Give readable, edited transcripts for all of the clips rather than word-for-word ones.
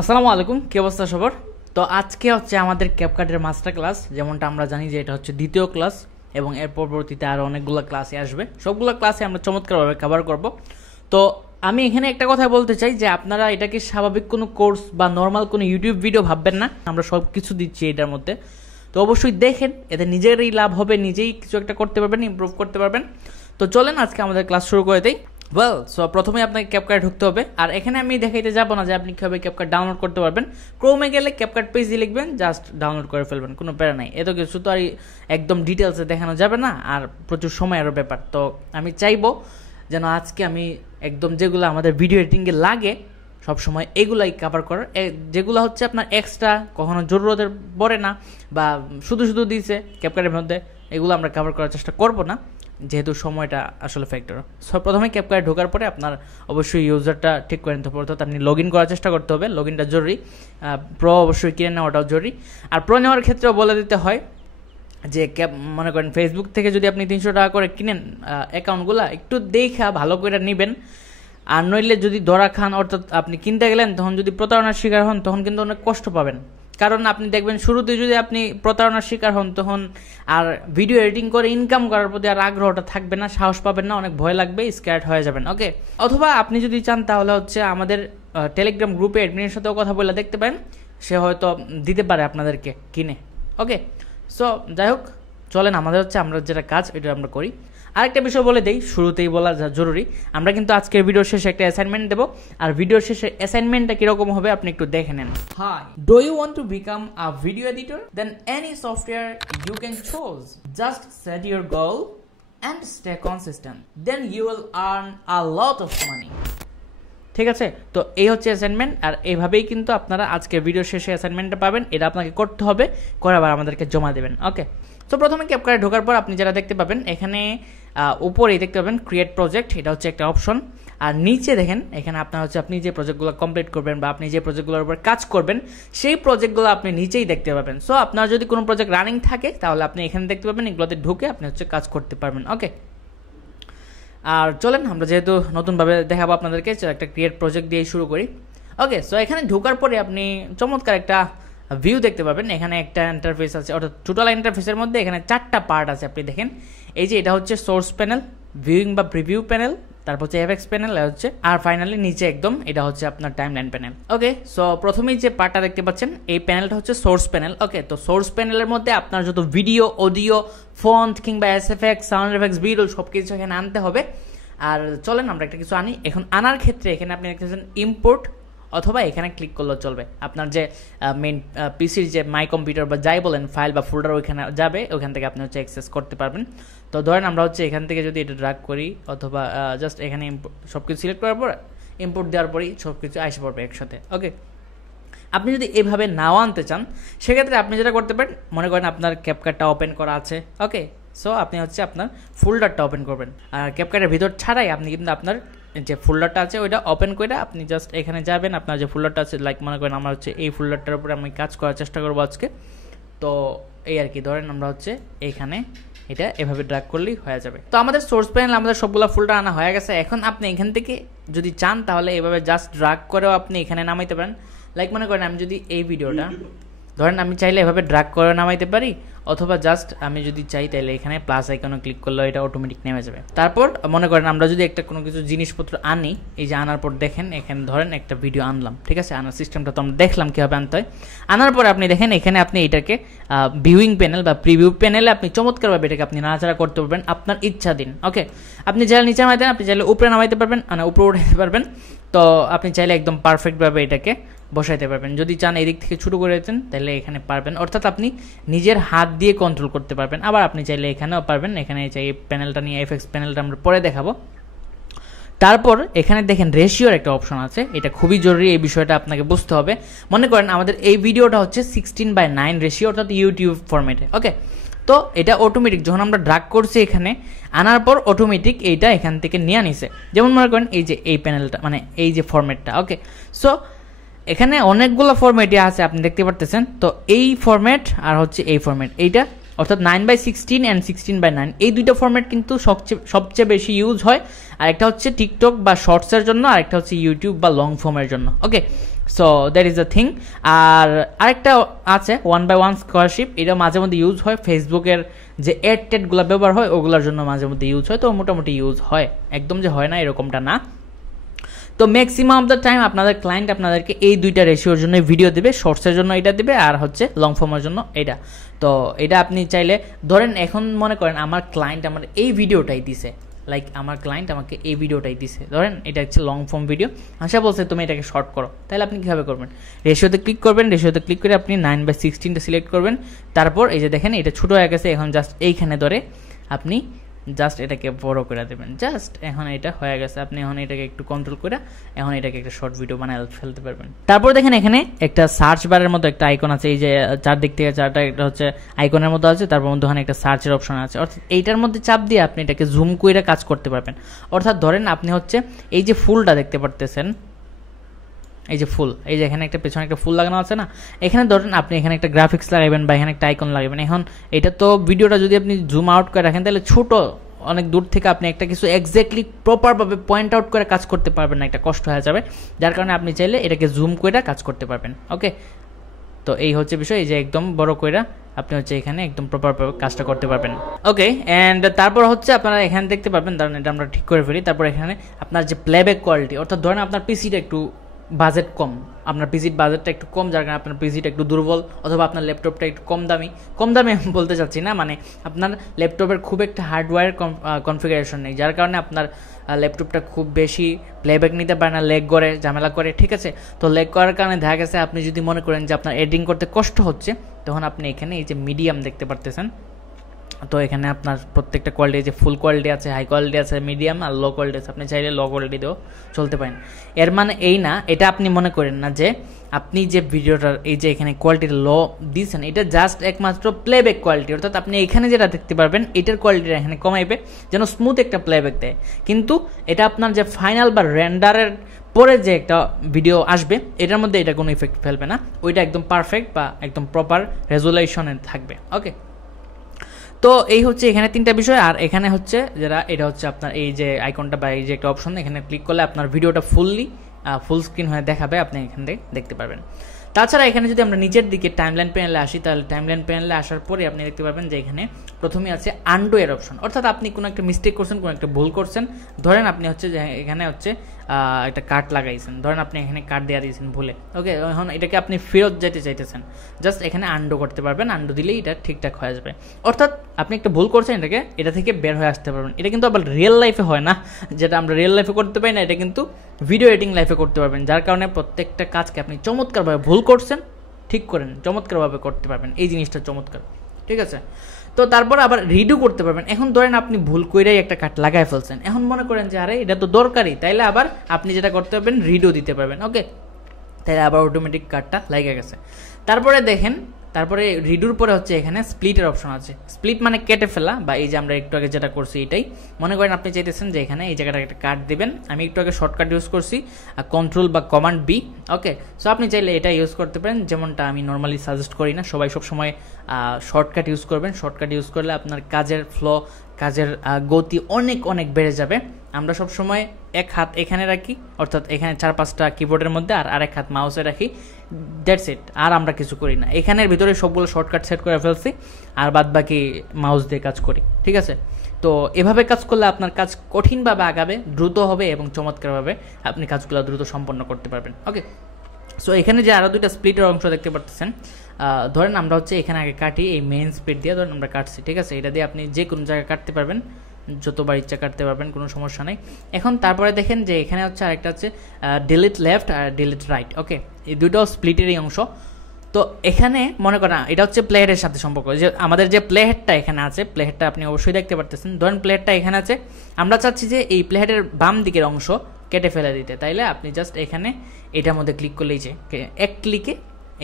আসসালামু আলাইকুম, কি অবস্থা সবার? তো আজকে হচ্ছে আমাদের ক্যাপকাটের মাস্টার ক্লাস। যেমনটা আমরা জানি যে এটা হচ্ছে দ্বিতীয় ক্লাস এবং এর পরবর্তীতে আরও অনেকগুলো ক্লাসে আসবে। সবগুলো ক্লাসে আমরা চমৎকারভাবে কভার করব। তো আমি এখানে একটা কথা বলতে চাই যে আপনারা এটাকে স্বাভাবিক কোনো কোর্স বা নর্মাল কোনো ইউটিউব ভিডিও ভাববেন না। আমরা সব কিছু দিচ্ছি এটার মধ্যে। তো অবশ্যই দেখেন, এতে নিজেরই লাভ হবে, নিজেই কিছু একটা করতে পারবেন, ইমপ্রুভ করতে পারবেন। তো চলেন আজকে আমাদের ক্লাস শুরু করে দিই। সো প্রথমে আপনাকে ক্যাপকাট ঢুকতে হবে। আর এখানে আমি দেখাইতে যাব না যে আপনি কীভাবে ক্যাপকাট ডাউনলোড করতে পারবেন। ক্রোমে গেলে ক্যাপকাট পেজে লিখবেন, জাস্ট ডাউনলোড করে ফেলবেন, কোনো প্যারা নাই। এত কিছু তো আর একদম ডিটেলসে দেখানো যাবে না, আর প্রচুর সময়েরও ব্যাপার। তো আমি চাইবো যেন আজকে আমি একদম যেগুলো আমাদের ভিডিও এডিটিংয়ে লাগে সবসময় এগুলাই কভার করার, যেগুলো হচ্ছে আপনার এক্সট্রা কখনো জরুরতের পড়ে না বা শুধু শুধু দিয়েছে ক্যাপকাটের মধ্যে, এগুলো আমরা কভার করার চেষ্টা করব না, যেহেতু সময়টা আসলে ফ্যাক্টর। সো প্রথমে ক্যাপকাটে ঢোকার পরে আপনার অবশ্যই ইউজারটা ঠিক করে নিতে হবে, অর্থাৎ আপনি লগ ইন করার চেষ্টা করতে হবে। লগ ইনটা জরুরি। প্রো অবশ্যই কিনে নেওয়াটাও জরুরি। আর প্রো নেওয়ার ক্ষেত্রেও বলে দিতে হয় যে মনে করেন ফেসবুক থেকে যদি আপনি 300 টাকা করে কিনেন, অ্যাকাউন্টগুলো একটু দেখা ভালো করে নেবেন। আর নইলে যদি ধরা খান, অর্থাৎ আপনি কিনতে গেলেন তখন যদি প্রতারণার শিকার হন, তখন কিন্তু অনেক কষ্ট পাবেন। কারণ আপনি দেখবেন শুরুতে যদি আপনি প্রতারণার শিকার হন, তখন আর ভিডিও এডিটিং করে ইনকাম করার প্রতি আর আগ্রহটা থাকবে না, সাহস পাবেন না, অনেক ভয় লাগবে, স্ক্যার্ড হয়ে যাবেন। ওকে, অথবা আপনি যদি চান তাহলে হচ্ছে আমাদের টেলিগ্রাম গ্রুপে অ্যাডমিনের সাথেও কথা বলে দেখতে পারেন, সে হয়তো দিতে পারে আপনাদেরকে কিনে। ওকে, সো যাই হোক, চলেন আমাদের হচ্ছে আমরা যেটা কাজ এটা আমরা করি। আরেকটা বিষয় বলে দেই, শুরুতেই বলা জরুরি, আমরা কিন্তু আজকের ভিডিওর শেষে একটা অ্যাসাইনমেন্ট দেবো। আর ভিডিওর শেষে অ্যাসাইনমেন্টটা কিরকম হবে আপনি একটু দেখে নেন। Hi, do you want to become a video editor? Then any software you can choose. Just set your goal and stay consistent, then you will earn a lot of money. ঠিক আছে, তো এই হচ্ছে অ্যাসাইনমেন্ট। আর এইভাবেই কিন্তু আপনারা আজকের video শেষে অ্যাসাইনমেন্টটা পাবেন। এটা আপনাকে করতে হবে, করে আবার আমাদেরকে জমা দেবেন। ওকে, তো প্রথমে ক্যাপকাটে ঢোকার পর আপনি যেটা দেখতে পাবেন, এখানে উপরেই দেখতে পাবেন ক্রিয়েট প্রজেক্ট, এটা হচ্ছে একটা অপশন। আর নিচে দেখেন, এখানে আপনার হচ্ছে আপনি যে প্রজেক্টগুলো কমপ্লিট করবেন বা আপনি যে প্রজেক্টগুলোর উপর কাজ করবেন সেই প্রজেক্টগুলো আপনি নিচেই দেখতে পাবেন। সো আপনার যদি কোনো প্রজেক্ট রানিং থাকে তাহলে আপনি এখানে দেখতে পাবেন, এগুলোতে ঢুকে আপনি হচ্ছে কাজ করতে পারবেন। ওকে, আর চলেন আমরা যেহেতু নতুনভাবে দেখাবো আপনাদেরকে, একটা ক্রিয়েট প্রজেক্ট দিয়ে শুরু করি। ওকে, সো এখানে ঢোকার পরে আপনি চমৎকার একটা ভিউ দেখতে পাবেন। এখানে একটা ইন্টারফেস আছে, অর্থাৎ টোটাল ইন্টারফেসের মধ্যে এখানে 4টা পার্ট আছে। আপনি দেখেন, এই যে এটা হচ্ছে সোর্স প্যানেল, ভিউইং বা প্রিভিউ প্যানেল, তারপর হচ্ছে এফএক্স প্যানেল হচ্ছে, আর ফাইনালি নিচে একদম এটা হচ্ছে আপনার টাইমলাইন প্যানেল। ওকে, সো প্রথমেই যে পার্টটা দেখতে পাচ্ছেন এই প্যানেলটা হচ্ছে সোর্স প্যানেল। ওকে, তো সোর্স প্যানেলের মধ্যে আপনার যত ভিডিও, অডিও, ফন্ট কিংবা এসএফএক্স, সাউন্ড এফেক্টস, ভিডিও সব কিছু এখানে আনতে হবে। আর চলেন আমরা একটা কিছু আনি। এখন আনার ক্ষেত্রে এখানে আপনি দেখতেছেন ইম্পোর্ট, অথবা এখানে ক্লিক করলেও চলবে। আপনার যে মেইন পিসির যে মাই কম্পিউটার বা যাই বলেন, ফাইল বা ফোল্ডার ওইখানে যাবে, ওইখান থেকে আপনি হচ্ছে অ্যাক্সেস করতে পারবেন। তো ধরেন আমরা হচ্ছে এখান থেকে যদি এটা ড্র্যাগ করি, অথবা জাস্ট এখানে সব কিছু সিলেক্ট করার পর ইম্পোর্ট দেওয়ার পরই সব কিছু আসে পড়বে একসাথে। ওকে, আপনি যদি এভাবে নাও আনতে চান, সেক্ষেত্রে আপনি যেটা করতে পারেন, মনে করেন আপনার ক্যাপকাটটা ওপেন করা আছে। ওকে, সো আপনি হচ্ছে আপনার ফোল্ডারটা ওপেন করবেন। আর ক্যাপকাটের ভিতর ছাড়াই আপনি কিন্তু আপনার যে ফোল্ডারটা আছে ওইটা ওপেন করে আপনি জাস্ট এখানে যাবেন। আপনার যে ফোল্ডারটা আছে, লাইক মনে করেন আমরা হচ্ছে এই ফোল্ডারটার উপরে আমি কাজ করার চেষ্টা করবো আজকে। তো এই আর কি, ধরেন আমরা হচ্ছে এইখানে এটা এভাবে ড্র্যাগ করলেই হয়ে যাবে। তো আমাদের সোর্স প্যানেল আমাদের সবগুলো ফোল্ডার আনা হয়ে গেছে। এখন আপনি এখান থেকে যদি চান তাহলে এভাবে জাস্ট ড্র্যাগ করেও আপনি এখানে নামাইতে পারেন। লাইক মনে করেন আমি যদি এই ভিডিওটা ধরেন আমি চাইলে এভাবে ড্র্যাগ করে নামাইতে পারি, অথবা জাস্ট আমি যদি চাই তাহলে এখানে প্লাস আইকনে ক্লিক করলে এটা অটোমেটিক নেমে যাবে। তারপর মনে করেন আমরা যদি একটা কোনো কিছু জিনিসপত্র আনি, এই যে আনার পর দেখেন এখানে ধরেন একটা ভিডিও আনলাম, ঠিক আছে, আনার সিস্টেমটা তো আমরা দেখলাম কীভাবে আনতে হয়। আনার পরে আপনি দেখেন এখানে আপনি এটাকে ভিউইং প্যানেল বা প্রিভিউ প্যানেলে আপনি চমৎকারভাবে এটাকে আপনি নাড়াচাড়া করতে পারবেন আপনার ইচ্ছাধীন। ওকে, আপনি চাইলে নিচে নামাইতে পারেন, আপনি চাইলে উপরে নামাইতে পারবেন, মানে উপরে উঠাইতে পারবেন। তো আপনি চাইলে একদম পারফেক্টভাবে এটাকে বসাইতে পারবেন। যদি চান এদিক থেকে শুরু করে দিতেন তাহলে এখানে পারবেন, অর্থাৎ আপনি নিজের হাত দিয়ে কন্ট্রোল করতে পারবেন। আবার আপনি চাইলে এখানেও পারবেন। এখানে চাই এই প্যানেলটা নিয়ে, এফএক্স প্যানেলটা আমরা পরে দেখাবো। তারপর এখানে দেখেন রেশিওর একটা অপশন আছে, এটা খুবই জরুরি, এই বিষয়টা আপনাকে বুঝতে হবে। মনে করেন আমাদের এই ভিডিওটা হচ্ছে 16:9 রেশিও, অর্থাৎ ইউটিউব ফরম্যাটে। ওকে, তো এটা অটোমেটিক যখন আমরা ড্র্যাগ করছি এখানে আনার পর অটোমেটিক এইটা এখান থেকে নিয়ে নিছে। যেমন মনে করেন এই যে এই প্যানেলটা, মানে এই যে ফরম্যাটটা। ওকে, সো এখানে অনেকগুলো ফরম্যাটই আছে আপনি দেখতে পারতেছেন। তো এই ফরম্যাট আর হচ্ছে এই ফরম্যাট, এইটা অর্থাৎ 9/16 অ্যান্ড 16/9 এই দুইটা ফরম্যাট কিন্তু সবচেয়ে বেশি ইউজ হয়। আর একটা হচ্ছে টিকটক বা শর্টসের জন্য, আর একটা হচ্ছে ইউটিউব বা লং ফর্মের জন্য। Okay, so that is the thing. আর আরেকটা আছে 1/1 স্কয়ারশিপ, এটা মাঝে মধ্যে ইউজ হয় ফেসবুকের যে অ্যাড টেডগুলো ব্যবহার হয় ওগুলোর জন্য মাঝে মধ্যে ইউজ হয়, তো মোটামুটি ইউজ হয়, একদম যে হয় না এরকমটা না। তো ম্যাক্সিমাম অফ দ্য টাইম আপনাদের ক্লায়েন্ট আপনাদেরকে এই দুইটা রেশিওর জন্য ভিডিও দেবে, শর্টসের জন্য এটা দেবে আর হচ্ছে লং ফর্মের জন্য এটা। তো এটা আপনি চাইলে ধরেন এখন মনে করেন আমার ক্লায়েন্ট আমার এই ভিডিওটাই দিছে, লাইক আমার ক্লায়েন্ট আমাকে এই ভিডিওটাই দিছে, ধরেন এটা হচ্ছে লং ফর্ম ভিডিও, আশা বলছে তুমি এটাকে শর্ট করো, তাহলে আপনি কীভাবে করবেন? রেশিওতে ক্লিক করবেন, রেশিওতে ক্লিক করে আপনি 9/16টা সিলেক্ট করবেন, তারপর এই যে দেখেন এটা ছোটো হয়ে গেছে, এখন জাস্ট এইখানে ধরে আপনি জাস্ট এটাকে বড় করে দেবেন, জাস্ট এখন এটা হয়ে গেছে, আপনি এখন এটাকে একটু কন্ট্রোল করে এখন এটাকে একটা শর্ট ভিডিও বানায় ফেলতে পারবেন। তারপর দেখেন এখানে একটা সার্চ বারের মতো একটা আইকন আছে, এই যে চারদিক থেকে চারটা একটা হচ্ছে আইকনের মতো আছে, তারপর মধ্যে ওখানে একটা সার্চের অপশন আছে, অর্থাৎ এইটার মধ্যে চাপ দিয়ে আপনি এটাকে জুম করে কাজ করতে পারবেন। অর্থাৎ ধরেন আপনি হচ্ছে এই যে ফুলটা দেখতে পারতেছেন, এই যে ফুল, এই যে এখানে একটা পেছনে একটা ফুল লাগানো আছে না, এখানে ধরেন আপনি এখানে একটা গ্রাফিক্স লাগাবেন বা এখানে একটা আইকন লাগাবেন। এখন এটা তো ভিডিওটা যদি আপনি জুম আউট করে রাখেন তাহলে ছোট, অনেক দূর থেকে আপনি একটা কিছু এক্স্যাক্টলি প্রপারভাবে পয়েন্ট আউট করে কাজ করতে পারবেন না, একটা কষ্ট হয়ে যাবে, যার কারণে আপনি চাইলে এটাকে জুম করে কাজ করতে পারবেন। ওকে, তো এই হচ্ছে বিষয়, এই যে একদম বড় করে আপনি হচ্ছে এখানে একদম প্রপারভাবে কাজটা করতে পারবেন। ওকে, অ্যান্ড তারপর হচ্ছে আপনারা এখানে দেখতে পারবেন, ধরেন এটা আমরা ঠিক করে ফেলি, তারপর এখানে আপনার যে প্লেব্যাক কোয়ালিটি, অর্থাৎ ধরেন আপনার পিসিটা একটু বাজেট কম, আপনার পিসির বাজেটটা একটু কম, যার কারণে আপনার পিসিটা একটু দুর্বল, অথবা আপনার ল্যাপটপটা একটু কম দামি আমি বলতে চাচ্ছি না, মানে আপনার ল্যাপটপের খুব একটা হার্ডওয়্যার কনফিগারেশন নেই, যার কারণে আপনার ল্যাপটপটা খুব বেশি প্লেব্যাক নিতে পারে না, ল্যাগ করে, ঝামেলা করে, ঠিক আছে। তো ল্যাগ করার কারণে দেখা গেছে আপনি যদি মনে করেন যে আপনার এডিটিং করতে কষ্ট হচ্ছে, তখন আপনি এখানে এই যে মিডিয়াম দেখতে পারতেছেন, তো এখানে আপনার প্রত্যেকটা কোয়ালিটি, যে ফুল কোয়ালিটি আছে, হাই কোয়ালিটি আছে, মিডিয়াম আর লো কোয়ালিটি আছে, আপনি চাইলে লো কোয়ালিটি দিয়েও চলতে পারেন। এর মানে এই না, এটা আপনি মনে করেন না যে আপনি যে ভিডিওটার এই যে এখানে কোয়ালিটি লো দিয়েছেন এটা জাস্ট একমাত্র প্লেব্যাক কোয়ালিটি, অর্থাৎ আপনি এখানে যেটা দেখতে পারবেন এটার কোয়ালিটিটা এখানে কমাইবে যেন স্মুথ একটা প্লেব্যাক দেয়, কিন্তু এটা আপনার যে ফাইনাল বা রেন্ডারের পরে যে একটা ভিডিও আসবে এটার মধ্যে এটা কোনো ইফেক্ট ফেলবে না, ওইটা একদম পারফেক্ট বা একদম প্রপার রেজুলেশনে থাকবে। ওকে, তো এই হচ্ছে এখানে তিনটা বিষয়। আর এখানে হচ্ছে যারা এটা হচ্ছে আপনার এই যে আইকনটা বা এই যে একটা অপশন, এখানে ক্লিক করলে আপনার ভিডিওটা ফুল স্ক্রিন হয়ে দেখাবে, আপনি এখান থেকে দেখতে পারবেন। তাছাড়া এখানে যদি আমরা নিচের দিকে টাইমলাইন প্যানেলে আসি, তাহলে টাইমলাইন প্যানেলে আসার পরে আপনি দেখতে পাবেন যে এখানে প্রথমে আছে আনডু এর অপশন, অর্থাৎ আপনি কোনো একটা মিস্টেক করছেন, কোনো একটা ভুল করছেন, ধরেন আপনি হচ্ছে যে এখানে হচ্ছে একটা কাট লাগাইছেন, ধরেন আপনি এখানে কাট দেওয়া দিয়েছেন ভুলে, ওকে, এখন এটাকে আপনি ফেরত যেতে চাইতেছেন, জাস্ট এখানে আনডু করতে পারবেন, আনডু দিলেই এটা ঠিকঠাক হয়ে যাবে। অর্থাৎ আপনি একটা ভুল করছেন, এটা থেকে বের হয়ে আসতে পারবেন। এটা কিন্তু আবার রিয়েল লাইফে হয় না, যেটা আমরা রিয়েল লাইফে করতে পারি না, এটা কিন্তু ভিডিও এডিটিং লাইফে করতে পারবেন, যার কারণে প্রত্যেকটা কাজকে আপনি চমৎকারভাবে ভুল করছেন ঠিক করেন চমৎকারভাবে করতে পারবেন, এই জিনিসটা চমৎকার, ঠিক আছে। তো তারপর আবার রিডু করতে পারবেন। এখন ধরেন আপনি ভুল কইরাই একটা কাট লাগাই ফেলছেন, এখন মনে করেন যে আরে এটা তো দরকারি, তাইলে আবার আপনি যেটা করতে পারবেন রিডু দিতে পারবেন। ওকে, তাহলে আবার অটোমেটিক কাটটা লাগিয়ে গেছে। তারপরে দেখেন, তারপরে রিডুর পরে হচ্ছে এখানে স্প্লিটের অপশন আছে, স্প্লিট মানে কেটে ফেলা, বা এই যে আমরা একটু আগে যেটা করছি এটাই মনে করেন আপনি চাইতেছেন যে এখানে এই জায়গাটা একটা কাট দিবেন, আমি একটু আগে শর্টকাট ইউজ করছি কন্ট্রোল বা কমান্ড বি। ওকে, সো আপনি চাইলে এটা ইউজ করতে পারেন, যেমনটা আমি নর্মালি সাজেস্ট করি না, সবাই সবসময় শর্টকাট ইউজ করবেন। শর্টকাট ইউজ করলে আপনার কাজের ফ্লো, কাজের গতি অনেক অনেক বেড়ে যাবে। আমরা সবসময় এক হাত এখানে রাখি, অর্থাৎ এখানে 4-5টা কিবোর্ডের মধ্যে, আর আরেক হাত মাউসে রাখি, দ্যাটস ইট, আর আমরা কিছু করি না। এখানের ভিতরে সবগুলো শর্টকাট সেট করে ফেলছি, আর বাদ বাকি মাউস দিয়ে কাজ করি, ঠিক আছে। তো এভাবে কাজ করলে আপনার কাজ কঠিনভাবে আগাবে, দ্রুত হবে এবং চমৎকারভাবে আপনি কাজগুলো দ্রুত সম্পন্ন করতে পারবেন। ওকে, সো এখানে যে আরও দুইটা স্প্লিটের অংশ দেখতে পাচ্ছেন, ধরেন আমরা হচ্ছে এখানে আগে কাটি, এই মেইন স্প্লিট দিয়ে ধরেন আমরা কাটছি, ঠিক আছে। এটা দিয়ে আপনি যে কোনো জায়গায় কাটতে পারবেন, যতবার ইচ্ছা কাটতে পারবেন, কোনো সমস্যা নেই। এখন তারপরে দেখেন যে এখানে হচ্ছে আরেকটা হচ্ছে ডিলিট লেফট আর ডিলিট রাইট। ওকে, এই দুটো স্প্লিটেরই অংশ। তো এখানে মনে করেন এটা হচ্ছে প্লেহেডের সাথে সম্পর্ক, যে আমাদের যে প্লেহেডটা এখানে আছে, প্লেহেডটা আপনি অবশ্যই দেখতে পারতেছেন, ধরেন প্লেহেডটা এখানে আছে, আমরা চাচ্ছি যে এই প্লেহেডের বাম দিকের অংশ কেটে ফেলে দিতে, তাইলে আপনি জাস্ট এখানে এটার মধ্যে ক্লিক করলেই যে এক ক্লিকে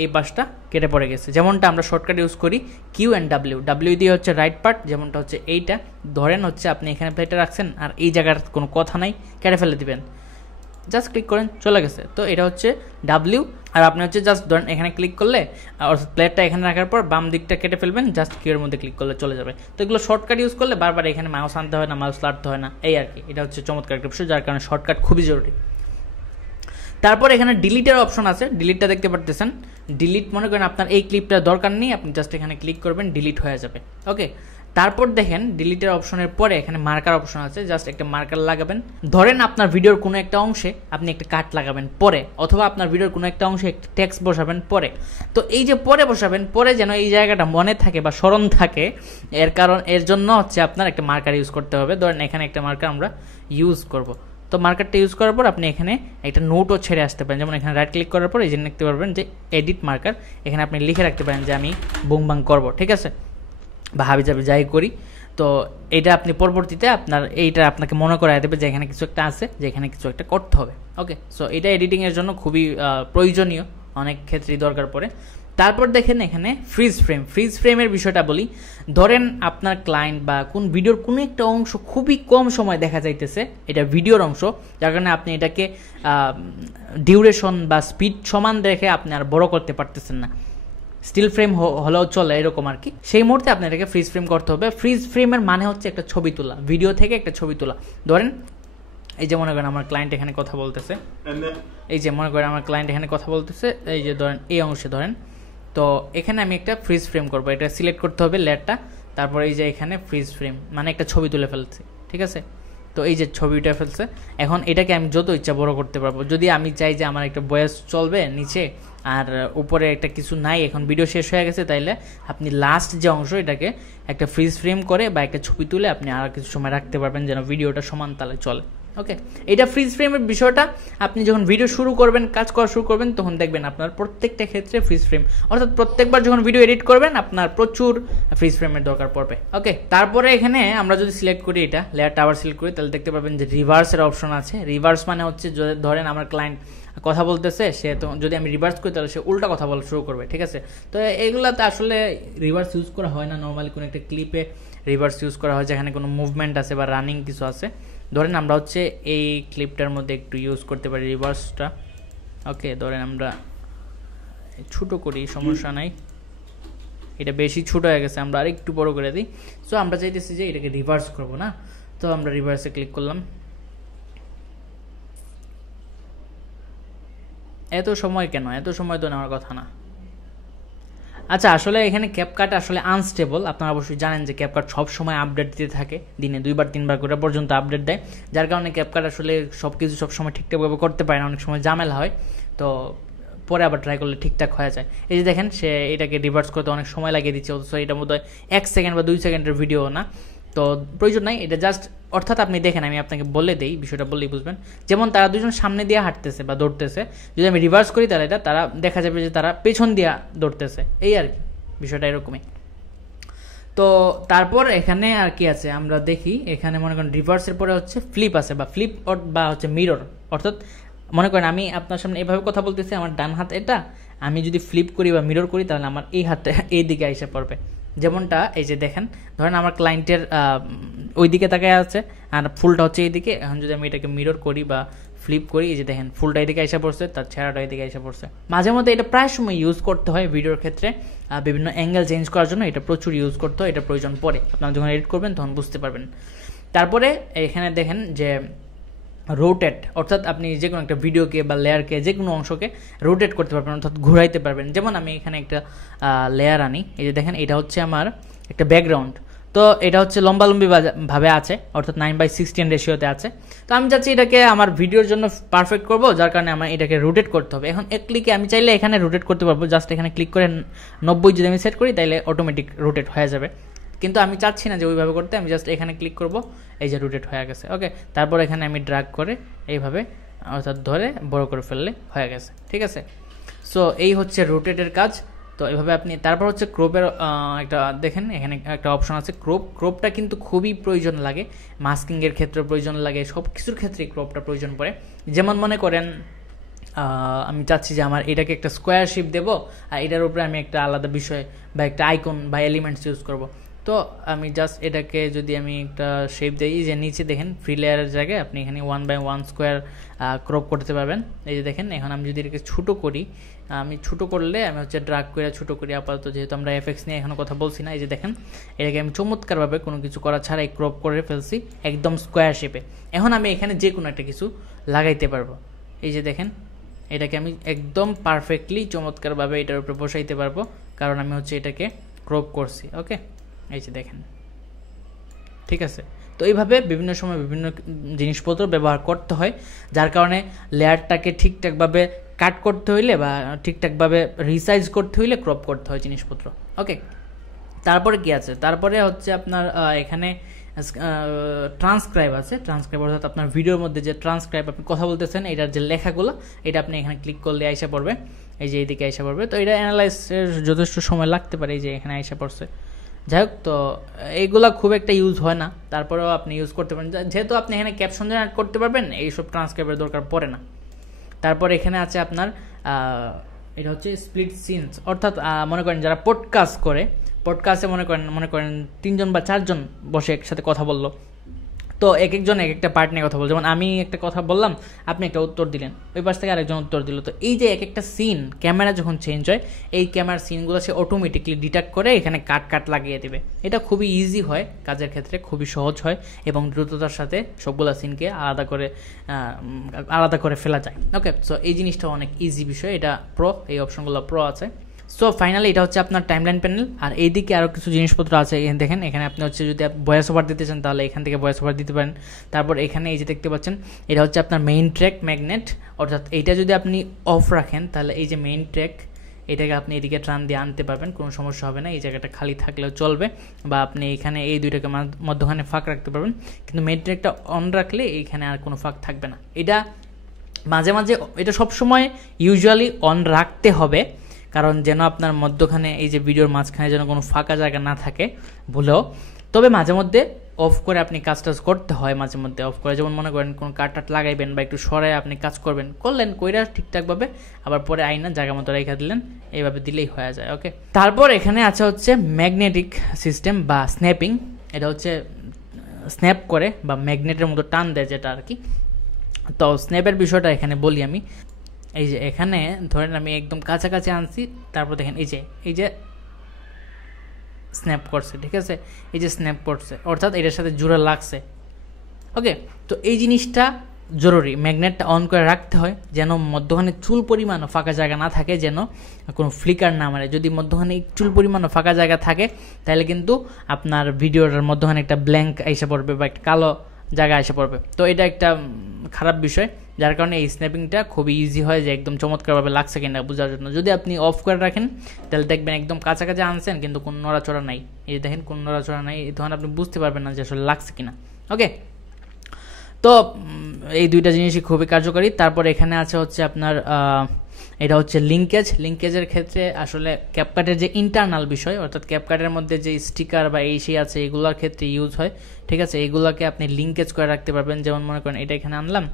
এই পাশটা কেটে পড়ে গেছে। যেমনটা আমরা শর্টকাট ইউজ করি কিউ অ্যান্ড ডাব্লিউ দিয়ে হচ্ছে রাইট পার্ট, যেমনটা হচ্ছে এইটা, ধরেন হচ্ছে আপনি এখানে প্লেটটা রাখছেন আর এই জায়গার কোনো কথা নাই, কেটে ফেলে দিবেন, জাস্ট ক্লিক করেন, চলে গেছে। তো এটা হচ্ছে ডাব্লিউ, আর আপনি হচ্ছে জাস্ট ধরেন এখানে ক্লিক করলে, অর্থাৎ প্লেটটা এখানে রাখার পর বাম দিকটা কেটে ফেলবেন, জাস্ট কিউর মধ্যে ক্লিক করলে চলে যাবে। তো এগুলো শর্টকাট ইউজ করলে বারবার এখানে মাউস আনতে হয় না, মাউস লাড়তে হয় না, এই আর কি। এটা হচ্ছে চমৎকার একটা বিষয়, যার কারণে শর্টকাট খুবই জরুরি। তারপর এখানে ডিলিটের অপশন আছে, ডিলিটটা দেখতে পারতেছেন। ডিলিট মনে করেন আপনার এই ক্লিপটা দরকার নেই, আপনি জাস্ট এখানে ক্লিক করবেন, ডিলিট হয়ে যাবে। ওকে, তারপর দেখেন ডিলিটের অপশনের পরে এখানে মার্কার অপশন আছে, জাস্ট একটা মার্কার লাগাবেন। ধরেন আপনার ভিডিওর কোনো একটা অংশে আপনি একটা কাট লাগাবেন পরে, অথবা আপনার ভিডিওর কোনো একটা অংশে একটা টেক্সট বসাবেন পরে। তো এই যে পরে বসাবেন, পরে যেন এই জায়গাটা মনে থাকে বা স্মরণ থাকে, এর জন্য হচ্ছে আপনার একটা মার্কার ইউজ করতে হবে। ধরেন এখানে একটা মার্কার আমরা ইউজ করব। তো মার্কারটা ইউজ করার পর আপনি এখানে একটা নোটও ছেড়ে আসতে পারেন। যেমন এখানে রাইট ক্লিক করার পর এই যে লিখতে পারবেন যে এডিট মার্কার, এখানে আপনি লিখে রাখতে পারেন যে আমি বুং বাং করবো, ঠিক আছে, বা হাবি যাবি যাই করি। তো এটা আপনি পরবর্তীতে এইটা আপনাকে মনে করায় দেবে যে এখানে কিছু একটা আছে, যে এখানে কিছু একটা করতে হবে। ওকে, সো এটা এডিটিংয়ের জন্য খুবই প্রয়োজনীয়, অনেক ক্ষেত্রেই দরকার পড়ে। তারপর দেখেন এখানে ফ্রিজ ফ্রেমের বিষয়টা বলি। ধরেন আপনার ক্লায়েন্ট বা কোন ভিডিওর কোনো একটা অংশ খুবই কম সময় দেখা যাইতেছে, এটা ভিডিওর অংশ, যার কারণে আপনি এটাকে ডিউরেশন বা স্পিড সমান রেখে আপনি আর বড় করতে পারতেছেন না, স্টিল ফ্রেম হলেও চলে এরকম আর কি। সেই মুহূর্তে আপনি এটাকে ফ্রিজ ফ্রেম করতে হবে। ফ্রিজ ফ্রেমের মানে হচ্ছে একটা ছবি তোলা, ভিডিও থেকে একটা ছবি তোলা। ধরেন এই যে মনে করেন আমার ক্লায়েন্ট এখানে কথা বলতেছে, এই যে ধরেন এই অংশে ধরেন, তো এখানে আমি একটা ফ্রিজ ফ্রেম করবো, এটা সিলেক্ট করতে হবে লেয়ারটা, তারপর এই যে এখানে ফ্রিজ ফ্রেম মানে একটা ছবি তুলে ফেলছে, ঠিক আছে। তো এই যে ছবিটা ফেলছে, এখন এটাকে আমি যত ইচ্ছা বড় করতে পারবো। যদি আমি চাই যে আমার একটা ভয়েস চলবে নিচে আর উপরে একটা কিছু নাই, এখন ভিডিও শেষ হয়ে গেছে, তাইলে আপনি লাস্ট যে অংশ এটাকে একটা ফ্রিজ ফ্রেম করে বা একটা ছবি তুলে আপনি আর কিছু সময় রাখতে পারবেন যেন ভিডিওটা সমান তালে চলে। ওকে, এটা ফ্রিজ ফ্রেমের বিষয়টা আপনি যখন ভিডিও শুরু করবেন, কাজ করা শুরু করবেন, তখন দেখবেন আপনার প্রত্যেকটা ক্ষেত্রে ফ্রিজ ফ্রেম, অর্থাৎ প্রত্যেকবার যখন ভিডিও এডিট করবেন আপনার প্রচুর ফ্রিজ ফ্রেমের দরকার পড়বে। ওকে, তারপরে এখানে আমরা যদি সিলেক্ট করি, এটা লেয়ারটা আবার সিলেক্ট করি, তাহলে দেখতে পাবেন যে রিভার্সের অপশন আছে। রিভার্স মানে হচ্ছে ধরেন আমার ক্লায়েন্ট কথা বলতেছে, সে তো যদি আমি রিভার্স করি তাহলে সে উল্টা কথা বলা শুরু করবে, ঠিক আছে। তো এগুলাতে আসলে রিভার্স ইউজ করা হয় না, নর্মালি কোনো একটা ক্লিপে রিভার্স ইউজ করা হয় যেখানে কোনো মুভমেন্ট আছে বা রানিং কিছু আছে। ধরেন আমরা হচ্ছে এই ক্লিপটার মধ্যে একটু ইউজ করতে পারি রিভার্সটা। ওকে, ধরেন আমরা ছোটো করি, সমস্যা নাই, এটা বেশি ছোট হয়ে গেছে, আমরা আরেকটু বড় করে দিই। সো আমরা চাইতেছি যে এটাকে রিভার্স করব না, তো আমরা রিভার্সে ক্লিক করলাম। এত সময় কেন? এত সময় তো নেওয়ার কথা না। আচ্ছা, আসলে এখানে ক্যাপকাট আসলে আনস্টেবল, আপনারা অবশ্যই জানেন যে ক্যাপকাট সব সময় আপডেট দিতে থাকে, দিনে 2-3 বার করে পর্যন্ত আপডেট দেয়, যার কারণে ক্যাপকাট আসলে সব কিছু সবসময় ঠিকঠাকভাবে করতে পারে না, অনেক সময় ঝামেলা হয়। তো পরে আবার ট্রাই করলে ঠিকঠাক হয়ে যায়। এই যে দেখেন সে এটাকে রিভার্স করতে অনেক সময় লাগিয়ে দিচ্ছে, অথচ এটার মধ্যে 1 সেকেন্ড বা 2 সেকেন্ডের ভিডিও না, তো প্রয়োজন নাই এটা জাস্ট। অর্থাৎ আপনি দেখেন, আমি আপনাকে বলে দেই, বিষয়টা বললেই বুঝবেন। যেমন তারা দুজন সামনে দিয়ে হাঁটতেছে বা দৌড়তেছে, যদি আমি রিভার্স করি তাহলে তারা দেখা যাবে যে তারা পেছন দিয়ে দৌড়তেছে, এই আর কি, বিষয়টা এরকমই। তো তারপর এখানে আর কি আছে আমরা দেখি, এখানে মনে করেন রিভার্সের পরে হচ্ছে ফ্লিপ আছে, বা ফ্লিপ বা হচ্ছে মিরর। অর্থাৎ মনে করেন আমি আপনার সামনে এভাবে কথা বলতেছি, আমার ডান হাত এটা, আমি যদি ফ্লিপ করি বা মিরর করি তাহলে আমার এই হাতটা এই দিকে এসে পড়বে। যেমনটা এই যে দেখেন, ধরেন আমার ক্লায়েন্টের ওই দিকে তাকায় আছে আর ফুলটা হচ্ছে এইদিকে। এখন যদি আমি এটাকে মিরর করি বা ফ্লিপ করি, এই যে দেখেন ফুলটা এদিকে এসে পড়ছে, তার ছেঁড়াটা এদিকে এসে পড়ছে। মাঝে মধ্যে এটা প্রায় সময় ইউজ করতে হয় ভিডিওর ক্ষেত্রে, বিভিন্ন অ্যাঙ্গেল চেঞ্জ করার জন্য এটা প্রচুর ইউজ করতে হয়, এটা প্রয়োজন পড়ে। আপনারা যখন এডিট করবেন তখন বুঝতে পারবেন। তারপরে এখানে দেখেন যে রোটেট, অর্থাৎ আপনি যে কোনো একটা ভিডিওকে বা লেয়ারকে, যে কোনো অংশকে রোটেট করতে পারবেন, অর্থাৎ ঘুরাইতে পারবেন। যেমন আমি এখানে একটা লেয়ার আনি, এই যে দেখেন এটা হচ্ছে আমার একটা ব্যাকগ্রাউন্ড, তো এটা হচ্ছে লম্বালম্বি ভাবে আছে, অর্থাৎ 9:16 রেশিওতে আছে। তো আমি চাচ্ছি এটাকে আমার ভিডিওর জন্য পারফেক্ট করব, যার কারণে আমার এটাকে রোটেট করতে হবে। এখন এক ক্লিকে আমি চাইলে এখানে রোটেট করতে পারবো, জাস্ট এখানে ক্লিক করে 90 যদি আমি সেট করি তাহলে অটোমেটিক রোটেট হয়ে যাবে। কিন্তু আমি চাচ্ছি না যে ওইভাবে করতে, আমি জাস্ট এখানে ক্লিক করব, এই যে রোটেট হয়ে গেছে। ওকে, তারপর এখানে আমি ড্র্যাগ করে এইভাবে অর্থাৎ ধরে বড় করে ফেললে হয়ে গেছে, ঠিক আছে। সো এই হচ্ছে রোটেটের কাজ। তো এইভাবে আপনি, তারপর হচ্ছে ক্রপের একটা দেখেন, এখানে একটা অপশন আছে ক্রপটা কিন্তু খুবই প্রয়োজন লাগে, মাস্কিংয়ের ক্ষেত্রে প্রয়োজন লাগে, সব কিছুর ক্ষেত্রেই ক্রপটা প্রয়োজন পড়ে। যেমন মনে করেন আমি চাচ্ছি যে আমার এটাকে একটা স্কোয়ার শেপ দেবো, আর এটার উপরে আমি একটা আলাদা বিষয় বা একটা আইকন বা এলিমেন্টস ইউজ করব। তো আমি জাস্ট এটাকে যদি আমি একটা শেপ দিই, যে নিচে দেখেন ফ্রি লেয়ারের জায়গায় আপনি এখানে 1/1 স্কোয়ার ক্রপ করতে পারবেন। এই যে দেখেন, এখন আমি যদি এটাকে ছোটো করি, আমি ছোটো করলে আমি হচ্ছে ড্রাগ করে ছোটো করি, আপাতত যেহেতু আমরা এফএক্স নিয়ে এখনও কথা বলছি না। এই যে দেখেন, এটাকে আমি চমৎকারভাবে কোনো কিছু করা ছাড়াই ক্রপ করে ফেলছি একদম স্কোয়ার শেপে। এখন আমি এখানে যে কোনো একটা কিছু লাগাইতে পারবো। এই যে দেখেন, এটাকে আমি একদম পারফেক্টলি চমৎকারভাবে এটার উপরে বসাইতে পারবো, কারণ আমি হচ্ছে এটাকে ক্রপ করছি। ওকে, এই যে দেখেন, ঠিক আছে। তো এইভাবে বিভিন্ন সময় বিভিন্ন জিনিসপত্র ব্যবহার করতে হয়, যার কারণে লেয়ারটাকে ঠিকঠাকভাবে কাট করতে হইলে বা ঠিকঠাকভাবে রিসাইজ করতে হইলে ক্রপ করতে হয় জিনিসপত্র। ওকে, তারপরে কি আছে, তারপরে হচ্ছে আপনার এখানে ট্রান্সক্রাইব আছে। ট্রান্সক্রাইব অর্থাৎ আপনার ভিডিওর মধ্যে যে ট্রান্সক্রাইব আপনি কথা বলতেছেন এটার যে লেখাগুলো, এটা আপনি এখানে ক্লিক করলে আইসা পড়বে, এই যে এইদিকে আইসা পড়বে। তো এটা অ্যানালাইসের যথেষ্ট সময় লাগতে পারে, এই যে এখানে আইসা পড়ছে। যাই হোক, তো এইগুলা খুব একটা ইউজ হয় না, তারপরেও আপনি ইউজ করতে পারেন, যেহেতু আপনি এখানে ক্যাপশন জেনারেট করতে পারবেন, এইসব ট্রান্সক্রাইবের দরকার পড়ে না। তারপর এখানে আছে আপনার এটা হচ্ছে স্প্লিট সিনস, অর্থাৎ মনে করেন যারা পডকাস্ট করে, পডকাস্টে মনে করেন 3 জন বা 4 জন বসে একসাথে কথা বললো, তো এক একজন এক একটা পার্ট নিয়ে কথা বলছে। যেমন আমি একটা কথা বললাম, আপনি একটা উত্তর দিলেন, ওই পাশ থেকে আরেকজন উত্তর দিল। তো এই যে এক একটা সিন, ক্যামেরা যখন চেঞ্জ হয়, এই ক্যামেরার সিনগুলো সে অটোমেটিকলি ডিটেক্ট করে এখানে কাট লাগিয়ে দেবে। এটা খুবই ইজি হয় কাজের ক্ষেত্রে, খুবই সহজ হয় এবং দ্রুততার সাথে সবগুলো সিনকে আলাদা করে ফেলা যায়। ওকে, সো এই জিনিসটা অনেক ইজি বিষয়, এটা প্রো, এই অপশনগুলো প্রো আছে। সো ফাইনালি এটা হচ্ছে আপনার টাইমলাইন প্যানেল। আর এইদিকে আরও কিছু জিনিসপত্র আছে, এখানে দেখেন, এখানে আপনি হচ্ছে যদি ভয়েস ওভার দিতে চান তাহলে এখান থেকে ভয়েস ওভার দিতে পারেন। তারপর এখানে এই যে দেখতে পাচ্ছেন, এটা হচ্ছে আপনার মেইন ট্র্যাক ম্যাগনেট, অর্থাৎ এইটা যদি আপনি অফ রাখেন তাহলে এই যে মেইন ট্র্যাক, এটাকে আপনি এদিকে টান দিয়ে আনতে পারবেন, কোনো সমস্যা হবে না, এই জায়গাটা খালি থাকলেও চলবে। বা আপনি এখানে এই দুইটাকে মধ্যখানে ফাঁক রাখতে পারবেন, কিন্তু মেইন ট্র্যাকটা অন রাখলে এইখানে আর কোনো ফাঁক থাকবে না। এটা মাঝে মাঝে, এটা সবসময় ইউজুয়ালি অন রাখতে হবে, কারণ যেন আপনার মধ্যখানে এই যে ভিডিওর মাঝখানে যেন কোনো ফাঁকা জায়গা না থাকে ভুলেও। তবে মাঝে মধ্যে অফ করে আপনি কাজ করতে হয়, মাঝে মধ্যে অফ করে, যেমন মনে করেন কোনো কাট লাগাইবেন বা একটু সরায় আপনি কাজ করলেন কইরা ঠিকঠাকভাবে, আবার পরে আইনা জায়গা মতো রেখে দিলেন, এইভাবে দিলেই হয়ে যায়। ওকে, তারপর এখানে আছে হচ্ছে ম্যাগনেটিক সিস্টেম বা স্ন্যাপিং। এটা হচ্ছে স্ন্যাপ করে বা ম্যাগনেটের মতো টান দেয় যেটা আর কি। তো স্ন্যাপের বিষয়টা এখানে বলি আমি। এই যে এখানে ধরেন আমি একদম কাছাকাছি আনছি, তারপর দেখেন এই যে স্ন্যাপ করছে, ঠিক আছে, এই যে স্ন্যাপ করছে, অর্থাৎ এটার সাথে জোড়া লাগছে। ওকে, তো এই জিনিসটা জরুরি, ম্যাগনেটটা অন করে রাখতে হয় যেন মধ্যখানে চুল পরিমাণও ফাঁকা জায়গা না থাকে, যেন কোনো ফ্লিকার না মারে। যদি মধ্যখানে চুল পরিমাণও ফাঁকা জায়গা থাকে তাহলে কিন্তু আপনার ভিডিওটার মধ্যখানে একটা ব্ল্যাঙ্ক এসে পড়বে বা একটা কালো জায়গা এসে পড়বে। তো এটা একটা খারাপ বিষয়, যার কারণে এই স্ন্যাপিংটা খুবই ইজি হয় যে একদম চমৎকারভাবে লাগছে কিনা বোঝার জন্য। যদি আপনি অফ করে রাখেন তাহলে দেখবেন একদম কাছাকাছি আনছেন কিন্তু কোনো নড়াচড়া নাই, এই দেখেন কোনো নড়াচড়া নাই, তখন আপনি বুঝতে পারবেন না যে আসলে লাগছে কিনা। ওকে, তো এই দুইটা জিনিসই খুবই কার্যকরী। তারপর এখানে আছে হচ্ছে আপনার এটা হচ্ছে লিঙ্কেজের ক্ষেত্রে আসলে ক্যাপকাটের যে ইন্টারনাল বিষয়, অর্থাৎ ক্যাপকাটের মধ্যে যে স্টিকার বা এই সেই আছে এগুলোর ক্ষেত্রে ইউজ হয়, ঠিক আছে। এইগুলোকে আপনি লিঙ্কেজ করে রাখতে পারবেন। যেমন মনে করেন এটা এখানে আনলাম,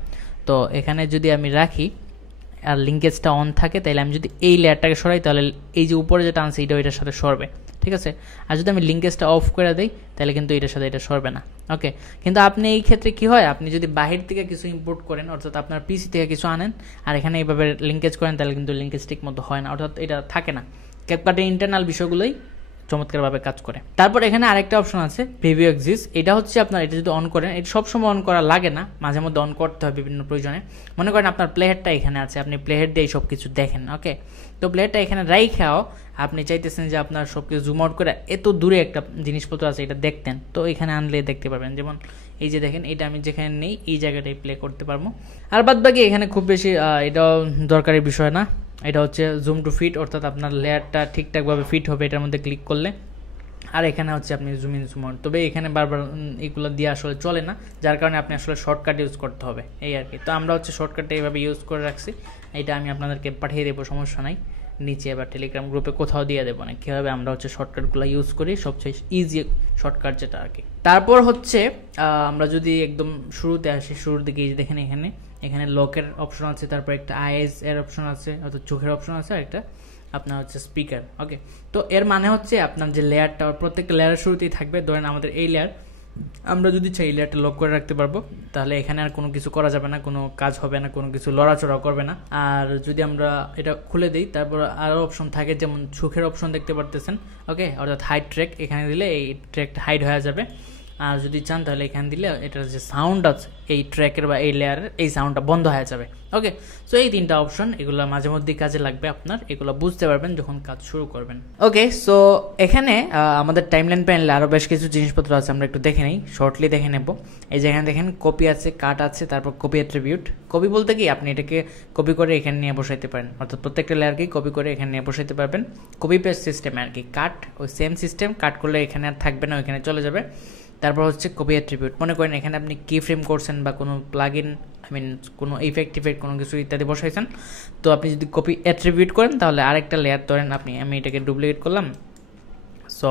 তো এখানে যদি আমি রাখি আর লিঙ্কেজটা অন থাকে, তাহলে আমি যদি এই লেয়ারটাকে সরাই তাহলে এই যে উপরে যেটা আনছে এটা এটার সাথে সরবে, ঠিক আছে। আর যদি আমি লিঙ্কেজটা অফ করে দিই তাহলে কিন্তু এটার সাথে এটা সরবে না। ওকে, কিন্তু আপনি এই ক্ষেত্রে কি হয়, আপনি যদি বাহির থেকে কিছু ইম্পোর্ট করেন, অর্থাৎ আপনার পিসি থেকে কিছু আনেন আর এখানে এইভাবে লিঙ্কেজ করেন, তাহলে কিন্তু লিঙ্কেজ ঠিক মতো হয় না, অর্থাৎ এটা থাকে না। ক্যাপকাটের ইন্টারনাল বিষয়গুলোই চমৎকারভাবে কাজ করে। তারপর এখানে আরেকটা অপশন আছে প্রিভিউ এক্সিস্ট। এটা হচ্ছে আপনার, এটা যদি অন করেন, এটা সবসময় অন করা লাগে না, মাঝে মধ্যে অন করতে হয় বিভিন্ন প্রয়োজনে। মনে করেন আপনার প্লেহেডটা এখানে আছে, আপনি প্লেহেড দিয়ে সব কিছু দেখেন। ওকে, তো প্লেহেডটা এখানে রাইখাও আপনি চাইতেছেন যে আপনার সব কিছু জুম আউট করে এত দূরে একটা জিনিসপত্র আছে এটা দেখতেন, তো এখানে আনলে দেখতে পারবেন। যেমন এই যে দেখেন, এটা আমি যেখানে নেই এই জায়গাটাই প্লে করতে পারবো। আর বাদ বাকি এখানে খুব বেশি এটাও দরকারি বিষয় না। এটা হচ্ছে জুম টু ফিট, অর্থাৎ আপনার লেয়ারটা ঠিকঠাকভাবে ফিট হবে এটার মধ্যে ক্লিক করলে। আর এখানে হচ্ছে আপনি জুম ইন জুম আউট, তবে এখানে বারবার এগুলো দিয়ে আসলে চলে না, যার কারণে আপনি আসলে শর্টকাট ইউজ করতে হবে, এই আর কি। তো আমরা হচ্ছে শর্টকাটটা এইভাবে ইউজ করে রাখছি, এটা আমি আপনাদেরকে পাঠিয়ে দেবো, সমস্যা নাই, নিচে বা টেলিগ্রাম গ্রুপে কোথাও দিয়ে দেবো না, কীভাবে আমরা হচ্ছে শর্টকাটগুলো ইউজ করি, সবচেয়ে ইজি শর্টকাট যেটা আর কি। তারপর হচ্ছে আমরা যদি একদম শুরুতে আসি, শুরুর দিকে দেখেন এখানে লকের অপশন আছে, তারপর একটা আইএস এর অপশন আছে, অর্থাৎ চোখের অপশন আছে, আর একটা আপনার হচ্ছে স্পিকার। ওকে, তো এর মানে হচ্ছে আপনার যে লেয়ারটা প্রত্যেকটা লেয়ারের শুরুতেই থাকবে। ধরেন আমাদের এই লেয়ার, আমরা যদি চাই এই লেয়ারটা লক করে রাখতে পারবো, তাহলে এখানে আর কোনো কিছু করা যাবে না, কোনো কাজ হবে না, কোনো কিছু লড়াচড়া করবে না। আর যদি আমরা এটা খুলে দিই, তারপর আরও অপশন থাকে, যেমন চোখের অপশন দেখতে পারতেছেন। ওকে, অর্থাৎ হাইড ট্র্যাক, এখানে দিলে এই ট্র্যাকটা হাইড হয়ে যাবে। আর যদি চান তাহলে এখানে দিলে এটার যে সাউন্ড আছে এই ট্র্যাকের বা এই লেয়ারের এই সাউন্ডটা বন্ধ হয়ে যাবে। ওকে, সো এই 3টা অপশন, এগুলো মাঝে মধ্যেই কাজে লাগবে আপনার, এগুলো বুঝতে পারবেন যখন কাজ শুরু করবেন। ওকে, সো এখানে আমাদের টাইমলাইন প্যানেলে আরও বেশ কিছু জিনিসপত্র আছে, আমরা একটু দেখে নিই, শর্টলি দেখে নেব। এই যে এখানে দেখেন কপি আছে, কাট আছে, তারপর কপি অ্যাট্রিবিউট। কপি বলতে কি আপনি এটাকে কপি করে এখানে নিয়ে বসাইতে পারেন, অর্থাৎ প্রত্যেকটা লেয়ারকেই কপি করে এখানে নিয়ে বসাইতে পারবেন, কপি পেস্ট সিস্টেমে আর কি। কাট ওই সেম সিস্টেম, কাট করলে এখানে আর থাকবে না, ওইখানে চলে যাবে। তারপর হচ্ছে কপি অ্যাট্রিবিউট, মনে করেন এখানে আপনি কি ফ্রেম করছেন বা কোনো প্লাগইন কোনো ইফেক্ট কোনো কিছু ইত্যাদি বসাইছেন, তো আপনি যদি কপি অ্যাট্রিবিউট করেন তাহলে আরেকটা লেয়ার ধরেন আমি এটাকে ডুপ্লিকেট করলাম। সো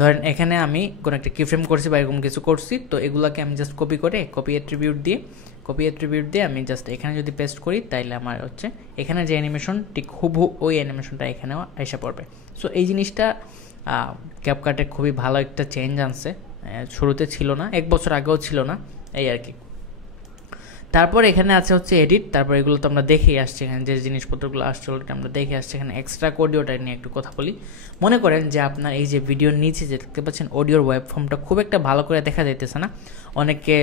ধরেন এখানে আমি কোনো একটা কি ফ্রেম করছি বা এরকম কিছু করছি, তো এগুলোকে আমি জাস্ট কপি করে কপি অ্যাট্রিবিউট দিয়ে আমি জাস্ট এখানে যদি পেস্ট করি তাইলে আমার হচ্ছে এখানে যে অ্যানিমেশন ঠিক হুবহু ওই অ্যানিমেশনটা এখানেও এসে পড়বে। সো এই জিনিসটা ক্যাপকাটে খুবই ভালো একটা চেঞ্জ আনছে, শুরুতে ছিল না, 1 বছর আগেও ছিল না, এই আর কি। তারপর এখানে আছে হচ্ছে এডিট, তারপর এগুলো তো আমরা দেখেই আসছি, এখানে যে জিনিসপত্রগুলো আসছে অলরেডি আমরা দেখে আসছি। এখানে এক্সট্রা অডিওটা নিয়ে একটু কথা বলি। মনে করেন যে আপনার এই যে ভিডিওর নিচে যে দেখতে পাচ্ছেন অডিওর ওয়েব ফর্মটা খুব একটা ভালো করে দেখা যাইতেছে না, অনেকে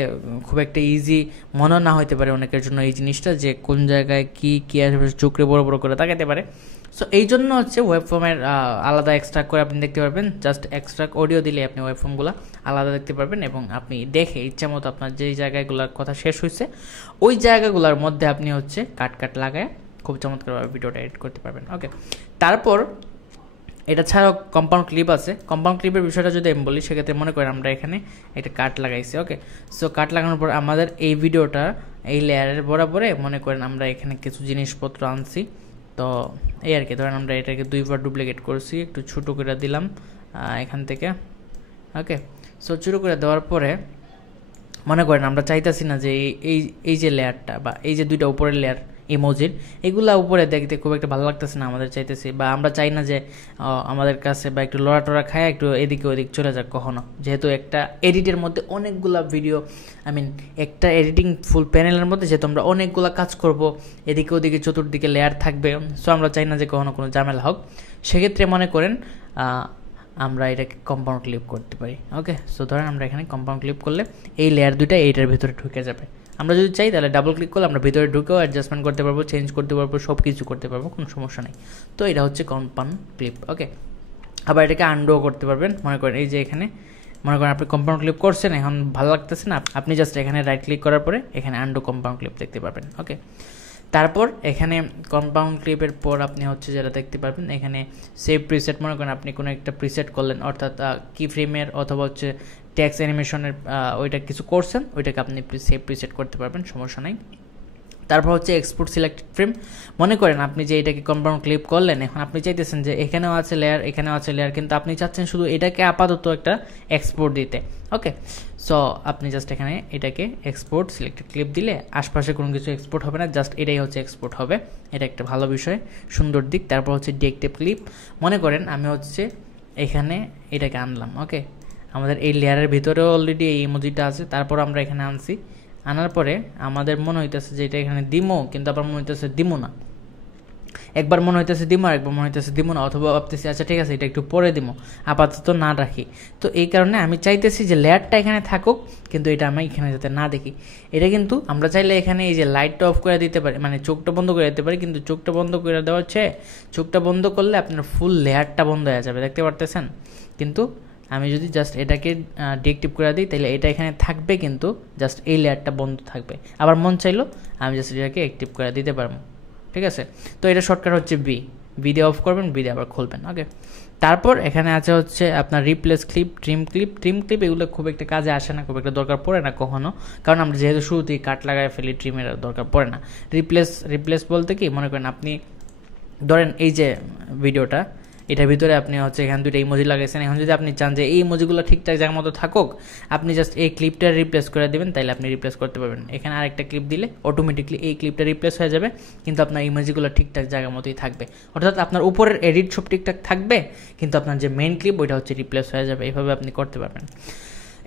খুব একটা ইজি মনে না হইতে পারে অনেকের জন্য এই জিনিসটা, যে কোন জায়গায় কি আসবে চোখে বড় বড় করে তাকাইতে পারে। সো এই জন্য হচ্ছে ওয়েব ফর্মের আলাদা এক্সট্রা করে আপনি দেখতে পারবেন, জাস্ট এক্সট্রা অডিও দিলে আপনি ওয়েব ফর্মগুলো আলাদা দেখতে পারবেন, এবং আপনি দেখে ইচ্ছা মতো আপনার যেই জায়গাগুলোর কথা শেষ হয়েছে ওই জায়গাগুলোর মধ্যে আপনি হচ্ছে কাট লাগায় খুব চমৎকারভাবে ভিডিওটা এডিট করতে পারবেন। ওকে, তারপর এটা ছাড়াও কম্পাউন্ড ক্লিপ আছে। কম্পাউন্ড ক্লিপের বিষয়টা যদি আমি বলি, সেক্ষেত্রে মনে করেন আমরা এখানে একটা কাট লাগাইছি। ওকে, সো কাট লাগানোর পর আমাদের এই ভিডিওটা এই লেয়ারের বরাবরে মনে করেন আমরা এখানে কিছু জিনিসপত্র আনছি, তো এই আর কি। ধরেন আমরা এটাকে 2বার ডুপ্লিকেট করছি, একটু ছোটো করে দিলাম এখান থেকে। ওকে, সো ছোটো করে দেওয়ার পরে মনে করেন আমরা চাইতেছি না যে এই যে লেয়ারটা বা এই যে 2টা উপরের লেয়ার ইমোজির, এগুলা উপরে দেখতে খুব একটা ভালো লাগতেছে না আমাদের, চাইতেছি বা আমরা চাই না যে আমাদের কাছে বা একটু লড়া খায় একটু এদিকে ওদিক চলে যাক কখনো, যেহেতু একটা এডিটের মধ্যে অনেকগুলা ভিডিও একটা এডিটিং ফুল প্যানেলের মধ্যে যেহেতু আমরা অনেকগুলা কাজ করব, এদিকে ওদিকে চতুর্দিকে লেয়ার থাকবে, সো আমরা চাই না যে কখনো কোনো ঝামেলা হোক। সেক্ষেত্রে মনে করেন আমরা এটাকে কম্পাউন্ড ক্লিপ করতে পারি। ওকে, সো ধরেন আমরা এখানে কম্পাউন্ড ক্লিপ করলে এই লেয়ার 2টা এইটার ভিতরে ঢুকে যাবে। আমরা যদি চাই তাহলে ডাবল ক্লিক করলে আমরা ভিতরে ঢুকেও অ্যাডজাস্টমেন্ট করতে পারবো, চেঞ্জ করতে পারবো, সব কিছু করতে পারবো, কোনো সমস্যা নেই। তো এটা হচ্ছে কম্পাউন্ড ক্লিপ। ওকে, আবার এটাকে আন্ডুও করতে পারবেন। মনে করেন এই যে এখানে মনে করেন আপনি কম্পাউন্ড ক্লিপ করছেন, এখন ভালো লাগতেছে না, আপনি জাস্ট এখানে রাইট ক্লিক করার পরে এখানে আন্ডু কম্পাউন্ড ক্লিপ দেখতে পারবেন। ওকে, তারপর এখানে কম্পাউন্ড ক্লিপের পর আপনি হচ্ছে যেটা দেখতে পারবেন এখানে সেভ প্রিসেট। মনে করেন আপনি কোনো একটা প্রিসেট করলেন, অর্থাৎ কি ফ্রেমের অথবা হচ্ছে টেক্সট অ্যানিমেশনের ওইটা কিছু করছেন, ওইটাকে আপনি সেভ প্রিসেট করতে পারবেন, সমস্যা নাই। তারপর হচ্ছে এক্সপোর্ট সিলেক্টেড ফ্রেম। মনে করেন আপনি যে এটাকে কম্পাউন্ড ক্লিপ করলেন, এখন আপনি চাইতেছেন যে এখানেও আছে লেয়ার এখানেও আছে লেয়ার, কিন্তু আপনি চাচ্ছেন শুধু এটাকে আপাতত একটা এক্সপোর্ট দিতে। ওকে, সো আপনি জাস্ট এখানে এটাকে এক্সপোর্ট সিলেক্টেড ক্লিপ দিলে আশপাশে কোনো কিছু এক্সপোর্ট হবে না, জাস্ট এটাই হচ্ছে এক্সপোর্ট হবে। এটা একটা ভালো বিষয়, সুন্দর দিক। তারপর হচ্ছে ডিটেক্টিভ ক্লিপ। মনে করেন আমি হচ্ছে এখানে এটাকে আনলাম। ওকে, আমাদের এই লেয়ারের ভিতরেও অলরেডি এই ইমোজিটা আছে, তারপর আমরা এখানে আনছি, আনার পরে আমাদের মনে হইতেছে যে এটা এখানে দিমো, কিন্তু আবার মনে হইতেছে দিমো না, একবার মনে হইতেছে দিমো আর একবার মনে হইতেছে দিমো না, অথবা ভাবতেছি আচ্ছা ঠিক আছে এটা একটু পরে দিমো, আপাতত না রাখি। তো এই কারণে আমি চাইতেছি যে লেয়ারটা এখানে থাকুক, কিন্তু এটা আমি এখানে যাতে না দেখি। এটা কিন্তু আমরা চাইলে এখানে এই যে লাইটটা অফ করে দিতে পারি, মানে চোখটা বন্ধ করে দিতে পারি, কিন্তু চোখটা বন্ধ করে দেওয়া হচ্ছে, চোখটা বন্ধ করলে আপনার ফুল লেয়ারটা বন্ধ হয়ে যাবে, দেখতে পারতেছেন। কিন্তু আমি যদি জাস্ট এটাকে ডিএক্টিভ করে দিই তাহলে এটা এখানে থাকবে, কিন্তু জাস্ট এই লেয়ারটা বন্ধ থাকবে। আবার মন চাইলো আমি জাস্ট এটাকে অ্যাক্টিভ করে দিতে পারবো, ঠিক আছে। তো এটা শর্টকাট হচ্ছে বি দিয়ে অফ করবেন, বি দিয়ে আবার খুলবেন। ওকে, তারপর এখানে আছে হচ্ছে আপনার রিপ্লেস ক্লিপ, ট্রিম ক্লিপ এগুলো খুব একটা কাজে আসে না, খুব একটা দরকার পড়ে না কখনো, কারণ আমরা যেহেতু শুরুতেই কাট লাগায় ফেলি, ট্রিমের দরকার পড়ে না। রিপ্লেস বলতে কি, মনে করেন আপনি ধরেন এই যে ভিডিওটা, এটার ভিতরে আপনি হচ্ছে এখানে 2টা ইমোজি লাগাইছেন, এখন যদি আপনি চান যে এই ইমোজিগুলো ঠিকঠাক জায়গার মতো থাকুক, আপনি জাস্ট এই ক্লিপটা রিপ্লেস করে দেবেন, তাইলে আপনি রিপ্লেস করতে পারবেন। এখানে আরেকটা ক্লিপ দিলে অটোমেটিকলি এই ক্লিপটা রিপ্লেস হয়ে যাবে, কিন্তু আপনার ইমোজিগুলো ঠিকঠাক জায়গার মতোই থাকবে, অর্থাৎ আপনার উপরের এডিট সব ঠিকঠাক থাকবে, কিন্তু আপনার যে মেইন ক্লিপ ওইটা হচ্ছে রিপ্লেস হয়ে যাবে। এইভাবে আপনি করতে পারবেন।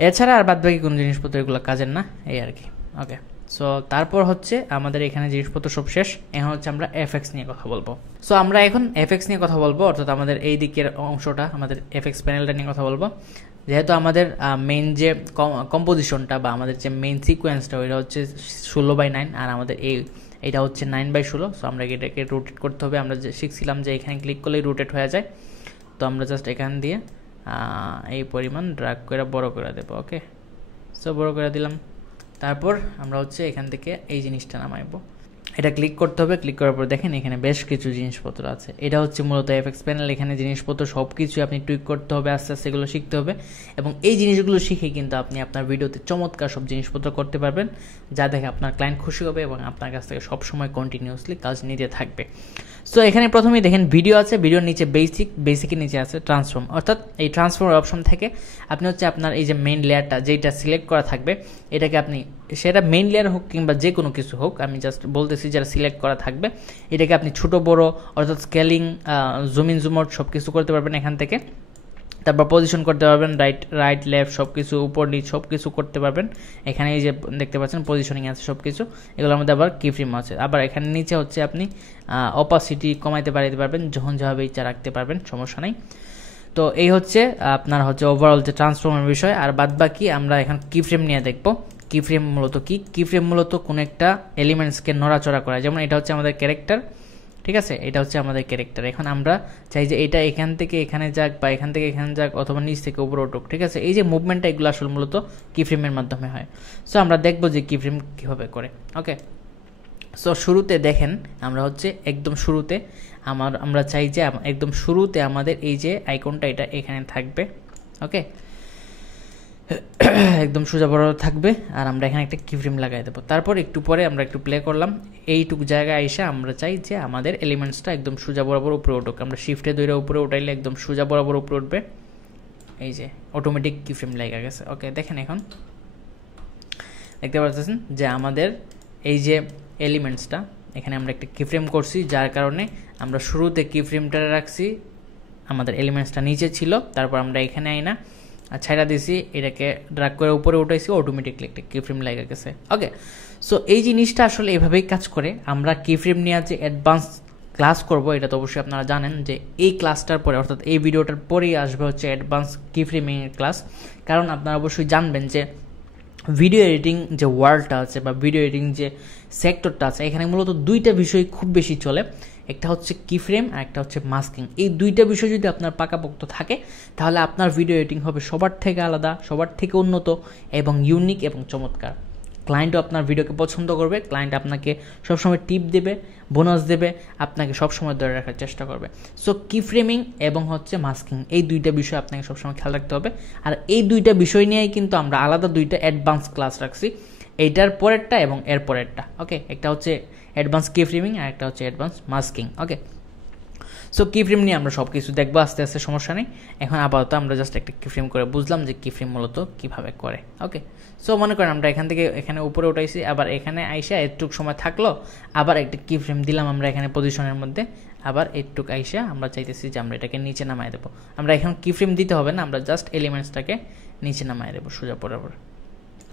এছাড়া আর বাদ বাকি কোনো জিনিসপত্র এগুলো কাজের না, এই আর কি। ওকে, সো তারপর হচ্ছে আমাদের এখানে জিনিসপত্র সব শেষ, এখন হচ্ছে আমরা এফএক্স নিয়ে কথা বলবো। সো আমরা এখন এফএক্স নিয়ে কথা বলবো, অর্থাৎ আমাদের এই দিকের অংশটা, আমাদের এফএক্স প্যানেলটা নিয়ে কথা বলবো। যেহেতু আমাদের মেইন যে কম্পোজিশনটা বা আমাদের যে মেইন সিকোয়েন্সটা ওইটা হচ্ছে 16/9 আর আমাদের এইটা হচ্ছে 9/16। সো আমরা এটাকে রোটেট করতে হবে। আমরা যে শিখছিলাম যে এখানে ক্লিক করলেই রোটেট হয়ে যায়। তো আমরা জাস্ট এখান দিয়ে এই পরিমাণ ড্র্যাগ করে বড় করে দেবো। ওকে, সো বড় করে দিলাম। তারপর আমরা হচ্ছে এখান থেকে এই জিনিসটা নামাইবো। এটা ক্লিক করতে হবে। ক্লিক করার পর দেখেন এখানে বেশ কিছু জিনিসপত্র আছে। এটা হচ্ছে মূলত এফএক্স প্যানেল। এখানে জিনিসপত্র সব কিছু আপনি টুইক করতে হবে, আস্তে আস্তে এগুলো শিখতে হবে এবং এই জিনিসগুলো শিখে কিন্তু আপনি আপনার ভিডিওতে চমৎকার সব জিনিসপত্র করতে পারবেন, যা দেখে আপনার ক্লায়েন্ট খুশি হবে এবং আপনার কাছ থেকে সবসময় কন্টিনিউয়াসলি কাজ নিতে থাকবে। সো এখানে প্রথমেই দেখেন ভিডিও আছে, ভিডিওর নিচে বেসিকের নিচে আছে ট্রান্সফর্ম, অর্থাৎ এই ট্রান্সফর্ম অপশন থেকে আপনি হচ্ছে আপনার এই যে মেইন লেয়ারটা যেটা সিলেক্ট করা থাকবে এটাকে আপনি, সেটা মেইন লেয়ার হোক কিংবা যে কোনো কিছু হোক, আমি জাস্ট বলতেছি যারা সিলেক্ট করা থাকবে এটাকে আপনি ছোট বড় অর্থাৎ scaling, zoom in zoom out সব কিছু করতে পারবেন এখান থেকে। তারপর পজিশন করতে পারবেন, রাইট লেফট সব কিছু, উপর নিচ সব কিছু করতে পারবেন। এখানে এই যে দেখতে পাচ্ছেন পজিশনিং আছে সব কিছু, এগুলোর মধ্যে আবার কি ফ্রেম আছে। আবার এখানে নিচে হচ্ছে আপনি অপাসিটি কমাইতে বাড়াইতে পারবেন, যখন যেভাবে ইচ্ছা রাখতে পারবেন, সমস্যা নেই। তো এই হচ্ছে আপনার হচ্ছে ওভারঅল যে ট্রান্সফর্মের বিষয়। আর বাদ বাকি আমরা এখন কি ফ্রেম নিয়ে দেখবো। কি ফ্রেম মূলত কি ফ্রেম মূলত কোনো একটা এলিমেন্টসকে নড়াচড়া করা। যেমন এটা হচ্ছে আমাদের ক্যারেক্টার, ঠিক আছে, এটা হচ্ছে আমাদের ক্যারেক্টার। এখন আমরা চাই যে এটা এখান থেকে এখানে যাক বা এখান থেকে এখানে যাক অথবা নিচ থেকে উপরে উঠুক, ঠিক আছে। এই যে মুভমেন্টটা এগুলো আসলে মূলত কি ফ্রেমের মাধ্যমে হয়। সো আমরা দেখবো যে কি ফ্রেম কীভাবে করে। ওকে, সো শুরুতে দেখেন আমরা হচ্ছে একদম শুরুতে আমরা চাই যে একদম শুরুতে আমাদের এই যে আইকনটা এটা এখানে থাকবে। ওকে, একদম সোজা বড় থাকবে আর আমরা এখানে একটা কি ফ্রেম লাগাই দেবো। তারপর একটু পরে আমরা একটু প্লে করলাম, এইটুক জায়গায় এসে আমরা চাই যে আমাদের এলিমেন্টসটা একদম সোজা বরাবর উপরে উঠুক। আমরা শিফটে ধরে উপরে উঠাইলে একদম সোজা বরাবর উপরে উঠবে। এই যে অটোমেটিক কি ফ্রেম লাগা গেছে। ওকে, দেখেন এখন দেখতে পাচ্ছেন যে আমাদের এই যে এলিমেন্টসটা এখানে আমরা একটা কি ফ্রেম করছি, যার কারণে আমরা শুরুতে কি ফ্রেমটা রাখছি, আমাদের এলিমেন্টসটা নিচে ছিল, তারপর আমরা এখানে আইনা আর ছাইড়া দিয়েছি, এটাকে ড্র্যাগ করে উপরে উঠাইছি, অটোমেটিকলি একটা কি ফ্রেম লেগে গেছে। ওকে, সো এই জিনিসটা আসলে এভাবেই কাজ করে। আমরা কি ফ্রেম নিয়ে যে অ্যাডভান্স ক্লাস করব এটা তো অবশ্যই আপনারা জানেন যে এই ক্লাসটার পরে অর্থাৎ এই ভিডিওটার পরেই আসবে হচ্ছে অ্যাডভান্স কি ফ্রেমিংয়ের ক্লাস। কারণ আপনারা অবশ্যই জানবেন যে ভিডিও এডিটিং যে ওয়ার্ল্ডটা আছে বা ভিডিও এডিটিং যে সেক্টরটা আছে এখানে মূলত দুইটা বিষয় খুব বেশি চলে। একটা হচ্ছে কি ফ্রেম আর একটা হচ্ছে মাস্কিং। এই দুইটা বিষয় যদি আপনার পাকাপোক্ত থাকে তাহলে আপনার ভিডিও এডিটিং হবে সবার থেকে আলাদা, সবার থেকে উন্নত এবং ইউনিক এবং চমৎকার। ক্লায়েন্টও আপনার ভিডিওকে পছন্দ করবে, ক্লায়েন্ট আপনাকে সবসময় টিপ দেবে, বোনাস দেবে, আপনাকে সবসময় ধরে রাখার চেষ্টা করবে। সো কি ফ্রেমিং এবং হচ্ছে মাস্কিং এই দুইটা বিষয় আপনাকে সবসময় খেয়াল রাখতে হবে। আর এই দুইটা বিষয় নিয়েই কিন্তু আমরা আলাদা দুইটা অ্যাডভান্স ক্লাস রাখছি, এইটার পরেরটা এবং এর পরেরটা। ওকে, একটা হচ্ছে অ্যাডভান্স কি ফ্রেমিং আর একটা হচ্ছে অ্যাডভান্স মাস্কিং। ওকে, সো কি ফ্রেম নিয়ে আমরা সব কিছু দেখবো আস্তে আস্তে, সমস্যা নেই। এখন আপাতত আমরা জাস্ট একটা কি ফ্রেম করে বুঝলাম যে কি ফ্রেম মূলত কীভাবে করে। ওকে, সো মনে করেন আমরা এখান থেকে এখানে উপরে উঠাইছি, আবার এখানে আইসা একটুক সময় থাকলো, আবার একটা কি ফ্রেম দিলাম আমরা এখানে পজিশনের মধ্যে, আবার একটুক আইসা আমরা চাইতেছি যে আমরা এটাকে নিচে নামাই দেবো। আমরা এখন কি ফ্রেম দিতে হবে না, আমরা জাস্ট এলিমেন্টসটাকে নিচে নামাই দেবো সোজা বরাবর।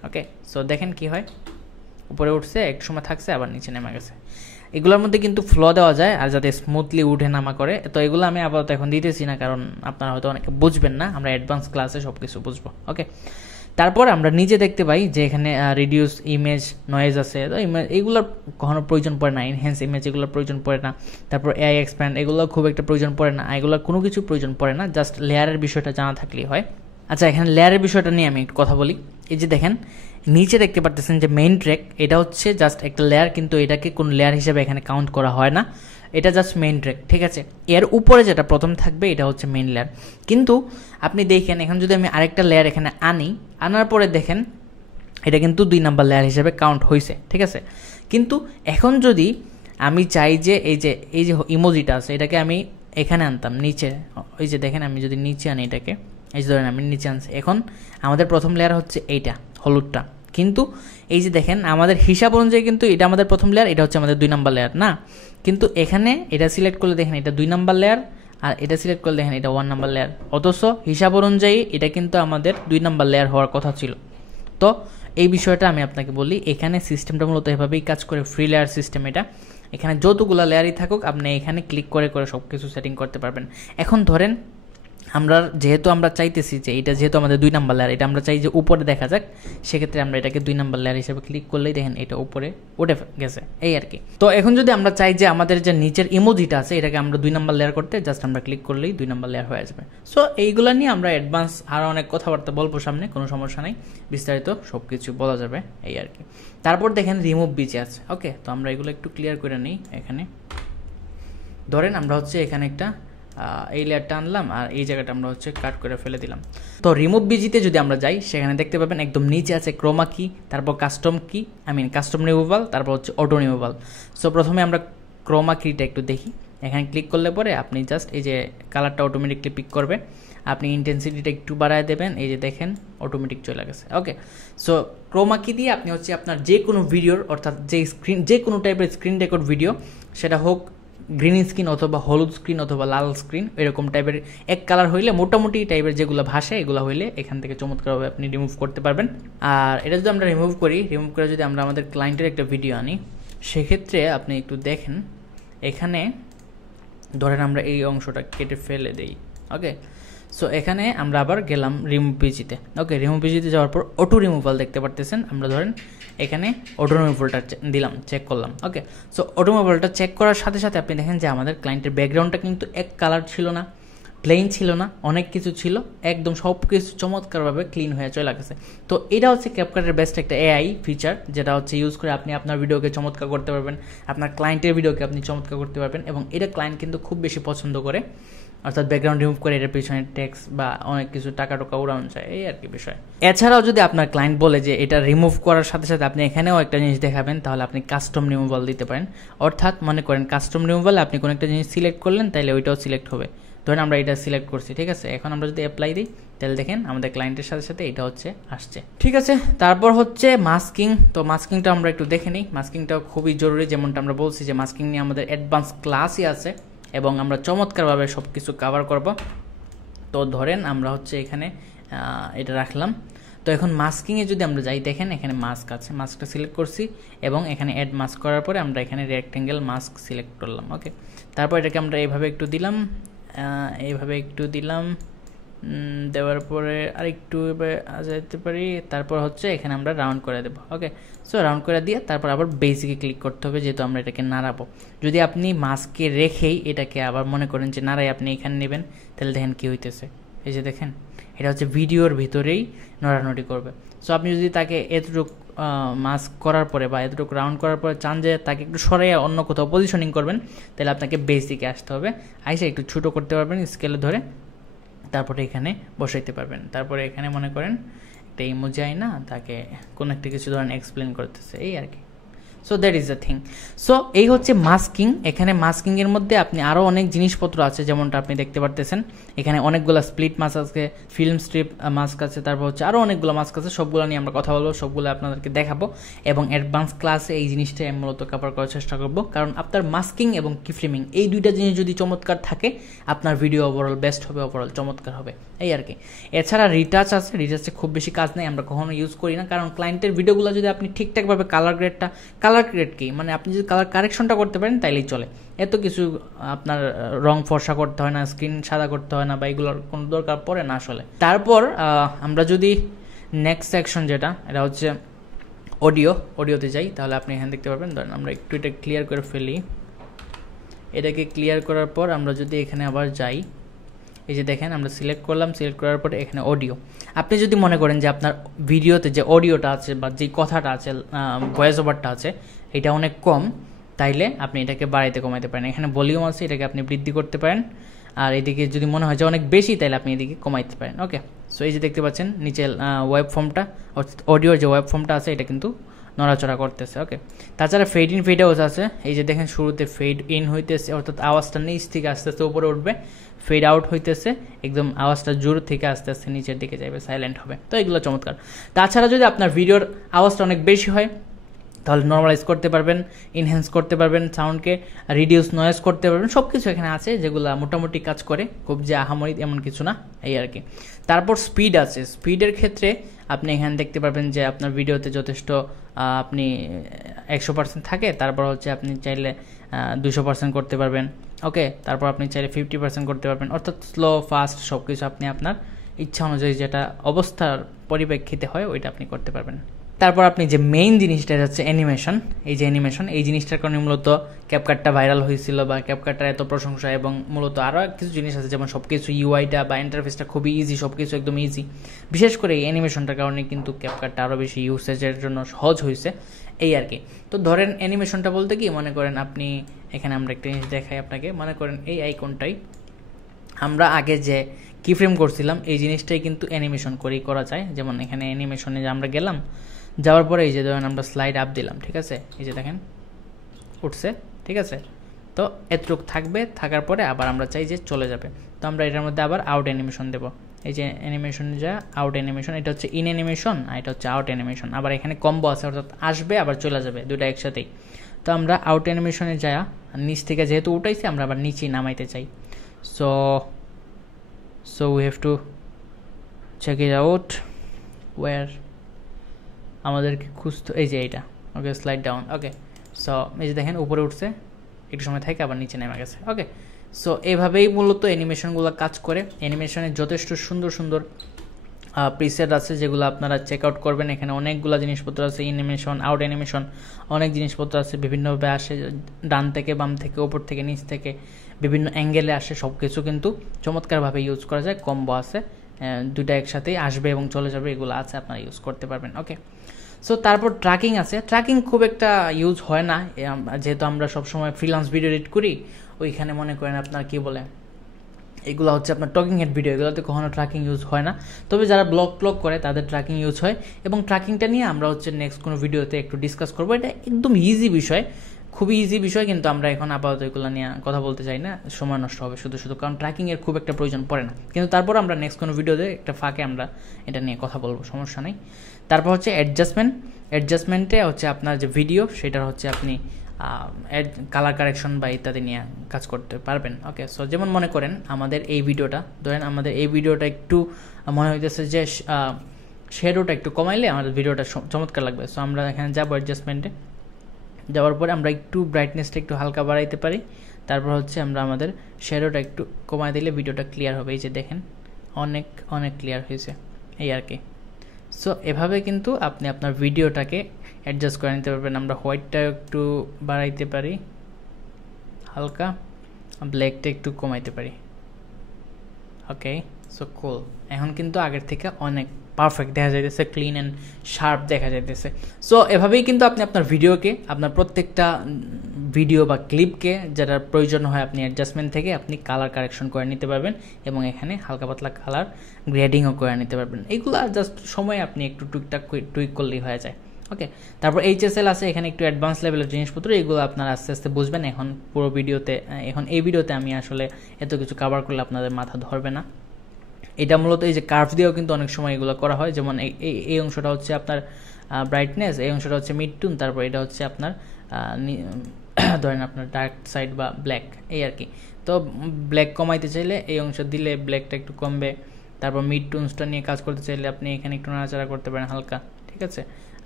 ওকে, সো দেখেন কি হয়, উপরে উঠছে, একটু সময় থাকছে, আবার নিচে নেমে গেছে। এগুলোর মধ্যে কিন্তু ফ্লো দেওয়া যায় আর যাতে স্মুথলি উঠে নামা করে। তো এগুলো আমি আপাতত এখন দিতেছি না, কারণ আপনারা হয়তো অনেকে বুঝবেন না, আমরা অ্যাডভান্স ক্লাসে সব কিছু বুঝবো। ওকে, তারপর আমরা নিচে দেখতে পাই যে এখানে রিডিউস ইমেজ নয়েজ আছে, তো এগুলোর কখনো প্রয়োজন পড়ে না। এনহ্যান্স ইমেজ এগুলোর প্রয়োজন পড়ে না। তারপর এআই এক্সপ্যান্ড এগুলো খুব একটা প্রয়োজন পড়ে না, এগুলোর কোনো কিছু প্রয়োজন পড়ে না, জাস্ট লেয়ারের বিষয়টা জানা থাকলেই হয়। আচ্ছা, এখানে লেয়ারের বিষয়টা নিয়ে আমি একটু কথা বলি। এই যে দেখেন নিচে দেখতে পারতেছেন যে মেইন ট্র্যাক, এটা হচ্ছে জাস্ট একটা লেয়ার, কিন্তু এটাকে কোন লেয়ার হিসেবে এখানে কাউন্ট করা হয় না, এটা জাস্ট মেইন ট্র্যাক, ঠিক আছে। এর উপরে যেটা প্রথম থাকবে এটা হচ্ছে মেইন লেয়ার। কিন্তু আপনি দেখেন এখন যদি আমি আরেকটা লেয়ার এখানে আনার পরে দেখেন এটা কিন্তু 2 নাম্বার লেয়ার হিসেবে কাউন্ট হয়েছে, ঠিক আছে। কিন্তু এখন যদি আমি চাই যে এই যে ইমোজিটা আছে এটাকে আমি এখানে আনতাম নিচে, ওই যে দেখেন আমি যদি নিচে আনি এটাকে, এই যে ধরেন আমি নিচে আনছি, এখন আমাদের প্রথম লেয়ার হচ্ছে এইটা হলুদটা, কিন্তু এই যে দেখেন আমাদের হিসাব অনুযায়ী কিন্তু এটা আমাদের প্রথম লেয়ার, এটা হচ্ছে আমাদের 2 নাম্বার লেয়ার না। কিন্তু এখানে এটা সিলেক্ট করলে দেখেন এটা 2 নাম্বার লেয়ার, আর এটা সিলেক্ট করলে দেখেন এটা 1 নাম্বার লেয়ার, অথচ হিসাব অনুযায়ী এটা কিন্তু আমাদের 2 নাম্বার লেয়ার হওয়ার কথা ছিল। তো এই বিষয়টা আমি আপনাকে বলি, এখানে সিস্টেমটা মূলত এভাবেই কাজ করে, ফ্রি লেয়ার সিস্টেম এটা। এখানে যতগুলো লেয়ারই থাকুক আপনি এখানে ক্লিক করে করে সব কিছু সেটিং করতে পারবেন। এখন ধরেন আমরা যেহেতু আমরা চাইতেছি যে এটা যেহেতু আমাদের 2 নাম্বার লেয়ার, এটা আমরা চাই যে উপরে দেখা যাক, সেক্ষেত্রে আমরা এটাকে 2 নাম্বার লেয়ার হিসেবে ক্লিক করলেই দেখেন এটা উপরে উঠে গেছে, এই আর কি। তো এখন যদি আমরা চাই যে আমাদের যে নিচের ইমোজিটা আছে এটাকে আমরা 2 নাম্বার লেয়ার করতে, জাস্ট আমরা ক্লিক করলেই 2 নাম্বার লেয়ার হয়ে যাবে। সো এইগুলো নিয়ে আমরা অ্যাডভান্স আরও অনেক কথাবার্তা বলবো সামনে, কোনো সমস্যা নেই, বিস্তারিত সব কিছু বলা যাবে, এই আর কি। তারপর দেখেন রিমুভ বিচে আছে, ওকে। তো আমরা এগুলো একটু ক্লিয়ার করে নিই। এখানে ধরেন আমরা হচ্ছে এখানে একটা এই লেয়ারটা আনলাম আর এই জায়গাটা আমরা হচ্ছে কাট করে ফেলে দিলাম। তো রিমুভ বিজিতে যদি আমরা যাই, সেখানে দেখতে পাবেন একদম নিচে আছে ক্রোমা কি, তারপর কাস্টম কি, কাস্টম রিমুভাল, তারপর হচ্ছে অটো রিমুভাল। সো প্রথমে আমরা ক্রোমা কিটা একটু দেখি। এখানে ক্লিক করলে পরে আপনি জাস্ট এই যে কালারটা অটোমেটিকলি পিক করবে, আপনি ইন্টেন্সিটিটা একটু বাড়ায় দেবেন, এই যে দেখেন অটোমেটিক চলে গেছে, ওকে। সো ক্রোমা কি দিয়ে আপনি হচ্ছে আপনার যে কোনো ভিডিওর, অর্থাৎ যে কোনো টাইপের স্ক্রিন রেকর্ড ভিডিও, সেটা হোক গ্রিন স্ক্রিন অথবা হলুদ স্ক্রিন অথবা লাল স্ক্রিন, এরকম টাইপের এক কালার হইলে, মোটামুটি টাইপের যেগুলো ভাষা, এগুলো হইলে এখান থেকে চমৎকারভাবে আপনি রিমুভ করতে পারবেন। আর এটা যদি আমরা রিমুভ করে যদি আমরা আমাদের ক্লায়েন্টের একটা ভিডিও আনি, সেক্ষেত্রে আপনি একটু দেখেন, এখানে ধরেন আমরা এই অংশটা কেটে ফেলে দেই, ওকে। সো এখানে আমরা আবার গেলাম রিমুভ পিজিতে, ওকে। রিমুভ পিজিতে যাওয়ার পর অটো রিমুভাল দেখতে পারতেছেন, আমরা ধরেন এখানে অটো রিমুভালটা দিলাম, চেক করলাম, ওকে। সো অটো রিমুভালটা চেক করার সাথে সাথে আপনি দেখেন যে আমাদের ক্লায়েন্টের ব্যাকগ্রাউন্ডটা কিন্তু এক কালার ছিল না, প্লেন ছিল না, অনেক কিছু ছিল, একদম সব কিছু চমৎকারভাবে ক্লিন হয়ে চলে গেছে। তো এটা হচ্ছে ক্যাপকাটের বেস্ট একটা এআই ফিচার, যেটা হচ্ছে ইউজ করে আপনি আপনার ভিডিওকে চমৎকার করতে পারবেন, আপনার ক্লায়েন্টের ভিডিওকে আপনি চমৎকার করতে পারবেন, এবং এটা ক্লায়েন্ট কিন্তু খুব বেশি পছন্দ করে, অর্থাৎ ব্যাকগ্রাউন্ড রিমুভ করে এটার পিছনে টেক্সট বা অনেক কিছু টাকা উড়ানো যায়, এই আর কি বিষয়। এছাড়াও যদি আপনার ক্লায়েন্ট বলে যে এটা রিমুভ করার সাথে সাথে আপনি এখানেও একটা জিনিস দেখাবেন, তাহলে আপনি কাস্টম রিমুভাল দিতে পারেন। অর্থাৎ মনে করেন কাস্টম রিমুভাল আপনি কোনো একটা জিনিস সিলেক্ট করলেন, তাহলে ওইটাও সিলেক্ট হবে। ধরেন আমরা এটা সিলেক্ট করছি, ঠিক আছে। এখন আমরা যদি অ্যাপ্লাই দিই, তাহলে দেখেন আমাদের ক্লায়েন্টের সাথে সাথে এটা হচ্ছে আসছে, ঠিক আছে। তারপর হচ্ছে মাস্কিং। তো মাস্কিংটা আমরা একটু দেখে নিই। মাস্কিংটাও খুবই জরুরি, যেমনটা আমরা বলছি যে মাস্কিং নিয়ে আমাদের অ্যাডভান্স ক্লাসই আছে, এবং আমরা চমৎকারভাবে সব কিছু কভার করব। তো ধরেন আমরা হচ্ছে এখানে এটা রাখলাম। তো এখন মাস্কিংয়ে যদি আমরা যাই, দেখেন এখানে মাস্ক আছে, মাস্কটা সিলেক্ট করছি, এবং এখানে অ্যাড মাস্ক করার পরে আমরা এখানে রেক্টেঙ্গেল মাস্ক সিলেক্ট করলাম, ওকে। তারপর এটাকে আমরা এইভাবে একটু দিলাম, দেওয়ার পরে আরেকটু যেতে পারি। তারপর হচ্ছে এখানে আমরা রাউন্ড করে দেবো, ওকে। সো রাউন্ড করে দিয়ে তারপর আবার বেসিকে ক্লিক করতে হবে, যেহেতু আমরা এটাকে নাড়াবো। যদি আপনি মাস্কে রেখেই এটাকে আবার মনে করেন যে নাড়াই আপনি এখানে নেবেন, তাহলে দেখেন কী হইতেছে, এই যে দেখেন এটা হচ্ছে ভিডিওর ভিতরেই নড়ানড়ি করবে। সো আপনি যদি তাকে এতটুকু মাস্ক করার পরে বা এতটুকু রাউন্ড করার পরে চান যে তাকে একটু সরাইয়া অন্য কোথাও পজিশনিং করবেন, তাহলে আপনাকে বেসিকে আসতে হবে, আইসা একটু ছোটো করতে পারবেন স্কেলে ধরে, তারপরে এখানে বসাইতে পারবেন। তারপরে এখানে মনে করেন একটা ইমোজি আইনা তাকে কোনো একটা কিছু ধরেন এক্সপ্লেন করতেছে, এই আর কি। So that is the thing. So এই হচ্ছে মাস্কিং। এখানে মাস্কিংয়ের মধ্যে আপনি আরও অনেক জিনিসপত্র আছে, যেমনটা আপনি দেখতে পারতেছেন এখানে অনেকগুলো স্প্লিট মাস্ক আছে, ফিল্ম স্ট্রিপ মাস্ক আছে, তারপর হচ্ছে আরও অনেকগুলো মাস্ক আছে। সবগুলো নিয়ে আমরা কথা বলবো, সবগুলো আপনাদেরকে দেখাবো, এবং অ্যাডভান্স ক্লাসে এই জিনিসটাই আমি মূলত কভার করার চেষ্টা করবো। কারণ আপনার মাস্কিং এবং কিফ্রেমিং এই দুইটা জিনিস যদি চমৎকার থাকে, আপনার ভিডিও ওভারঅল বেস্ট হবে, ওভারঅল চমৎকার হবে, এই আর কি। এছাড়া রিটাচ আছে, রিটাচে খুব বেশি কাজ নেই, আমরা কখনো ইউজ করি না, কারণ ক্লায়েন্টের ভিডিওগুলো যদি আপনি ঠিকঠাকভাবে কালার গ্রেড কি মানে আপনি যদি কালার কারেকশনটা করতে পারেন, তাইলেই চলে। এত কিছু আপনার রং ফর্সা করতে হয় না, স্ক্রিন সাদা করতে হয় না, বা এগুলোর কোনো দরকার পড়ে না আসলে। তারপর আমরা যদি নেক্সট সেকশন যেটা, এটা হচ্ছে অডিওতে যাই, তাহলে আপনি এখানে দেখতে পারবেন। ধরেন আমরা একটু এটা ক্লিয়ার করে ফেলি। এটাকে ক্লিয়ার করার পর আমরা যদি এখানে আবার যাই, এই যে দেখেন আমরা সিলেক্ট করলাম, সিলেক্ট করার পরে এখানে অডিও। আপনি যদি মনে করেন যে আপনার ভিডিওতে যে অডিওটা আছে বা যে কথাটা আছে, ভয়েস ওভারটা আছে, এটা অনেক কম, তাইলে আপনি এটাকে বাড়াইতে কমাইতে পারেন। এখানে ভলিউম আছে, এটাকে আপনি বৃদ্ধি করতে পারেন। আর এদিকে যদি মনে হয় যে অনেক বেশি, তাহলে আপনি এদিকে কমাইতে পারেন, ওকে। সো এই যে দেখতে পাচ্ছেন নিচে ওয়েব ফর্মটা, অডিওর যে ওয়েব ফর্মটা আছে, এটা কিন্তু নড়াচড়া করতেছে, ওকে। তাছাড়া ফেড ইন ফেড আউট আছে, এই যে দেখেন শুরুতে ফেড ইন হইতেছে, অর্থাৎ আওয়াজটা নিচ থেকে আস্তে আস্তে উপরে উঠবে, ফেড আউট হইতেছে, একদম আওয়াজটা জোর থেকে আস্তে আস্তে নিচের দিকে যাবে, সাইলেন্ট হবে। তো এগুলো চমৎকার। তাছাড়া যদি আপনার ভিডিওর আওয়াজটা অনেক বেশি হয়, তাহলে নর্মালাইজ করতে পারবেন, ইনহ্যান্স করতে পারবেন, সাউন্ডকে রিডিউস নয়েজ করতে পারবেন, সব কিছু এখানে আছে, যেগুলো মোটামুটি কাজ করে, খুব যে আহামরি এমন কিছু না, এই আর কি। তারপর স্পিড আছে। স্পিডের ক্ষেত্রে আপনি এখানে দেখতে পারবেন যে আপনার ভিডিওতে যথেষ্ট আপনি 100% থাকে, তারপর হচ্ছে আপনি চাইলে 200% করতে পারবেন, ওকে, তারপর আপনি চাইলে 50% করতে পারবেন, অর্থাৎ স্লো ফাস্ট সব কিছু আপনি আপনার ইচ্ছা অনুযায়ী যেটা অবস্থার পরিপ্রেক্ষিতে হয় ওইটা আপনি করতে পারবেন। তারপর আপনি যে মেইন জিনিসটা হচ্ছে অ্যানিমেশন, এই যে অ্যানিমেশন, এই জিনিসটার কারণে মূলত ক্যাপকাটটা ভাইরাল হয়েছিল বা ক্যাপকাটটার এত প্রশংসা, এবং মূলত আরও কিছু জিনিস আছে যেমন সব কিছু ইউআইটা বা ইন্টারফেসটা খুবই ইজি, সব কিছু একদম ইজি। বিশেষ করে এই অ্যানিমেশনটার কারণে কিন্তু ক্যাপকাটটা আরও বেশি ইউসেজের জন্য সহজ হয়েছে, এই আর কি। তো ধরেন অ্যানিমেশনটা বলতে কি, মনে করেন আপনি এখানে আমরা একটা জিনিস দেখাই আপনাকে, মনে করেন এই আইকনটাই আমরা আগে যে কি ফ্রেম করছিলাম এই জিনিসটাই কিন্তু অ্যানিমেশন করেই করা যায়। যেমন এখানে অ্যানিমেশনে যে আমরা গেলাম, যাওয়ার পরে এই যে ধরেন আমরা স্লাইড আপ দিলাম, ঠিক আছে, এই যে দেখেন উঠছে, ঠিক আছে। তো এতটুক থাকবে, থাকার পরে আবার আমরা চাই যে চলে যাবে, তো আমরা এটার মধ্যে আবার আউট অ্যানিমেশন দেবো। এই যে অ্যানিমেশন যা আউট অ্যানিমেশন, এটা হচ্ছে ইন অ্যানিমেশন আর এটা হচ্ছে আউট অ্যানিমেশন। আবার এখানে কম্বো আছে, অর্থাৎ আসবে আবার চলে যাবে দুটো একসাথেই। তো আমরা আউট অ্যানিমেশনে যাই, নিচ থেকে যেহেতু উঠাইছি আমরা আবার নিচেই নামাইতে চাই। so we have to check it out where আমাদেরকে খুঁজতে, এই যে এইটা, ওকে স্লাইড ডাউন, ওকে। সো এই যে দেখেন উপরে উঠছে, একটু সময় থাকে আবার নিচে নেমে গেছে, ওকে। সো এইভাবেই মূলত অ্যানিমেশনগুলো কাজ করে। অ্যানিমেশনের যথেষ্ট সুন্দর সুন্দর প্রিসেট আছে যেগুলো আপনারা চেক আউট করবেন। এখানে অনেকগুলো জিনিসপত্র আছে, অ্যানিমেশন আউট অ্যানিমেশন, অনেক জিনিসপত্র আছে, বিভিন্নভাবে আসে, ডান থেকে বাম থেকে উপর থেকে নিচ থেকে বিভিন্ন অ্যাঙ্গেলে আসে, সব কিছু কিন্তু চমৎকারভাবে ইউজ করা যায়। কম্বো আছে, দুইটা একসাথেই আসবে এবং চলে যাবে, এগুলো আছে, আপনারা ইউজ করতে পারবেন, ওকে। সো তারপর ট্র্যাকিং আছে। ট্র্যাকিং খুব একটা ইউজ হয় না, যেহেতু আমরা সবসময় ফ্রিল্যান্স ভিডিও এডিট করি, ওইখানে মনে করেন আপনার কি বলে, এগুলো হচ্ছে আপনার টকিং হেড ভিডিও, এগুলোতে কখনো ট্র্যাকিং ইউজ হয় না। তবে যারা ব্লগ করে তাদের ট্র্যাকিং ইউজ হয়, এবং ট্র্যাকিংটা নিয়ে আমরা হচ্ছে নেক্সট কোনো ভিডিওতে একটু ডিসকাস করবো। এটা একদম ইজি বিষয়, খুবই ইজি বিষয়, কিন্তু আমরা এখন আপাতত এগুলো নিয়ে কথা বলতে চাই না, সময় নষ্ট হবে শুধু শুধু, কারণ ট্র্যাকিংয়ের খুব একটা প্রয়োজন পড়ে না। কিন্তু তারপর আমরা নেক্সট কোনো ভিডিওতে একটা ফাঁকে আমরা এটা নিয়ে কথা বলবো, সমস্যা নেই। তারপর হচ্ছে অ্যাডজাস্টমেন্টে হচ্ছে আপনার যে ভিডিও সেটার হচ্ছে আপনি কালার কারেকশন বা ইত্যাদি নিয়ে কাজ করতে পারবেন, ওকে। সো যেমন মনে করেন আমাদের এই ভিডিওটা, ধরেন আমাদের এই ভিডিওটা একটু মনে হইতেছে যে শেডোটা একটু কমাইলে আমাদের ভিডিওটা চমৎকার লাগবে। সো আমরা এখানে যাবো অ্যাডজাস্টমেন্টে, যাওয়ার পরে আমরা একটু ব্রাইটনেসটা একটু হালকা বাড়াইতে পারি। তারপর হচ্ছে আমরা আমাদের শ্যাডোটা একটু কমাই দিলে ভিডিওটা ক্লিয়ার হবে, এই যে দেখেন অনেক অনেক ক্লিয়ার হয়েছে, এই আর কি। সো এভাবে কিন্তু আপনি আপনার ভিডিওটাকে অ্যাডজাস্ট করে নিতে পারবেন। আমরা হোয়াইটটা একটু বাড়াইতে পারি হালকা, ব্ল্যাকটা একটু কমাইতে পারি, ওকে। সো কুল, এখন কিন্তু আগের থেকে অনেক পারফেক্ট দেখা যাইতেছে, ক্লিন অ্যান্ড শার্প দেখা যাইতেছে। সো এভাবেই কিন্তু আপনি আপনার ভিডিওকে, আপনার প্রত্যেকটা ভিডিও বা ক্লিপকে যেটার প্রয়োজন হয় আপনি অ্যাডজাস্টমেন্ট থেকে আপনি কালার কারেকশন করে নিতে পারবেন, এবং এখানে হালকা পাতলা কালার গ্রেডিংও করে নিতে পারবেন। এইগুলো জাস্ট সময় আপনি একটু টুকটাক টুইক করলেই হয়ে যায়, ওকে। তারপর HSL আছে, এখানে একটু অ্যাডভান্স লেভেলের জিনিসপত্র, এগুলো আপনারা আস্তে আস্তে বুঝবেন। এখন পুরো ভিডিওতে, এখন এই ভিডিওতে আমি আসলে এত কিছু কভার করলে আপনাদের মাথা ধরবে না। এটা মূলত এই যে কার্ভ দিয়েও কিন্তু অনেক সময় এগুলো করা হয়, যেমন এই অংশটা হচ্ছে আপনার ব্রাইটনেস, এই অংশটা হচ্ছে মিড টুন, তারপর এটা হচ্ছে আপনার ধরেন আপনার ডার্ক সাইড বা ব্ল্যাক, এই আর কি। তো ব্ল্যাক কমাইতে চাইলে এই অংশ দিলে ব্ল্যাকটা একটু কমবে। তারপর মিড টুনসটা নিয়ে কাজ করতে চাইলে আপনি এখানে একটু নাড়াচাড়া করতে পারেন হালকা, ঠিক আছে।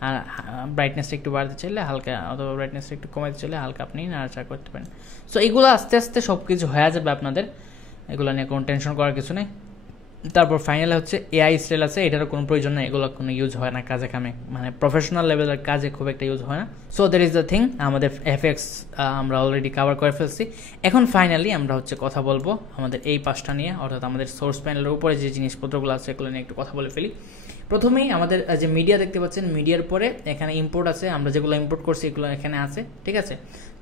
আর ব্রাইটনেসটা একটু বাড়তে চাইলে হালকা, অথবা ব্রাইটনেসটা একটু কমাইতে চাইলে হালকা আপনি নাড়াচাড়া করতে পারেন। সো এগুলো আস্তে আস্তে সব কিছু হয়ে যাবে আপনাদের, এগুলো নিয়ে কোনো টেনশন করার কিছু নেই। তারপর ফাইনালে হচ্ছে AI স্টাইল আছে, এটারও কোনো প্রয়োজন নেই, এগুলো কোনো ইউজ হয় না কাজে কামে, মানে প্রফেশনাল লেভেলের কাজে খুব একটা ইউজ হয় না। So that is the thing, আমাদের FX আমরা অলরেডি কভার করে ফেলছি। এখন ফাইনালি আমরা হচ্ছে কথা বলবো আমাদের এই পাশটা নিয়ে, অর্থাৎ আমাদের সোর্স প্যানেলের উপরে যে জিনিসপত্রগুলো আছে এগুলো নিয়ে একটু কথা বলে ফেলি। প্রথমেই আমাদের যে মিডিয়া দেখতে পাচ্ছেন, মিডিয়ার পরে এখানে ইম্পোর্ট আছে, আমরা যেগুলো ইম্পোর্ট করছি এগুলো এখানে আছে, ঠিক আছে।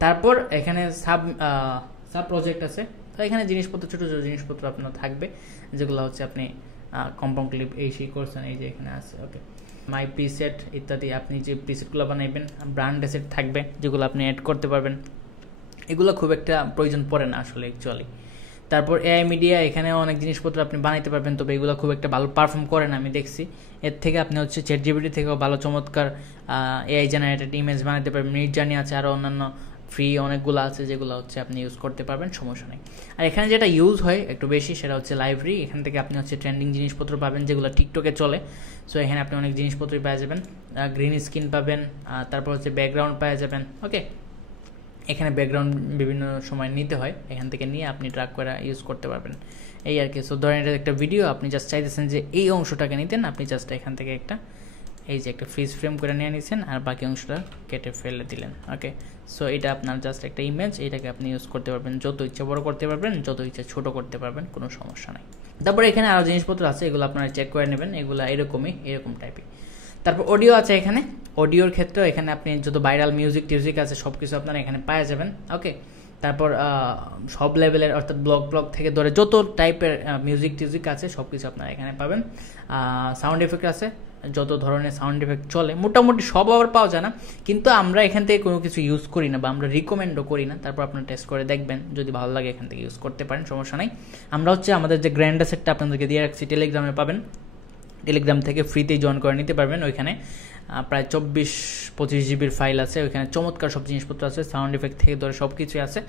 তারপর এখানে সাব প্রজেক্ট আছে, তো এখানে জিনিসপত্র, ছোটো ছোটো জিনিসপত্র আপনার থাকবে, যেগুলো হচ্ছে আপনি কম্পাউন্ড ক্লিপ এই সেই করছেন, এই যে এখানে আছে, ওকে। মাই প্রিসেট ইত্যাদি, আপনি যে প্রিসেটগুলো বানাইবেন, ব্র্যান্ড অ্যাসেট থাকবে যেগুলো আপনি অ্যাড করতে পারবেন, এগুলো খুব একটা প্রয়োজন পড়ে না আসলে অ্যাকচুয়ালি। তারপর AI মিডিয়া, এখানে অনেক জিনিসপত্র আপনি বানাইতে পারবেন, তবে এগুলো খুব একটা ভালো পারফর্ম করে না আমি দেখছি। এর থেকে আপনি হচ্ছে ChatGPT থেকেও ভালো চমৎকার AI জেনারেটেড ইমেজ বানাইতে পারবেন। মিডজার্নি আছে, আরও অন্যান্য ফ্রি অনেকগুলো আছে যেগুলো হচ্ছে আপনি ইউজ করতে পারবেন, সমস্যা নেই। আর এখানে যেটা ইউজ হয় একটু বেশি সেটা হচ্ছে লাইব্রেরি, এখান থেকে আপনি হচ্ছে ট্রেন্ডিং জিনিসপত্র পাবেন যেগুলো টিকটকে চলে। সো এখানে আপনি অনেক জিনিসপত্রই পেয়ে যাবেন, গ্রিন স্ক্রিন পাবেন, তারপর হচ্ছে ব্যাকগ্রাউন্ড পেয়ে যাবেন, ওকে। এখানে ব্যাকগ্রাউন্ড বিভিন্ন সময় নিতে হয়, এখান থেকে নিয়ে আপনি ড্রাগ করে ইউজ করতে পারবেন, এই আর কি। সো ধরেন এটা একটা ভিডিও, আপনি জাস্ট চাইতেছেন যে এই অংশটাকে নিতেন, আপনি জাস্ট এখান থেকে একটা এই যে একটা ফ্রিজ ফ্রেম করে নিয়ে নিয়েছেন আর বাকি অংশটা কেটে ফেলে দিলেন। ওকে, সো এটা আপনার জাস্ট একটা ইমেজ, এটাকে আপনি ইউজ করতে পারবেন, যত ইচ্ছা বড় করতে পারবেন, যত ইচ্ছা ছোট করতে পারবেন, কোনো সমস্যা নাই। তারপরে এখানে আরও জিনিসপত্র আছে, এগুলো আপনারা চেক করে নেবেন, এগুলো এরকম টাইপের। তারপর অডিও আছে এখানে, অডিওর ক্ষেত্রেও এখানে আপনি যত ভাইরাল মিউজিক আছে সব কিছু আপনারা এখানে পাওয়া যাবেন। ওকে, তারপর সব লেভেলের অর্থাৎ ব্লগ থেকে ধরে যত টাইপের মিউজিক আছে সব কিছু আপনারা এখানে পাবেন। সাউন্ড এফেক্ট আছে, যত ধরনের সাউন্ড এফেক্ট চলে মোটামুটি সব আবার পাওয়া যায় না, কিন্তু আমরা এখান থেকে কোনো কিছু ইউজ করি না বা আমরা রিকমেন্ডও করি না। তারপর আপনারা টেস্ট করে দেখবেন, যদি ভালো লাগে এখান থেকে ইউজ করতে পারেন, সমস্যা নাই। আমরা আমাদের যে গ্র্যান্ড সেটটা আপনাদেরকে দিয়ে রাখছি, টেলিগ্রামে পাবেন, টেলিগ্রাম থেকে ফ্রিতেই জয়েন করে নিতে পারবেন। ওইখানে প্রায় 24-25 জিবির ফাইল আছে, ওইখানে চমৎকার সব জিনিসপত্র আছে, সাউন্ড এফেক্ট থেকে ধরে সব কিছুই আছে।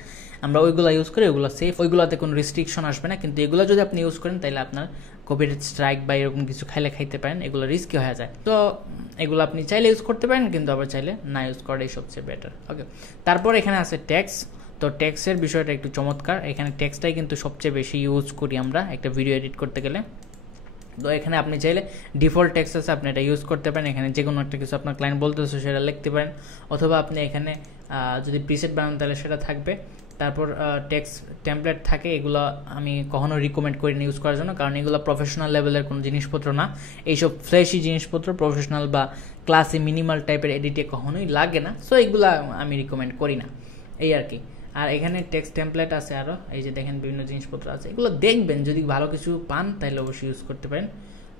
আমরা ওইগুলো ইউজ করি, ওইগুলো সেফ, ওইগুলোতে কোনো রেস্ট্রিকশন আসবে না। কিন্তু এগুলো যদি আপনি ইউজ করেন তাহলে আপনার কপিরাইট স্ট্রাইক বা এরকম কিছু খাইতে পারেন, এগুলো রিস্কি হয়ে যায়। তো এগুলো আপনি চাইলে ইউজ করতে পারেন, কিন্তু আবার চাইলে না ইউজ করাটাই সবচেয়ে বেটার। ওকে, তারপর এখানে আছে ট্যাক্স। তো ট্যাক্সের বিষয়টা একটু চমৎকার, এখানে ট্যাক্সটাই কিন্তু সবচেয়ে বেশি ইউজ করি আমরা একটা ভিডিও এডিট করতে গেলে। তো এখানে আপনি চাইলে ডিফল্ট টেক্সট আছে, আপনি এটা ইউজ করতে পারেন, এখানে যে কোনো একটা কিছু আপনার ক্লায়েন্ট বলতেছে সেটা লিখতে পারেন, অথবা আপনি এখানে যদি প্রিসেট বানান তাহলে সেটা থাকবে। তারপর টেক্সট টেমপ্লেট থাকে, এগুলো আমি কখনো রিকমেন্ড করি না ইউজ করার জন্য, কারণ এগুলো প্রফেশনাল লেভেলের কোনো জিনিসপত্র না। এইসব ফ্ল্যাশি জিনিসপত্র প্রফেশনাল বা ক্লাসি মিনিমাল টাইপের এডিটে কখনোই লাগে না, সো এগুলো আমি রিকমেন্ড করি না, এই আর কি। আর এখানে টেক্সট টেমপ্লেট আছে আরও, এই যে দেখেন বিভিন্ন জিনিসপত্র আছে, এগুলো দেখবেন, যদি ভালো কিছু পান তাহলে অবশ্যই ইউজ করতে পারেন।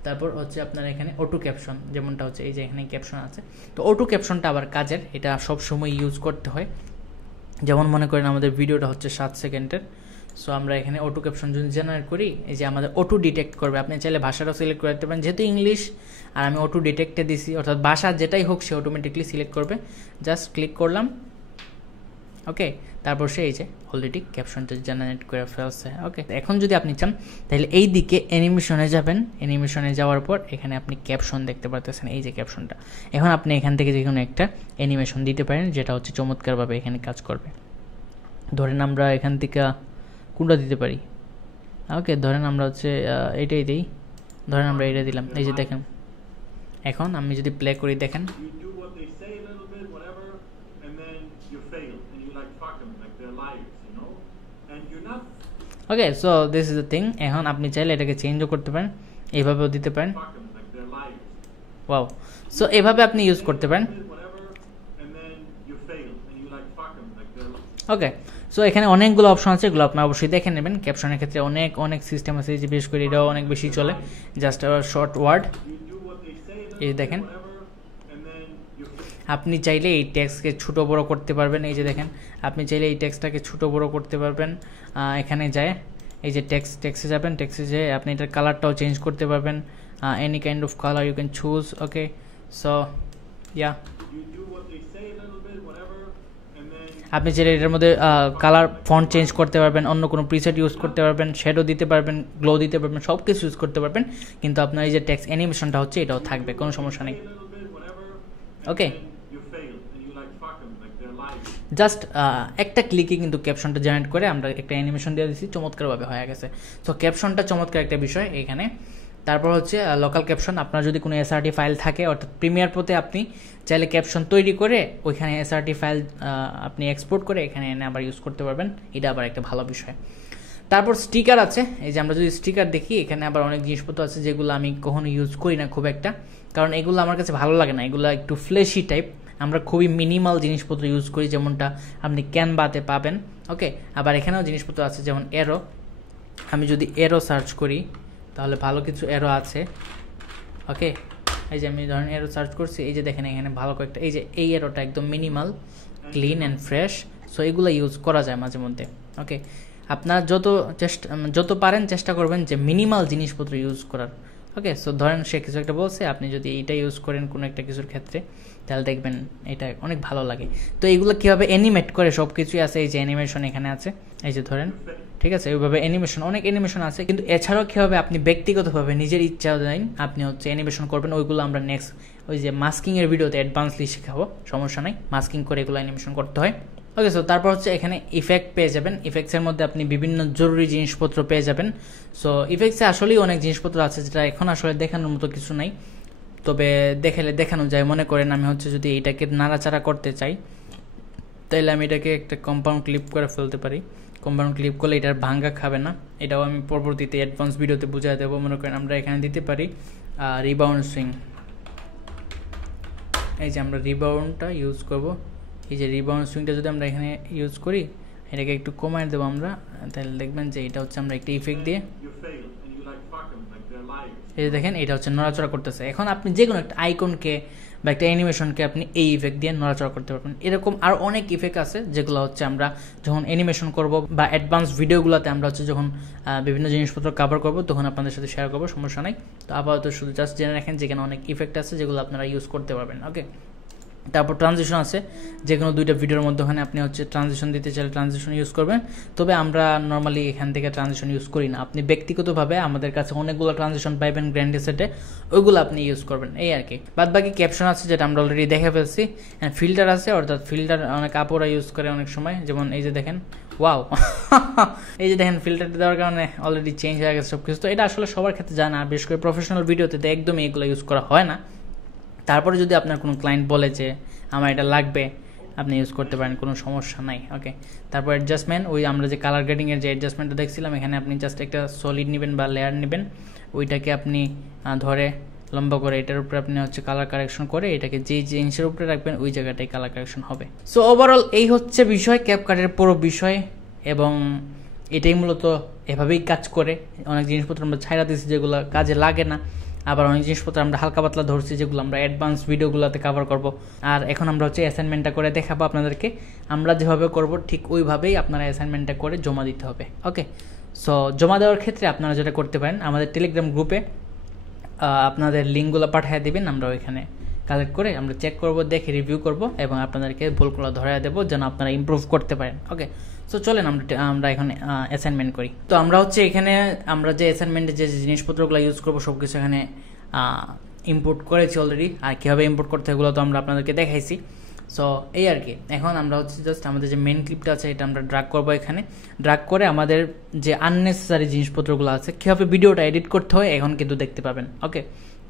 তারপর হচ্ছে আপনার এখানে অটো ক্যাপশন, যেমনটা হচ্ছে এই যে এখানে ক্যাপশন আছে। তো অটো ক্যাপশনটা আবার কাজের, এটা সব সময় ইউজ করতে হয়। যেমন মনে করেন আমাদের ভিডিওটা হচ্ছে 7 সেকেন্ডের, সো আমরা এখানে অটো ক্যাপশন যদি জেনারেট করি, এই যে আমাদের অটো ডিটেক্ট করবে, আপনি চাইলে ভাষাটাও সিলেক্ট করতে পারেন, যেহেতু ইংলিশ আর আমি অটো ডিটেক্টে দিছি, অর্থাৎ ভাষা যেটাই হোক সে অটোমেটিকলি সিলেক্ট করবে। জাস্ট ক্লিক করলাম, ওকে, তারপর সে এই যে অলরেডি ক্যাপশনটা জেনারেট করে ফেলছে। ওকে, এখন যদি আপনি চান তাহলে এই দিকে অ্যানিমেশনে যাবেন, অ্যানিমেশনে যাওয়ার পর এখানে আপনি ক্যাপশন দেখতে পারতেছেন, এই যে ক্যাপশনটা। এখন আপনি এখান থেকে যে কোনো একটা অ্যানিমেশন দিতে পারেন, যেটা হচ্ছে চমৎকারভাবে এখানে কাজ করবে। ধরেন আমরা এখান থেকে কোনটা দিতে পারি, ওকে, ধরেন আমরা হচ্ছে এইটাই দিই, ধরেন আমরা এটা দিলাম, এই যে দেখেন। এখন আমি যদি প্লে করি, দেখেন okay, so this is the thing. এখন আপনি চাইলে এটাকে চেঞ্জও করতে পারেন, এইভাবেও দিতে পারেন। ওয়াও, সো এভাবে আপনি ইউজ করতে পারেন। ওকে, সো এখানে অনেকগুলো অপশন আছে, এগুলো আপনি অবশ্যই দেখে নেবেন। ক্যাপশনের ক্ষেত্রে অনেক সিস্টেম আছে, যে বিশেষ করে এটাও অনেক বেশি চলে, জাস্ট শর্ট ওয়ার্ড। এই দেখেন, আপনি চাইলে এই টেক্সটকে ছোটো বড়ো করতে পারবেন, এই যে দেখেন, আপনি চাইলে এই টেক্সটটাকে ছোটো বড়ো করতে পারবেন। এখানে যায়, এই যে টেক্সটে যাবেন, টেক্সটে যেয়ে আপনি এটার কালারটাও চেঞ্জ করতে পারবেন, any kind of colour you can choose. Okay, so yeah, আপনি চাইলে এটার মধ্যে কালার ফন্ট চেঞ্জ করতে পারবেন, অন্য কোনো প্রিসেট ইউজ করতে পারবেন, শ্যাডো দিতে পারবেন, গ্লো দিতে পারবেন, সব কিছু ইউজ করতে পারবেন। কিন্তু আপনার এই যে টেক্সট অ্যানিমেশনটা হচ্ছে এটাও থাকবে, কোনো সমস্যা নেই। ওকে, জাস্ট একটা ক্লিকে কিন্তু ক্যাপশনটা জেনারেট করে আমরা একটা অ্যানিমেশন দিয়ে দিচ্ছি, চমৎকারভাবে হয়ে গেছে। সো ক্যাপশনটা চমৎকার একটা বিষয় এখানে। তারপর হচ্ছে লোকাল ক্যাপশন, আপনার যদি কোনো এসআরটি ফাইল থাকে, অর্থাৎ প্রিমিয়ার প্রোতে আপনি চাইলে ক্যাপশন তৈরি করে ওইখানে এসআরটি ফাইল আপনি এক্সপোর্ট করে এখানে এনে আবার ইউজ করতে পারবেন, এটা আবার একটা ভালো বিষয়। তারপর স্টিকার আছে, এই যে আমরা যদি স্টিকার দেখি, এখানে আবার অনেক জিনিসপত্র আছে যেগুলো আমি কখনো ইউজ করি না খুব একটা, কারণ এগুলো আমার কাছে ভালো লাগে না, এগুলো একটু ফ্লেশি টাইপ। আমরা খুবই মিনিমাল জিনিসপত্র ইউজ করি, যেমনটা আপনি ক্যানভাতে পাবেন। ওকে, আবার এখানেও জিনিসপত্র আছে, যেমন এরো। আমি যদি এরো সার্চ করি তাহলে ভালো কিছু এরো আছে। ওকে, এই যে আমি ধরেন এরো সার্চ করছি, এই যে দেখেন এখানে ভালো কয়েকটা, এই যে এই এরোটা একদম minimal, clean and fresh. So এগুলো ইউজ করা যায় মাঝে মধ্যে। ওকে, আপনার যত পারেন চেষ্টা করবেন যে মিনিমাল জিনিসপত্র ইউজ করার। ওকে, সো ধরেন সে কিছু একটা বলছে, আপনি যদি এইটা ইউজ করেন কোনো একটা কিছুর ক্ষেত্রে, তাহলে দেখবেন এটা অনেক ভালো লাগে। তো এইগুলো কীভাবে অ্যানিমেট করে সব কিছুই আছে, এই যে অ্যানিমেশন এখানে আছে, এই যে ধরেন, ঠিক আছে, ওইভাবে অ্যানিমেশন, অনেক অ্যানিমেশন আছে। কিন্তু এছাড়াও কীভাবে আপনি ব্যক্তিগতভাবে নিজের ইচ্ছা দেন আপনি হচ্ছে অ্যানিমেশন করবেন, ওইগুলো আমরা নেক্সট ওই যে মাস্কিংয়ের ভিডিওতে অ্যাডভান্সলি শেখাবো, সমস্যা নাই। মাস্কিং করে এগুলো অ্যানিমেশন করতে হয়। ওকে, সো তারপর হচ্ছে এখানে ইফেক্ট পেয়ে যাবেন। ইফেক্টসের মধ্যে আপনি বিভিন্ন জরুরি জিনিসপত্র পেয়ে যাবেন। সো ইফেক্টসে আসলেই অনেক জিনিসপত্র আছে যেটা এখন আসলে দেখানোর মতো কিছু নাই, তবে দেখানো যায়। মনে করেন আমি হচ্ছে যদি এইটাকে নাড়াচাড়া করতে চাই, তাহলে আমি এটাকে একটা কম্পাউন্ড ক্লিপ করে ফেলতে পারি। কম্পাউন্ড ক্লিপ করলে এটার ভাঙ্গা খাবে না, এটাও আমি পরবর্তীতে অ্যাডভান্স ভিডিওতে বুঝিয়ে দেবো। মনে করেন আমরা এখানে দিতে পারি রিবাউন্ড সুইং। এই যে আমরা রিবাউন্ডটা ইউজ করব, এই যে রিবাউন্ড সুইংটা যদি আমরা এখানে ইউজ করি, এটাকে একটু কমায় দেবো আমরা, তাহলে দেখবেন যে এটা হচ্ছে আমরা একটা ইফেক্ট দিয়ে, এই যে দেখেন এটা হচ্ছে নড়াচড়া করতেছে। এখন আপনি যে কোনো একটা আইকনকে বা একটা অ্যানিমেশনকে আপনি এই ইফেক্ট দিয়ে নড়াচড়া করতে পারবেন। এরকম আর অনেক ইফেক্ট আছে যেগুলো হচ্ছে আমরা যখন অ্যানিমেশন করব বা অ্যাডভান্স ভিডিওগুলোতে আমরা হচ্ছে যখন বিভিন্ন জিনিসপত্র কভার করব তখন আপনাদের সাথে শেয়ার করবো, সমস্যা নাই। তো আপাতত শুধু জাস্ট জেনে রাখেন যেখানে অনেক ইফেক্ট আছে যেগুলো আপনারা ইউজ করতে পারবেন। ওকে, তারপর ট্রানজিশন আছে, যে কোনো দুইটা ভিডিওর মধ্যখানে আপনি হচ্ছে ট্রানজিশন দিতে চাইলে ট্রানজিশন ইউজ করবেন, তবে আমরা নর্মালি এখান থেকে ট্রানজিশন ইউজ করি না। আপনি ব্যক্তিগতভাবে আমাদের কাছে অনেকগুলো ট্রানজিশন পাইবেন গ্র্যান্ডি সেটে, ওইগুলো আপনি ইউজ করবেন, এই আর কি। বাদ বাকি ক্যাপশন আছে যেটা আমরা অলরেডি দেখে ফেলছি। ফিল্টার আছে, অর্থাৎ ফিল্টার অনেক আপুরা ইউজ করে অনেক সময়, যেমন এই যে দেখেন ওয়াও এই যে দেখেন ফিল্টার দেওয়ার কারণে অলরেডি চেঞ্জ হয়ে গেছে সব কিছু। তো এটা আসলে সবার ক্ষেত্রে যায় না, বিশেষ করে প্রফেশনাল ভিডিওতে তো একদমই এগুলো ইউজ করা হয় না। তারপরে যদি আপনার কোনো ক্লায়েন্ট বলে যে আমার এটা লাগবে, আপনি ইউজ করতে পারেন, কোনো সমস্যা নাই। ওকে, তারপর অ্যাডজাস্টমেন্ট, ওই আমরা যে কালার গ্রেডিংয়ের যে অ্যাডজাস্টমেন্টটা দেখছিলাম, এখানে আপনি জাস্ট একটা সলিড নেবেন বা লেয়ার নেবেন, ওইটাকে আপনি ধরে লম্বা করে এটার উপরে আপনি হচ্ছে কালার কারেকশন করে এটাকে যেই জিনিসের উপরে রাখবেন ওই জায়গাটাই কালার কারেকশন হবে। সো ওভারঅল এই হচ্ছে বিষয়, ক্যাপকাটের পুরো বিষয়, এবং এটাই মূলত এভাবেই কাজ করে। অনেক জিনিসপত্র আমরা ছাইড়া দিচ্ছি যেগুলো কাজে লাগে না, আবার অনেক জিনিসপত্র আমরা হালকা পাতলা ধরছি যেগুলো আমরা অ্যাডভান্স ভিডিওগুলোতে কভার করব। আর এখন আমরা হচ্ছে অ্যাসাইনমেন্টটা করে দেখাবো আপনাদেরকে, আমরা যেভাবে করব ঠিক ওইভাবেই আপনারা অ্যাসাইনমেন্টটা করে জমা দিতে হবে। ওকে, সো জমা দেওয়ার ক্ষেত্রে আপনারা যেটা করতে পারেন, আমাদের টেলিগ্রাম গ্রুপে আপনাদের লিঙ্কগুলো পাঠিয়ে দেবেন, আমরা ওইখানে কালেক্ট করে আমরা চেক করব, দেখে রিভিউ করব এবং আপনাদেরকে ভুলগুলো ধরিয়ে দেবো যেন আপনারা ইমপ্রুভ করতে পারেন। ওকে, সো চলেন আমরা এখন অ্যাসাইনমেন্ট করি। তো আমরা হচ্ছে এখানে আমরা যে অ্যাসাইনমেন্টে যে জিনিসপত্রগুলো ইউজ করবো সব কিছু এখানে ইম্পোর্ট করেছি অলরেডি, আর কীভাবে ইম্পোর্ট করতে এগুলো তো আমরা আপনাদেরকে দেখাইছি। সো এই আর কি, এখন আমরা হচ্ছে জাস্ট আমাদের যে মেন ক্লিপটা আছে এটা আমরা ড্রাগ করবো, এখানে ড্রাগ করে আমাদের যে আননেসেসারি জিনিসপত্রগুলো আছে কীভাবে ভিডিওটা এডিট করতে হয় এখন কিন্তু দেখতে পাবেন। ওকে,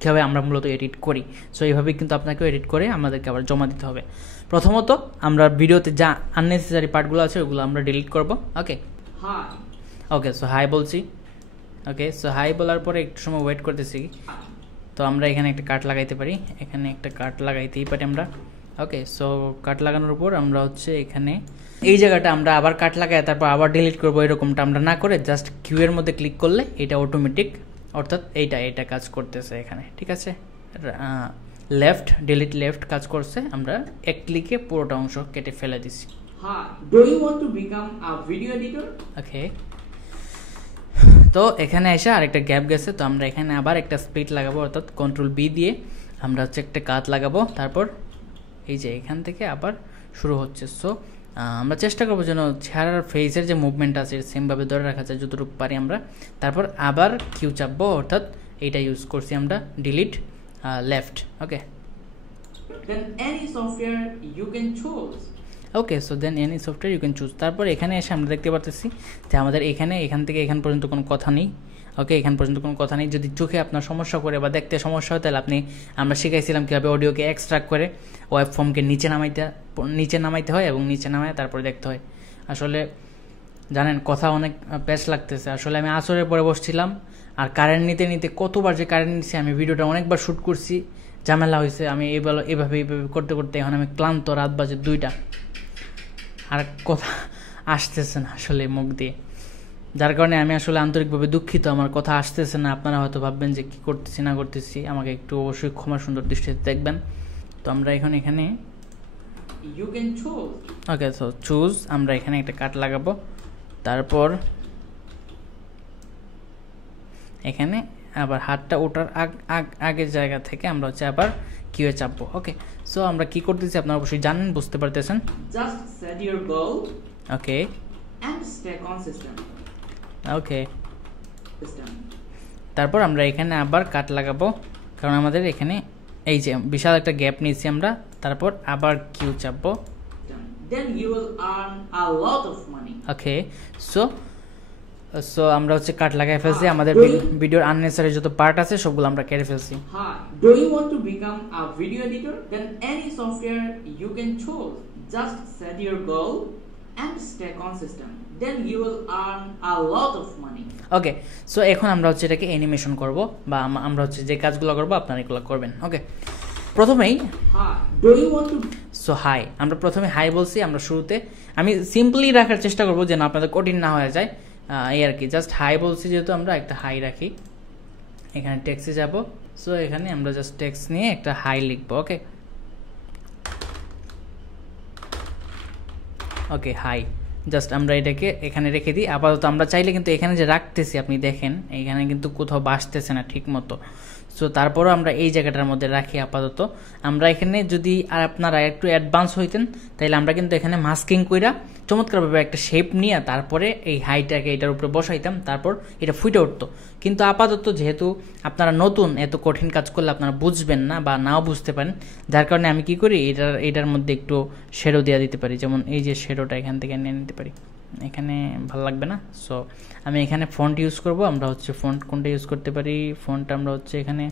কীভাবে আমরা মূলত এডিট করি, সো এইভাবেই কিন্তু আপনাকেও এডিট করে আমাদেরকে আবার জমা দিতে হবে। প্রথমত আমরা ভিডিওতে যা আননেসেসারি পার্টগুলো আছে ওগুলো আমরা ডিলিট করব। ওকে, ওকে, সো হাই বলছি। ওকে, সো হাই বলার পরে একটু সময় ওয়েট করতেছি। তো আমরা এখানে একটা কাট লাগাইতে পারি, এখানে একটা কাট লাগাইতেই পারি আমরা। ওকে, সো কাট লাগানোর উপর আমরা হচ্ছে এখানে এই জায়গাটা আমরা আবার কাট লাগাই তারপর আবার ডিলিট করবো, এরকমটা আমরা না করে জাস্ট কিউ এর মধ্যে ক্লিক করলে এটা অটোমেটিক, অর্থাৎ এটা কাজ করতেছে এখানে, ঠিক আছে। লেফট ডিলিট লেফট কাজ করছে, আমরা এক ক্লিকে পুরোটা অংশ কেটে ফেলে দিছি। Do you want to become a video editor? ওকে, তো এখানে এসে আরেকটা গ্যাপ গেছে, তো আমরা এখানে আবার একটা স্প্লিট লাগাবো, অর্থাৎ কন্ট্রোল বি দিয়ে আমরা হচ্ছে একটা কাট লাগাবো, তারপর এই যে এখান থেকে আবার শুরু হচ্ছে। সো আমরা চেষ্টা করবো যেন চেহারার ফেসের যে মুভমেন্ট আছে সেমভাবে ধরে রাখা যায় যতটুকু পারি আমরা। তারপর আবার কিউ চাপবো, অর্থাৎ এইটা ইউজ করছি আমরা delete left. Okay, Then any software you can choose. Okay, so then any software you can choose. তারপর এখানে এসে আমরা দেখতে পাচ্ছি যে আমাদের এখান থেকে এখান পর্যন্ত কোনো কথা নেই। ওকে, এখান পর্যন্ত কোনো কথা নেই। যদি চোখে আপনার সমস্যা করে বা দেখতে সমস্যা হয় তাহলে আমরা শিখাইছিলাম কীভাবে অডিওকে এক্সট্রাক্ট করে ওয়েব ফর্মকে নিচে নামাইতে হয় এবং নিচে নামায় তারপরে দেখতে হয়। আসলে জানেন কথা অনেক প্যাচ লাগতেছে। আসলে আমি আসরের পরে বসছিলাম আর কারেন্ট নিতে কতবার যে কারেন্ট নিচ্ছে, আমি ভিডিওটা অনেকবার শ্যুট করছি, ঝামেলা হয়েছে। আমি এভাবে করতে এখন আমি ক্লান্ত, রাত বাজে 2টা, আর কথা আসতেছে না আসলে মুখ দিয়ে, যার কারণে আমি আসলে আন্তরিকভাবে দুঃখিত, আমার কথা আসতেছে না। আপনারা হয়তো ভাববেন যে কী করতেছি না করতেছি, আমাকে একটু অবশ্যই ক্ষমা সুন্দর দৃষ্টিতে দেখবেন। তো আমরা এখানে You can choose. Okay, so choose, আমরা এখানে একটা কাট লাগাবো, তারপর এখানে আবার হাতটা ওঠার আগের জায়গা থেকে আমরা হচ্ছে আবার কিউয়ে চাপবো। ওকে, সো আমরা কি করতেছি আপনারা অবশ্যই জানেন, বুঝতে পারতেছেন। Just set your goal. Okay, and stay consistent. ওকে, তারপর আমরা এখানে আবার কাট লাগাবো, কারণ আমাদের এখানে এই যে বিশাল একটা গ্যাপ নিয়েছি আমরা। তারপর আবার কিউ চাপবো, then you will earn a lot of money. Okay, so আমরা হচ্ছে কাট লাগাই ফেলছি, আমাদের ভিডিওর আননেসেসারি যত পার্ট আছে সবগুলো আমরা কেটে ফেলছি। Hi, do you want to become a video editor? Then any software you can choose. Just set your goal and stay consistent. Then you will earn a lot of money. Okay, so এখন আমরা হচ্ছে এটাকে animation করব, বা আমরা হচ্ছে যে কাজগুলো করব আপনারা এগুলো করবেন। ওকে, প্রথমেই Hi, do you want to? So hi, আমরা প্রথমে হাই বলছি। আমরা শুরুতে আমি সিম্পলি রাখার চেষ্টা করব যেন আপনাদের কঠিন না হয়ে যায়, এই আর কি। জাস্ট হাই বলছি যেহেতু আমরা একটা হাই রাখি। এখানে টেক্সটে যাব, সো এখানে আমরা জাস্ট টেক্সট নিয়ে একটা হাই লিখবো। ওকে ওকে, হাই, জাস্ট আমরা এটাকে এখানে রেখে দিই। আপাতত আমরা চাইলে কিন্তু এখানে যে রাখতেছি আপনি দেখেন এখানে কিন্তু কোথাও বাসতেছে না ঠিক মতো। সো তারপরও আমরা এই জায়গাটার মধ্যে রাখি আপাতত। আমরা এখানে যদি আর আপনারা একটু অ্যাডভান্স হইতেন তাহলে আমরা কিন্তু এখানে মাস্কিং কইরা চমৎকারভাবে একটা শেপ নিয়ে তারপরে এই হাইটাকে এটার উপরে বসাইতাম, তারপর এটা ফুটে উঠতো। কিন্তু আপাতত যেহেতু আপনারা নতুন, এত কঠিন কাজ করলে আপনারা বুঝবেন না বা নাও বুঝতে পারেন, যার কারণে আমি কি করি এটার মধ্যে একটু শেডো দেওয়া দিতে পারি। যেমন এই যে শেডোটা এখান থেকে নিয়ে নিতে পারি, এখানে ভালো লাগবে না। সো আমি এখানে ফন্ট ইউজ করব। আমরা হচ্ছে ফন্ট কোনটা ইউজ করতে পারি? ফন্ট আমরা হচ্ছে এখানে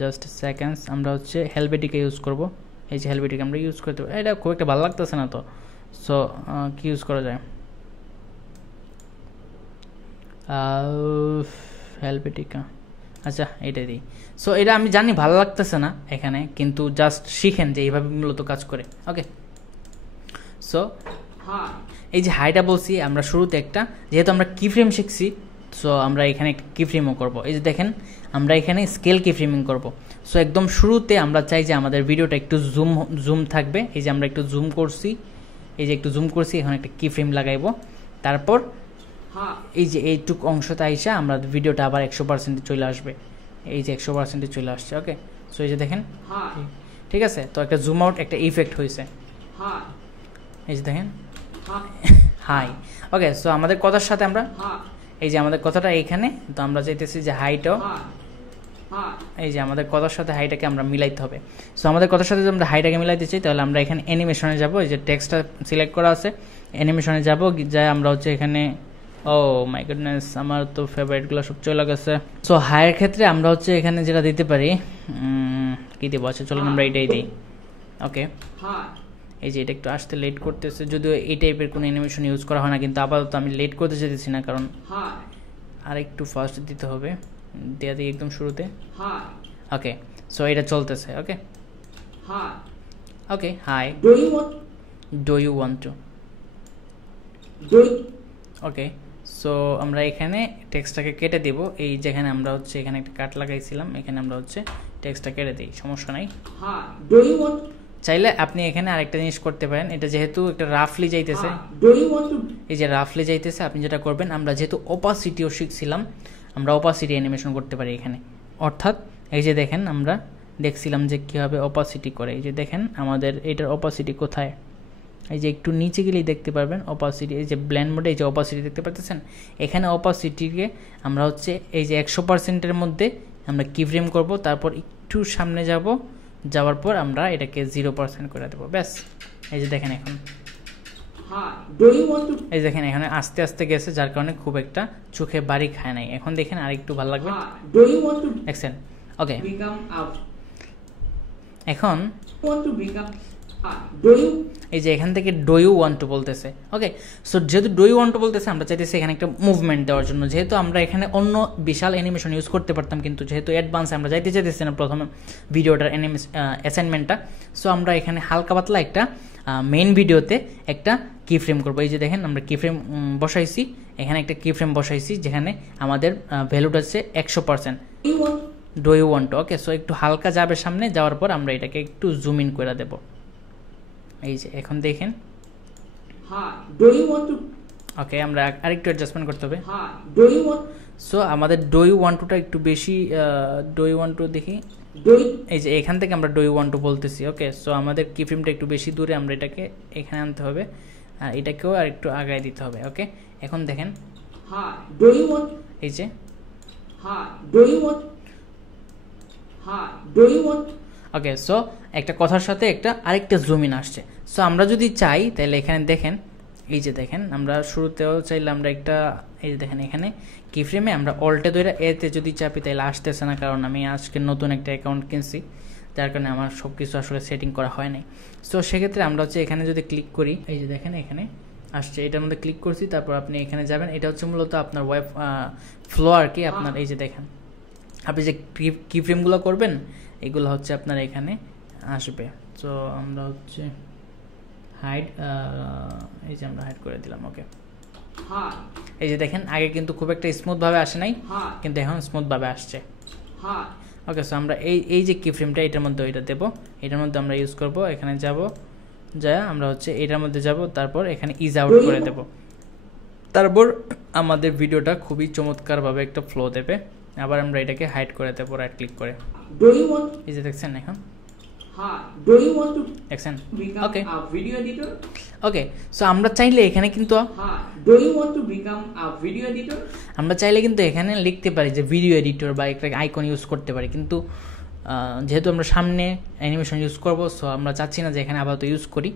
জাস্ট সেকেন্ডস আমরা হচ্ছে হেলভেটিকা ইউজ করব। এই যে হেলভেটিকা আমরা ইউজ করতে পারি। এটা খুব একটা ভালো লাগতেছে না তো, সো কি ইউজ করা যায়? হেলভেটিকা, আচ্ছা এইটাই দিই। সো এটা আমি জানি ভালো লাগতেছে না এখানে, কিন্তু জাস্ট শিখেন যে এইভাবে মূলত কাজ করে। ওকে, সো এই যে হাইটা বলছি আমরা শুরুতে একটা, যেহেতু আমরা কি ফ্রেম শিখছি, সো আমরা এখানে একটা কি ফ্রেমও করবো। এই যে দেখেন আমরা এখানে স্কেল কি ফ্রেমিং করবো। সো একদম শুরুতে আমরা চাই যে আমাদের ভিডিওটা একটু জুম থাকবে। এই যে আমরা একটু জুম করছি, এই যে একটু জুম করছি, এখন একটা কি ফ্রেম লাগাইবো। তারপর এই যে এইটুক অংশটা আইসা আমরা ভিডিওটা আবার 100% চলে আসবে। এই যে 100% চলে আসছে। ওকে, সো এই যে দেখেন, ঠিক আছে। তো একটা জুম আউট, একটা ইফেক্ট হয়েছে। এই যে দেখেন হাই। ওকে, সো আমাদের কথার সাথে আমরা এই যে আমাদের কথাটা এইখানে, তো আমরা চাইতেছি যে হাইটাও এই যে আমাদের কথার সাথে হাইটাকে আমরা মিলাইতে হবে। সো আমাদের কথার সাথে যদি আমরা হাইটাকে মিলাইতে চাই তাহলে আমরা এখানে অ্যানিমেশনে যাব। এই যে টেক্সটটা সিলেক্ট করা আছে, অ্যানিমেশনে যাব, যাই আমরা হচ্ছে এখানে, ও মাই গুডনেস আমার তো ফেভারিটগুলো সব চলে গেছে। সো হাইয়ের ক্ষেত্রে আমরা হচ্ছে এখানে যেটা দিতে পারি, কি দেবো? আচ্ছা চলুন আমরা এইটাই দিই। ওকে, এই যে এটা একটু আসতে লেট করতেছে, যদিও এই টাইপের কোনো অ্যানিমেশন ইউজ করা হয় না, কিন্তু আপাতত আমি লেট করতে চাইতেছি না, কারণ আর একটু ফাস্ট দিতে হবে। দেয়া দিই একদম শুরুতে। ওকে, সো এটা চলতেছে। Okay okay, hi, do you want to. Okay, so আমরা এখানে টেক্সটটাকে কেটে দেব। এই যেখানে আমরা হচ্ছে এখানে একটা কাট লাগাইছিলাম, এখানে আমরা হচ্ছে টেক্সটটা কেটে দিই, সমস্যা নাই। চাইলে আপনি এখানে আরেকটা জিনিস করতে পারেন। এটা যেহেতু একটা রাফলি যাইতেছে, এই যে রাফলি যাইতেছে, আপনি যেটা করবেন, আমরা যেহেতু অপাসিটিও শিখছিলাম, আমরা অপাসিটি অ্যানিমেশন করতে পারি এখানে। অর্থাৎ এই যে দেখেন আমরা দেখছিলাম যে কীভাবে অপাসিটি করে। এই যে দেখেন আমাদের এটার অপাসিটি কোথায়, এই যে একটু নিচে গেলেই দেখতে পারবেন অপাসিটি। এই যে ব্ল্যান্ড মোডে এই যে অপাসিটি দেখতে পাচ্ছেন, এখানে অপাসিটিকে আমরা হচ্ছে এই যে 100%-এর মধ্যে আমরা কি ফ্রেম করবো, তারপর একটু সামনে যাওয়ার পর আমরা এটাকে 0% করে দেবো, ব্যাস। এই যে দেখেন এখন এই দেখেন এখানে আস্তে আস্তে গেছে, যার কারণে খুব একটা চোখে বাড়ি খায় নাই। এখন দেখেন আর একটু ভালো লাগবে, দেখছেন? ওকে, এখন এই যে এখান থেকে ডু ইউ ওয়ান্ট টু বলতেছে। ওকে, সো যেহেতু ডু ইউ ওয়ান্ট টু বলতেছে, আমরা চাইতেছি এখানে একটা মুভমেন্ট দেওয়ার জন্য। যেহেতু আমরা এখানে অন্য বিশাল অ্যানিমেশন ইউজ করতে পারতাম, কিন্তু যেহেতু অ্যাডভান্সে আমরা যাইতে চাইতেছি না প্রথমে ভিডিওটার অ্যাসাইনমেন্টটা, সো আমরা এখানে হালকা পাতলা একটা মেইন ভিডিওতে একটা কি ফ্রেম করবো। এই যে দেখেন আমরা কি ফ্রেম বসাইছি, এখানে একটা কি ফ্রেম বসাইছি যেখানে আমাদের ভ্যালুটা হচ্ছে 100%। Do you want to. Okay, so একটু হালকা যাবে সামনে, যাওয়ার পর আমরা এটাকে একটু জুম ইন করে দেবো। এই যে এখন দেখেন, ওকে, আমরা আরেকটু অ্যাডজাস্টমেন্ট করতে হবে। সো আমাদের ডু ইউ ওয়ান্ট টুটা একটু বেশি, ডু ইউ ওয়ান্ট টু দেখি, এই যে এখান থেকে আমরা ডু ইউ ওয়ান্ট টু বলতেছি। ওকে, সো আমাদের কি ফ্রেমটা একটু বেশি দূরে, আমরা এটাকে এখানে আনতে হবে, আর এটাকেও আর একটু আগায় দিতে হবে। ওকে, এখন দেখেন এই যে ওকে, সো একটা কথার সাথে একটা আরেকটা জুম ইন আসছে। সো আমরা যদি চাই তাহলে এখানে দেখেন, এই যে দেখেন আমরা শুরুতেও চাইলে আমরা একটা, এই যে দেখেন এখানে কি ফ্রেমে আমরা অল্টে ধরে এতে যদি চাপি তাহলে আসতেছে না, কারণ আমি আজকে নতুন একটা অ্যাকাউন্ট কিনছি, যার কারণে আমার সব কিছু আসলে সেটিং করা হয় নাই। সো সেক্ষেত্রে আমরা হচ্ছে এখানে যদি ক্লিক করি, এই যে দেখেন এখানে আসছে, এটার মধ্যে ক্লিক করছি, তারপর আপনি এখানে যাবেন। এটা হচ্ছে মূলত আপনার ওয়েব ফ্লো আর কি আপনার, এই যে দেখেন আপনি যে কি ফ্রেমগুলো করবেন এগুলো হচ্ছে আপনার এখানে আসবে। সো আমরা হচ্ছে হাইড, এই যে আমরা হাইড করে দিলাম। ওকে, এই যে দেখেন আগে কিন্তু খুব একটা স্মুথভাবে আসে নাই, কিন্তু এখন স্মুথভাবে আসছে। ওকে, সো আমরা এই যে কি ফ্রেমটা এটার মধ্যে ওইটা দেবো, এটার মধ্যে আমরা ইউজ করব। এখানে যাব, যা আমরা হচ্ছে এটার মধ্যে যাব, তারপর এখানে ইজ আউট করে দেব, তারপর আমাদের ভিডিওটা খুবই চমৎকারভাবে একটা ফ্লো দেবে। আবার আমরা এটাকে হাইড করে দেবো রাইট ক্লিক করে। এই যে দেখছেন এখন দেখছেন। ওকে ওকে, সো আমরা চাইলে এখানে কিন্তু আমরা চাইলে কিন্তু এখানে লিখতে পারি যে ভিডিও এডিটর বা একটা আইকন ইউজ করতে পারি, কিন্তু যেহেতু আমরা সামনে অ্যানিমেশন ইউজ করব, সো আমরা চাচ্ছি না যে এখানে আপাতত ইউজ করি।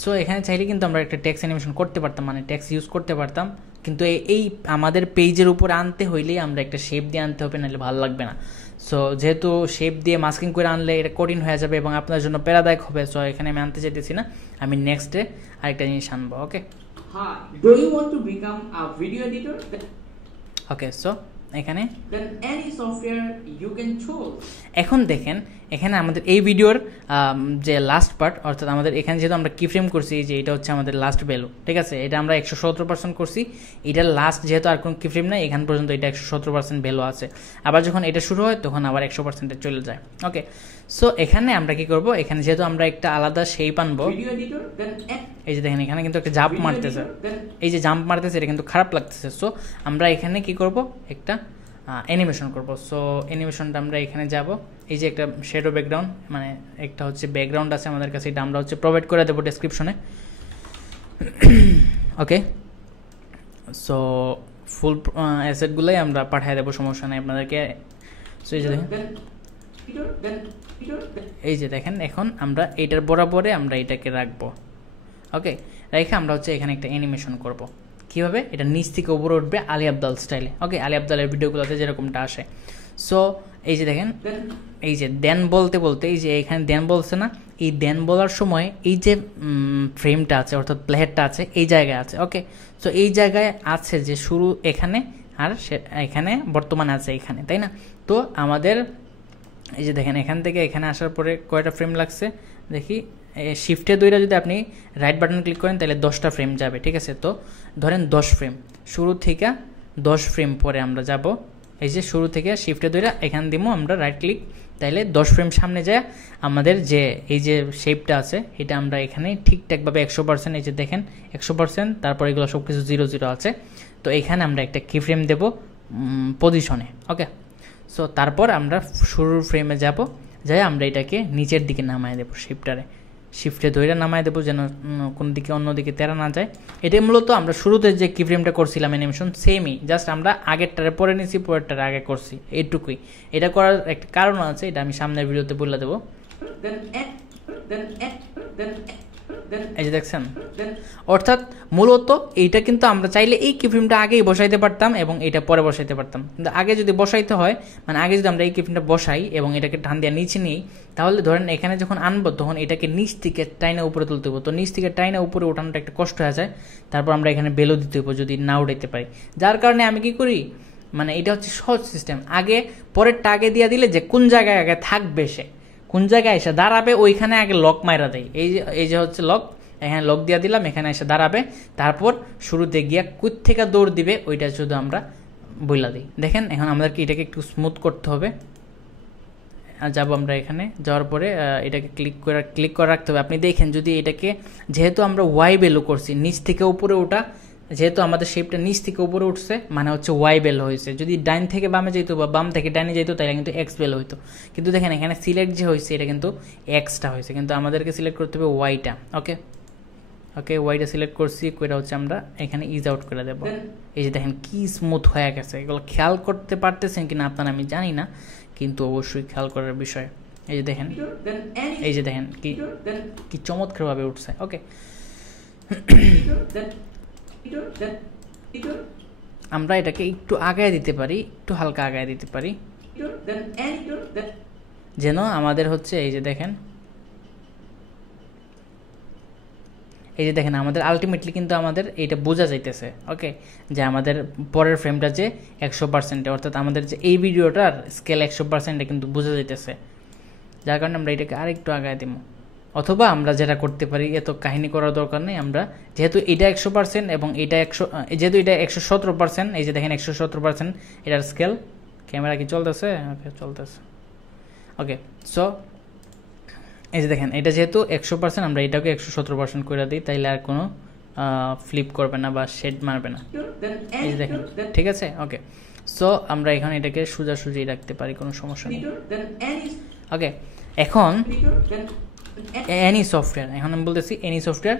সো এখানে চাইলে কিন্তু আমরা একটা টেক্সট অ্যানিমেশন করতে পারতাম, মানে টেক্সট ইউজ করতে পারতাম, কিন্তু এই আমাদের পেজের উপর আনতে হইলেই আমরা একটা শেপ দিয়ে আনতে হবে, নাহলে ভালো লাগবে না। সো যেহেতু শেপ দিয়ে মাস্কিং করে আনলে এটা কঠিন হয়ে যাবে এবং আপনার জন্য প্যারাদায়ক হবে, সো এখানে আমি আনতে চাইতেছি না, আমি নেক্সটে আরেকটা জিনিস আনবো। ওকে, ওকে, সো এখানে এখন দেখেন এখানে আমাদের এই ভিডিওর যে লাস্ট পার্ট, অর্থাৎ আমাদের এখানে যেহেতু আমরা কি ফ্রেম করছি, যে এটা হচ্ছে আমাদের লাস্ট ভ্যালু, ঠিক আছে, এটা আমরা 117% করছি, এটার লাস্ট যেহেতু আর কোনো কি ফ্রেম নাই এখান পর্যন্ত, এটা 117% ভ্যালু আছে। আবার যখন এটা শুরু হয় তখন আবার 100%-এ চলে যায়। ওকে, সো এখানে আমরা কি করব, এখানে যেহেতু আমরা একটা আলাদা শেপ আনবো, এই যে দেখেন এখানে কিন্তু একটা জাম্প মারতেছে, এই যে জাম্প মারতেছে এটা কিন্তু খারাপ লাগতেছে। সো আমরা এখানে কি করব, একটা অ্যানিমেশন করব। সো অ্যানিমেশনটা আমরা এখানে যাব, এই যে একটা শ্যাডো ব্যাকগ্রাউন্ড, মানে একটা হচ্ছে ব্যাকগ্রাউন্ড আছে আমাদের কাছে, এটা আমরা হচ্ছে প্রোভাইড করে দেবো ডেসক্রিপশনে। ওকে, সো ফুল অ্যাসেটগুলোই আমরা পাঠিয়ে দেবো, সমস্যা নেই আপনাদেরকে। সো এই যে দেখেন, এই যে দেখেন এখন আমরা এইটার বরাবরে আমরা এটাকে রাখবো। ওকে, রেখে আমরা হচ্ছে এখানে একটা অ্যানিমেশন করব। কীভাবে, এটা নিচ থেকে উপরে উঠবে আলী আবদাল স্টাইলে। ওকে, আলী আবদালের ভিডিওগুলোতে যেরকমটা আসে। সো এই যে দেখেন, এই যে দেন বলতে বলতে, এই যে এখানে দেন বলছে না, এই দেন বলার সময় এই যে ফ্রেমটা আছে অর্থাৎ প্লেয়ারটা আছে এই জায়গায় আছে। ওকে, সো এই জায়গায় আছে যে শুরু এখানে, আর এখানে বর্তমানে আছে এখানে, তাই না? তো আমাদের এই যে দেখেন এখান থেকে এখানে আসার পরে কয়টা ফ্রেম লাগছে দেখি, শিফটে দুইটা যদি আপনি রাইট বাটন ক্লিক করেন তাহলে 10টা ফ্রেম যাবে, ঠিক আছে। তো ধরেন 10 ফ্রেম, শুরু থেকে 10 ফ্রেম পরে আমরা যাব, এই যে শুরু থেকে শিফটে দুইটা এখান দিব আমরা রাইট ক্লিক, তাহলে 10 ফ্রেম সামনে যায় আমাদের যে এই যে শেপটা আছে এটা আমরা এখানে ঠিকঠাকভাবে 100%, এই যে দেখেন 100%, তারপর এগুলো সব কিছু 0 0 আছে। তো এখানে আমরা একটা কি ফ্রেম দেব পজিশনে। ওকে, সো তারপর আমরা শুরুর ফ্রেমে যাব, যাই আমরা এটাকে নিচের দিকে নামায় দেবো, শিফটে ধরে নামায় দেবো যেন কোন দিকে অন্যদিকে তেরা না যায়। এটাই মূলত আমরা শুরুতে যে কি ফ্রেমটা করছিলাম অ্যানিমেশন সেমই, জাস্ট আমরা আগেরটারে পরে নিয়েছি, পরেরটারে আগে করছি, এইটুকুই। এটা করার একটা কারণ আছে, এটা আমি সামনের ভিডিওতে বলে দেবো। এই যে দেখছেন, অর্থাৎ মূলত এইটা কিন্তু আমরা চাইলে এই কিফ্রেমটা আগেই বসাইতে পারতাম এবং এটা পরে বসাইতে পারতাম, কিন্তু আগে যদি বসাইতে হয়, মানে আগে যদি আমরা এই কিফ্রেমটা বসাই এবং এটাকে টান দিয়ে নিচে নিই, তাহলে ধরেন এখানে যখন আনবো তখন এটাকে নিচ থেকে টাইনা উপরে তুলতে হবো। তো নিচ থেকে টাইনা উপরে ওঠানোটা একটা কষ্ট হয়ে যায়, তারপর আমরা এখানে বেলও দিতে হবো যদি না উঠাইতে পারি। যার কারণে আমি কি করি, মানে এটা হচ্ছে সহজ সিস্টেম, আগে পরেরটা আগে দিয়ে দিলে যে কোন জায়গায় আগে থাকবে, সে কোন জায়গায় এসে দাঁড়াবে ওইখানে আগে লক মাইরা দেয়। এই যে হচ্ছে লক, এখানে লক দিয়ে দিলাম, এখানে এসে দাঁড়াবে, তারপর শুরুতে গিয়া কুত থেকে দৌড় দিবে, ওইটা শুধু আমরা বইলা দিই। দেখেন এখন আমাদেরকে এটাকে একটু স্মুথ করতে হবে। যাবো আমরা এখানে, যাওয়ার পরে এটাকে ক্লিক করে রাখতে হবে। আপনি দেখেন যদি এটাকে, যেহেতু আমরা ওয়াই ভ্যালু করছি, নিচ থেকে উপরে ওঠা, যেহেতু আমাদের শেপটা নিচ থেকে উপরে উঠছে মানে হচ্ছে ওয়াই বেল হয়েছে। যদি ডাইন থেকে বামে যেত বা বাম থেকে ডাইনে যেত তাহলে কিন্তু এক্স বেল হইতো, কিন্তু দেখেন এখানে সিলেক্ট যে হয়েছে এটা কিন্তু এক্সটা হয়েছে, কিন্তু আমাদেরকে সিলেক্ট করতে হবে ওয়াইটা। ওকে, ওকে ওয়াইটা সিলেক্ট করছি, কইরা হচ্ছে আমরা এখানে ইজ আউট করে দেব। এই যে দেখেন কি স্মুথ হয়ে গেছে, এগুলো খেয়াল করতে পারতেছেন কিনা আপনারা আমি জানি না, কিন্তু অবশ্যই খেয়াল করার বিষয়। এই যে দেখেন, এই যে দেখেন কি চমৎকার ভাবে উঠছে। ওকে আমরা এটাকে একটু আগায় দিতে পারি, একটু হালকা আগায় দিতে পারি, যেন আমাদের হচ্ছে এই যে দেখেন, এই যে দেখেন আমাদের আলটিমেটলি কিন্তু আমাদের এইটা বোঝা যাইতেছে। ওকে, যে আমাদের পরের ফ্রেমটা যে 100%, অর্থাৎ আমাদের যে এই ভিডিওটার স্কেল 100% কিন্তু বোঝা যাইতেছে, যার কারণে আমরা এটাকে আরেকটু আগায় দিব। অথবা আমরা যেটা করতে পারি, এত কাহিনী করার দরকার নেই, আমরা যেহেতু এটা 100% এবং এটা 100, যেহেতু এটা 117%, এই যে দেখেন 117% এটার স্কেল। ক্যামেরা কি চলতেছে? ওকে চলতেছে। ওকে সো এই যে দেখেন এটা যেহেতু 100%, আমরা এটাকে 117% করে দিই, তাইলে আর কোনো ফ্লিপ করবে না বা শেড মারবে না। এই যে দেখেন, ঠিক আছে। ওকে সো আমরা এখানে এটাকে সোজাসুজি রাখতে পারি, কোনো সমস্যা নেই। ওকে এখন any software, এখন আমি বলতেছি any software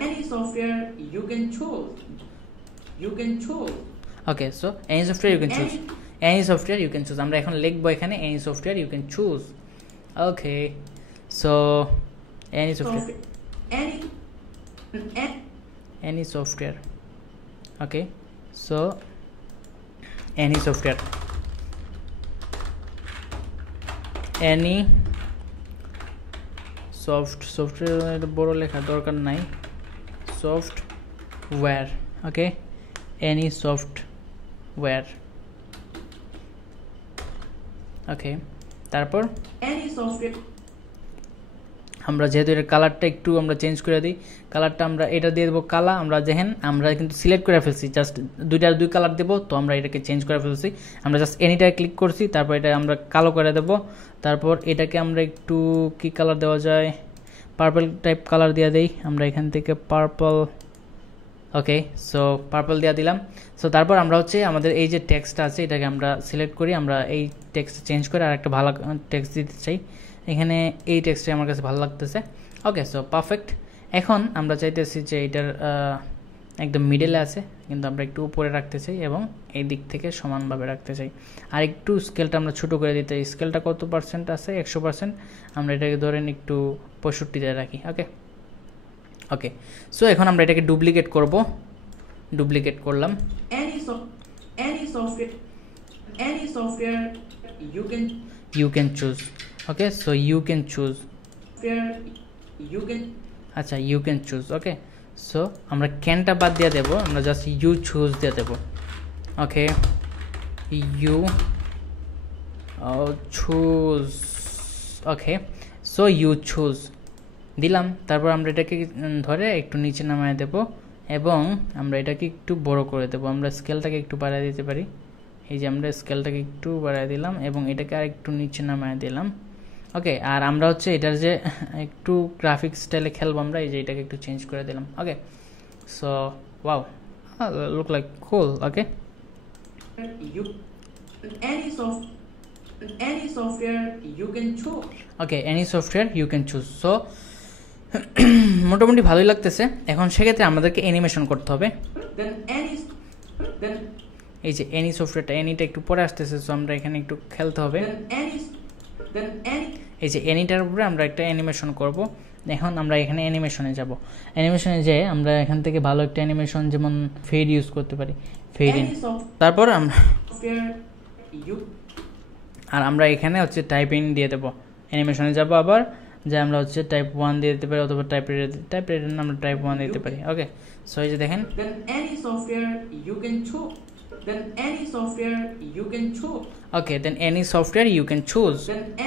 you can choose okay so any software you can choose, any software you can choose, আমরা এখন লিখবো এখানে any software you can choose। Okay so any software, any software, okay so any software, any software বড় লেখা দরকার নাই, software, okay any software, okay তারপর any software, আমরা যেহেতু এর কালারটা একটু আমরা চেঞ্জ করে দিই, কালারটা আমরা এটা দিয়ে দেবো কালা। আমরা দেখেন আমরা কিন্তু সিলেক্ট করে ফেলছি, জাস্ট দুই কালার দেবো, তো আমরা এটাকে চেঞ্জ করে ফেলছি। আমরা জাস্ট এনিটায় ক্লিক করছি, তারপর এটা আমরা কালো করে দেব। তারপর এটাকে আমরা একটু কি কালার দেওয়া যায়, পার্পল টাইপ কালার দিয়ে দেই আমরা এখান থেকে, পার্পল। ওকে সো পার্পল দিয়ে দিলাম। সো তারপর আমরা হচ্ছে আমাদের এই যে টেক্সটটা আছে এটাকে আমরা সিলেক্ট করি, আমরা এই টেক্সট চেঞ্জ করে আর একটা ভালো টেক্সট দিতে চাই। এখানে এই টেক্সটটা আমার কাছে ভালো লাগতেছে। Okay so perfect. এখন আমরা চাইতেছি যে এটার একদম মিডলে আছে, কিন্তু আমরা একটু উপরে রাখতে চাই এবং এই দিক থেকে সমানভাবে রাখতে চাই। আর একটু স্কেলটা আমরা ছোটো করে দিতে চাই। স্কেলটা কত পার্সেন্ট আছে? 100%। আমরা এটাকে ধরেন একটু 65 রাখি। ওকে ওকে সো এখন আমরা এটাকে ডুপ্লিকেট করব, ডুপ্লিকেট করলাম। any software you can choose, okay so you can choose, you can আচ্ছা you can choose। Okay so আমরা ক্যানটা বাদ দিয়ে দেব, আমরা জাস্ট you choose দিয়ে দেব। ওকে you choose, okay so you choose দিলাম। তারপর আমরা এটাকে ধরে একটু নিচে নামায় দেব এবং আমরা এটাকে একটু বড় করে দেব। আমরা স্কেলটাকে একটু বাড়ায় দিতে পারি, এই যে আমরা স্কেলটাকে একটু বাড়ায় দিলাম এবং এটাকে আর একটু নিচে নামায় দিলাম। ওকে আর আমরা হচ্ছে এটার যে একটু গ্রাফিক স্টাইলে খেলবো আমরা, এই যে এটাকে একটু চেঞ্জ করে দিলাম। Okay so wow look like cool. Okay any software you can choose, okay any software you can choose। So মোটামুটি ভালোই লাগতেছে। এখন সেক্ষেত্রে আমাদেরকে অ্যানিমেশন করতে হবে। এই যে এনি সফটওয়্যারটা, এনিটা একটু পরে আসতেছে, সো আমরা এখানে একটু খেলতে হবে। এই যে এনিটার উপরে আমরা একটা অ্যানিমেশন করব। এখন আমরা এখানে অ্যানিমেশনে যাব। অ্যানিমেশনে যেয়ে আমরা এখান থেকে ভালো একটা অ্যানিমেশন যেমন ফেড ইউজ করতে পারি, ফেড ইন। তারপর আমরা এখানে হচ্ছে টাইপ ইন দিয়ে দেবো। অ্যানিমেশনে যাব আবার, যে আমরা হচ্ছে টাইপ 1 দিয়ে দিতে পারি অথবা টাইপ রেটের আমরা টাইপ 1 দিতে পারি। ওকে সো এই যে দেখেন any software you can choose, any software you can choose, okay then any software you can choose,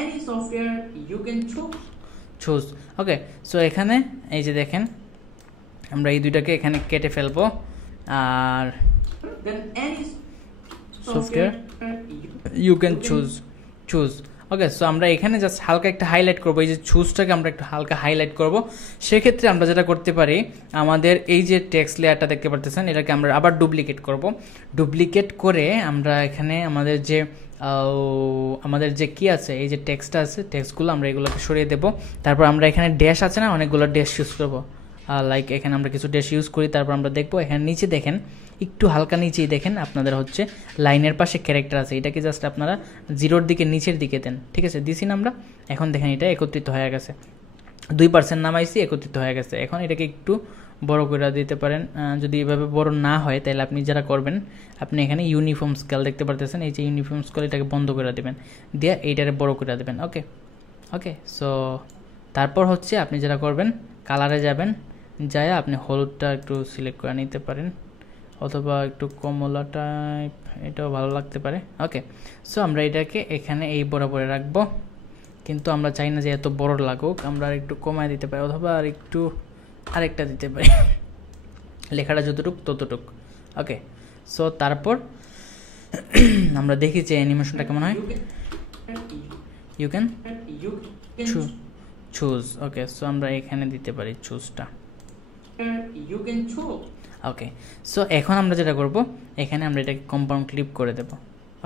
any software you can choose। Okay so এখানে এই যে দেখেন আমরা এই দুইটাকে এখানে কেটে ফেলবো। আর any software you can choose। Okay so আমরা এখানে জাস্ট হালকা একটা হাইলাইট করবো, এই যে চুজটাকে আমরা একটু হালকা হাইলাইট করব। সেক্ষেত্রে আমরা যেটা করতে পারি, আমাদের এই যে টেক্সট লেয়ারটা দেখতে পারতেছেন এটাকে আমরা আবার ডুপ্লিকেট করব। ডুপ্লিকেট করে আমরা এখানে আমাদের যে কি আছে, এই যে টেক্সটটা আছে, টেক্সটগুলো আমরা এগুলোকে সরিয়ে দেব। তারপর আমরা এখানে ড্যাশ আছে না, অনেকগুলো ড্যাশ ইউজ করবো। লাইক এখানে আমরা কিছু ড্যাশ ইউজ করি, তারপর আমরা দেখবো এখানে নিচে দেখেন, একটু হালকা নিচেই দেখেন আপনাদের হচ্ছে লাইনের পাশে ক্যারেক্টার আছে, এটাকে জাস্ট আপনারা 0-র দিকে নিচের দিকে দেন, ঠিক আছে, দিছি না আমরা। এখন দেখেন এটা একত্রিত হয়ে গেছে, 2% নামাইছি, একত্রিত হয়ে গেছে। এখন এটাকে একটু বড় করে দিতে পারেন, যদি এভাবে বড় না হয় তাহলে আপনি যারা করবেন, আপনি এখানে ইউনিফর্ম স্কেল দেখতে পারতেছেন, এই যে ইউনিফর্ম স্কেল, এটাকে বন্ধ করে দেবেন, দিয়ে এইটারে বড় করে দেবেন। ওকে ওকে, সো তারপর হচ্ছে আপনি যারা করবেন, কালারে যাবেন, যায় আপনি হলুদটা একটু সিলেক্ট করে নিতে পারেন, অথবা একটু কমলা টাইপ, এটাও ভালো লাগতে পারে। ওকে, সো আমরা এটাকে এখানে এই বরাবরে রাখবো, কিন্তু আমরা চাই না যে এত বড় লাগুক, আমরা আর একটু কমায় দিতে পারি, অথবা আর একটু আরেকটা দিতে পারি, লেখাটা যতটুক ততটুক। ওকে, সো তারপর আমরা দেখি যে অ্যানিমেশনটা কেমন হয়। You can choose. Okay, so আমরা এখানে দিতে পারি চুজটা। ওকে, সো এখন আমরা যেটা করব, এখানে আমরা এটাকে কম্পাউন্ড ক্লিপ করে দেব।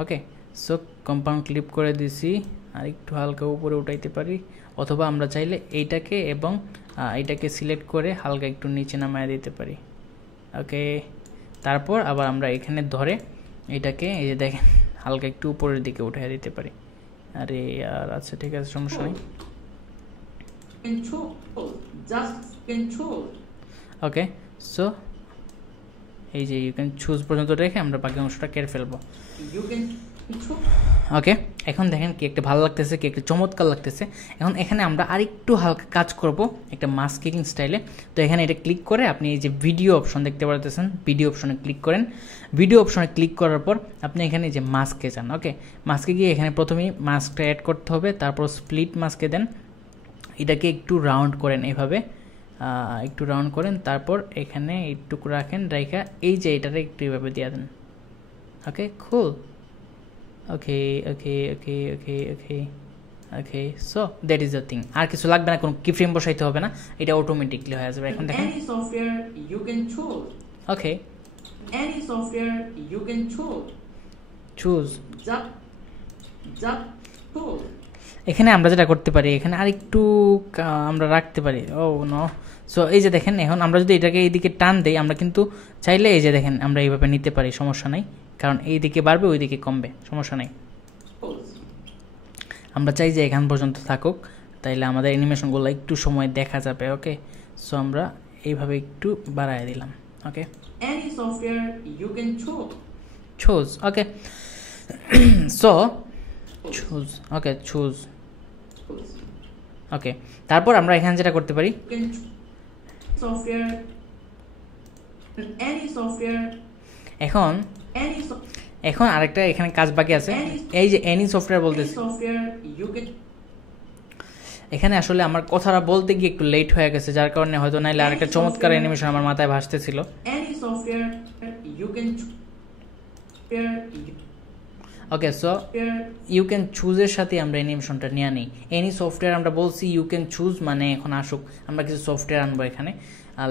ওকে, সো কম্পাউন্ড ক্লিপ করে দিছি, আর একটু হালকা উপরে উঠাইতে পারি, অথবা আমরা চাইলে এইটাকে এবং এইটাকে সিলেক্ট করে হালকা একটু নিচে নামায় দিতে পারি। ওকে, তারপর আবার আমরা এখানে ধরে এটাকে এই যে দেখেন হালকা একটু উপরের দিকে উঠাই দিতে পারি। আরে আর আচ্ছা ঠিক আছে, সমস্যা নেই। ওকে, সো এই যে ইউ ক্যান চুজ পর্যন্ত রেখে আমরা বাকি অংশটা কেটে ফেলবো। ওকে, এখন দেখেন কি একটা ভালো লাগতেছে, কি একটা চমৎকার লাগতেছে। এখন এখানে আমরা আরেকটু হালকা কাজ করব একটা মাস্কিং স্টাইলে। তো এখানে এটা ক্লিক করে আপনি এই যে ভিডিও অপশন দেখতে পারতেছেন, ভিডিও অপশনে ক্লিক করেন। ভিডিও অপশনে ক্লিক করার পর আপনি এখানে যে মাস্কে যান। ওকে, মাস্কে গিয়ে এখানে প্রথমেই মাস্কটা অ্যাড করতে হবে, তারপর স্প্লিট মাস্কে দেন, এটাকে একটু রাউন্ড করেন, এভাবে একটু রাউন্ড করেন, তারপর এখানে একটু রাখেন, রাইখা এই যে এটারে একটু এভাবে দিয়ে দেন। Okay, cool. Okay okay okay okay okay okay, so that is the thing. আর কিছু লাগবে না, কোনো কি ফ্রেম বসাইতে হবে না, এটা অটোমেটিকলি হয়ে যাবে। এখন দেখেন Any software you can choose. Okay, Any software you can choose. Choose. Just choose. এখানে আমরা যেটা করতে পারি, এখানে আরেকটু আমরা রাখতে পারি। ও নো, সো এই যে দেখেন, এখন আমরা যদি এটাকে এইদিকে টান দেই, আমরা কিন্তু চাইলে এই যে দেখেন আমরা এইভাবে নিতে পারি, সমস্যা নাই, কারণ এই দিকে বাড়বে ওই দিকে কমবে, সমস্যা নাই। আমরা চাই যে এখান পর্যন্ত থাকুক, তাইলে আমাদের অ্যানিমেশনগুলো একটু সময় দেখা যাবে। ওকে, সো আমরা এইভাবে একটু বাড়ায় দিলাম। Okay, Any software you can choose. Choose. Okay, so choose. Okay, choose. Okay, তারপর আমরা এখানে যেটা করতে পারি, You can choose software. Any software. এখন Any এখন আরেকটা এখানে কাজ বাকি আছে, এই যে এনি সফটওয়্যার বলতেছি, software you can. এখানে আসলে আমার কথাটা বলতে গিয়ে একটু লেট হয়ে গেছে, যার কারণে হয়তো নাইলে আরেকটা চমৎকার অ্যানিমেশন আমার মাথায় ভাসতেছিল। Any software you can choose. Okay, so you can চুজের সাথে আমরা অ্যানিমেশনটা নিয়ে নিই। এনি সফটওয়্যার আমরা বলছি ইউ ক্যান চুজ, মানে এখন আসুক আমরা কিছু সফটওয়্যার আনবো এখানে,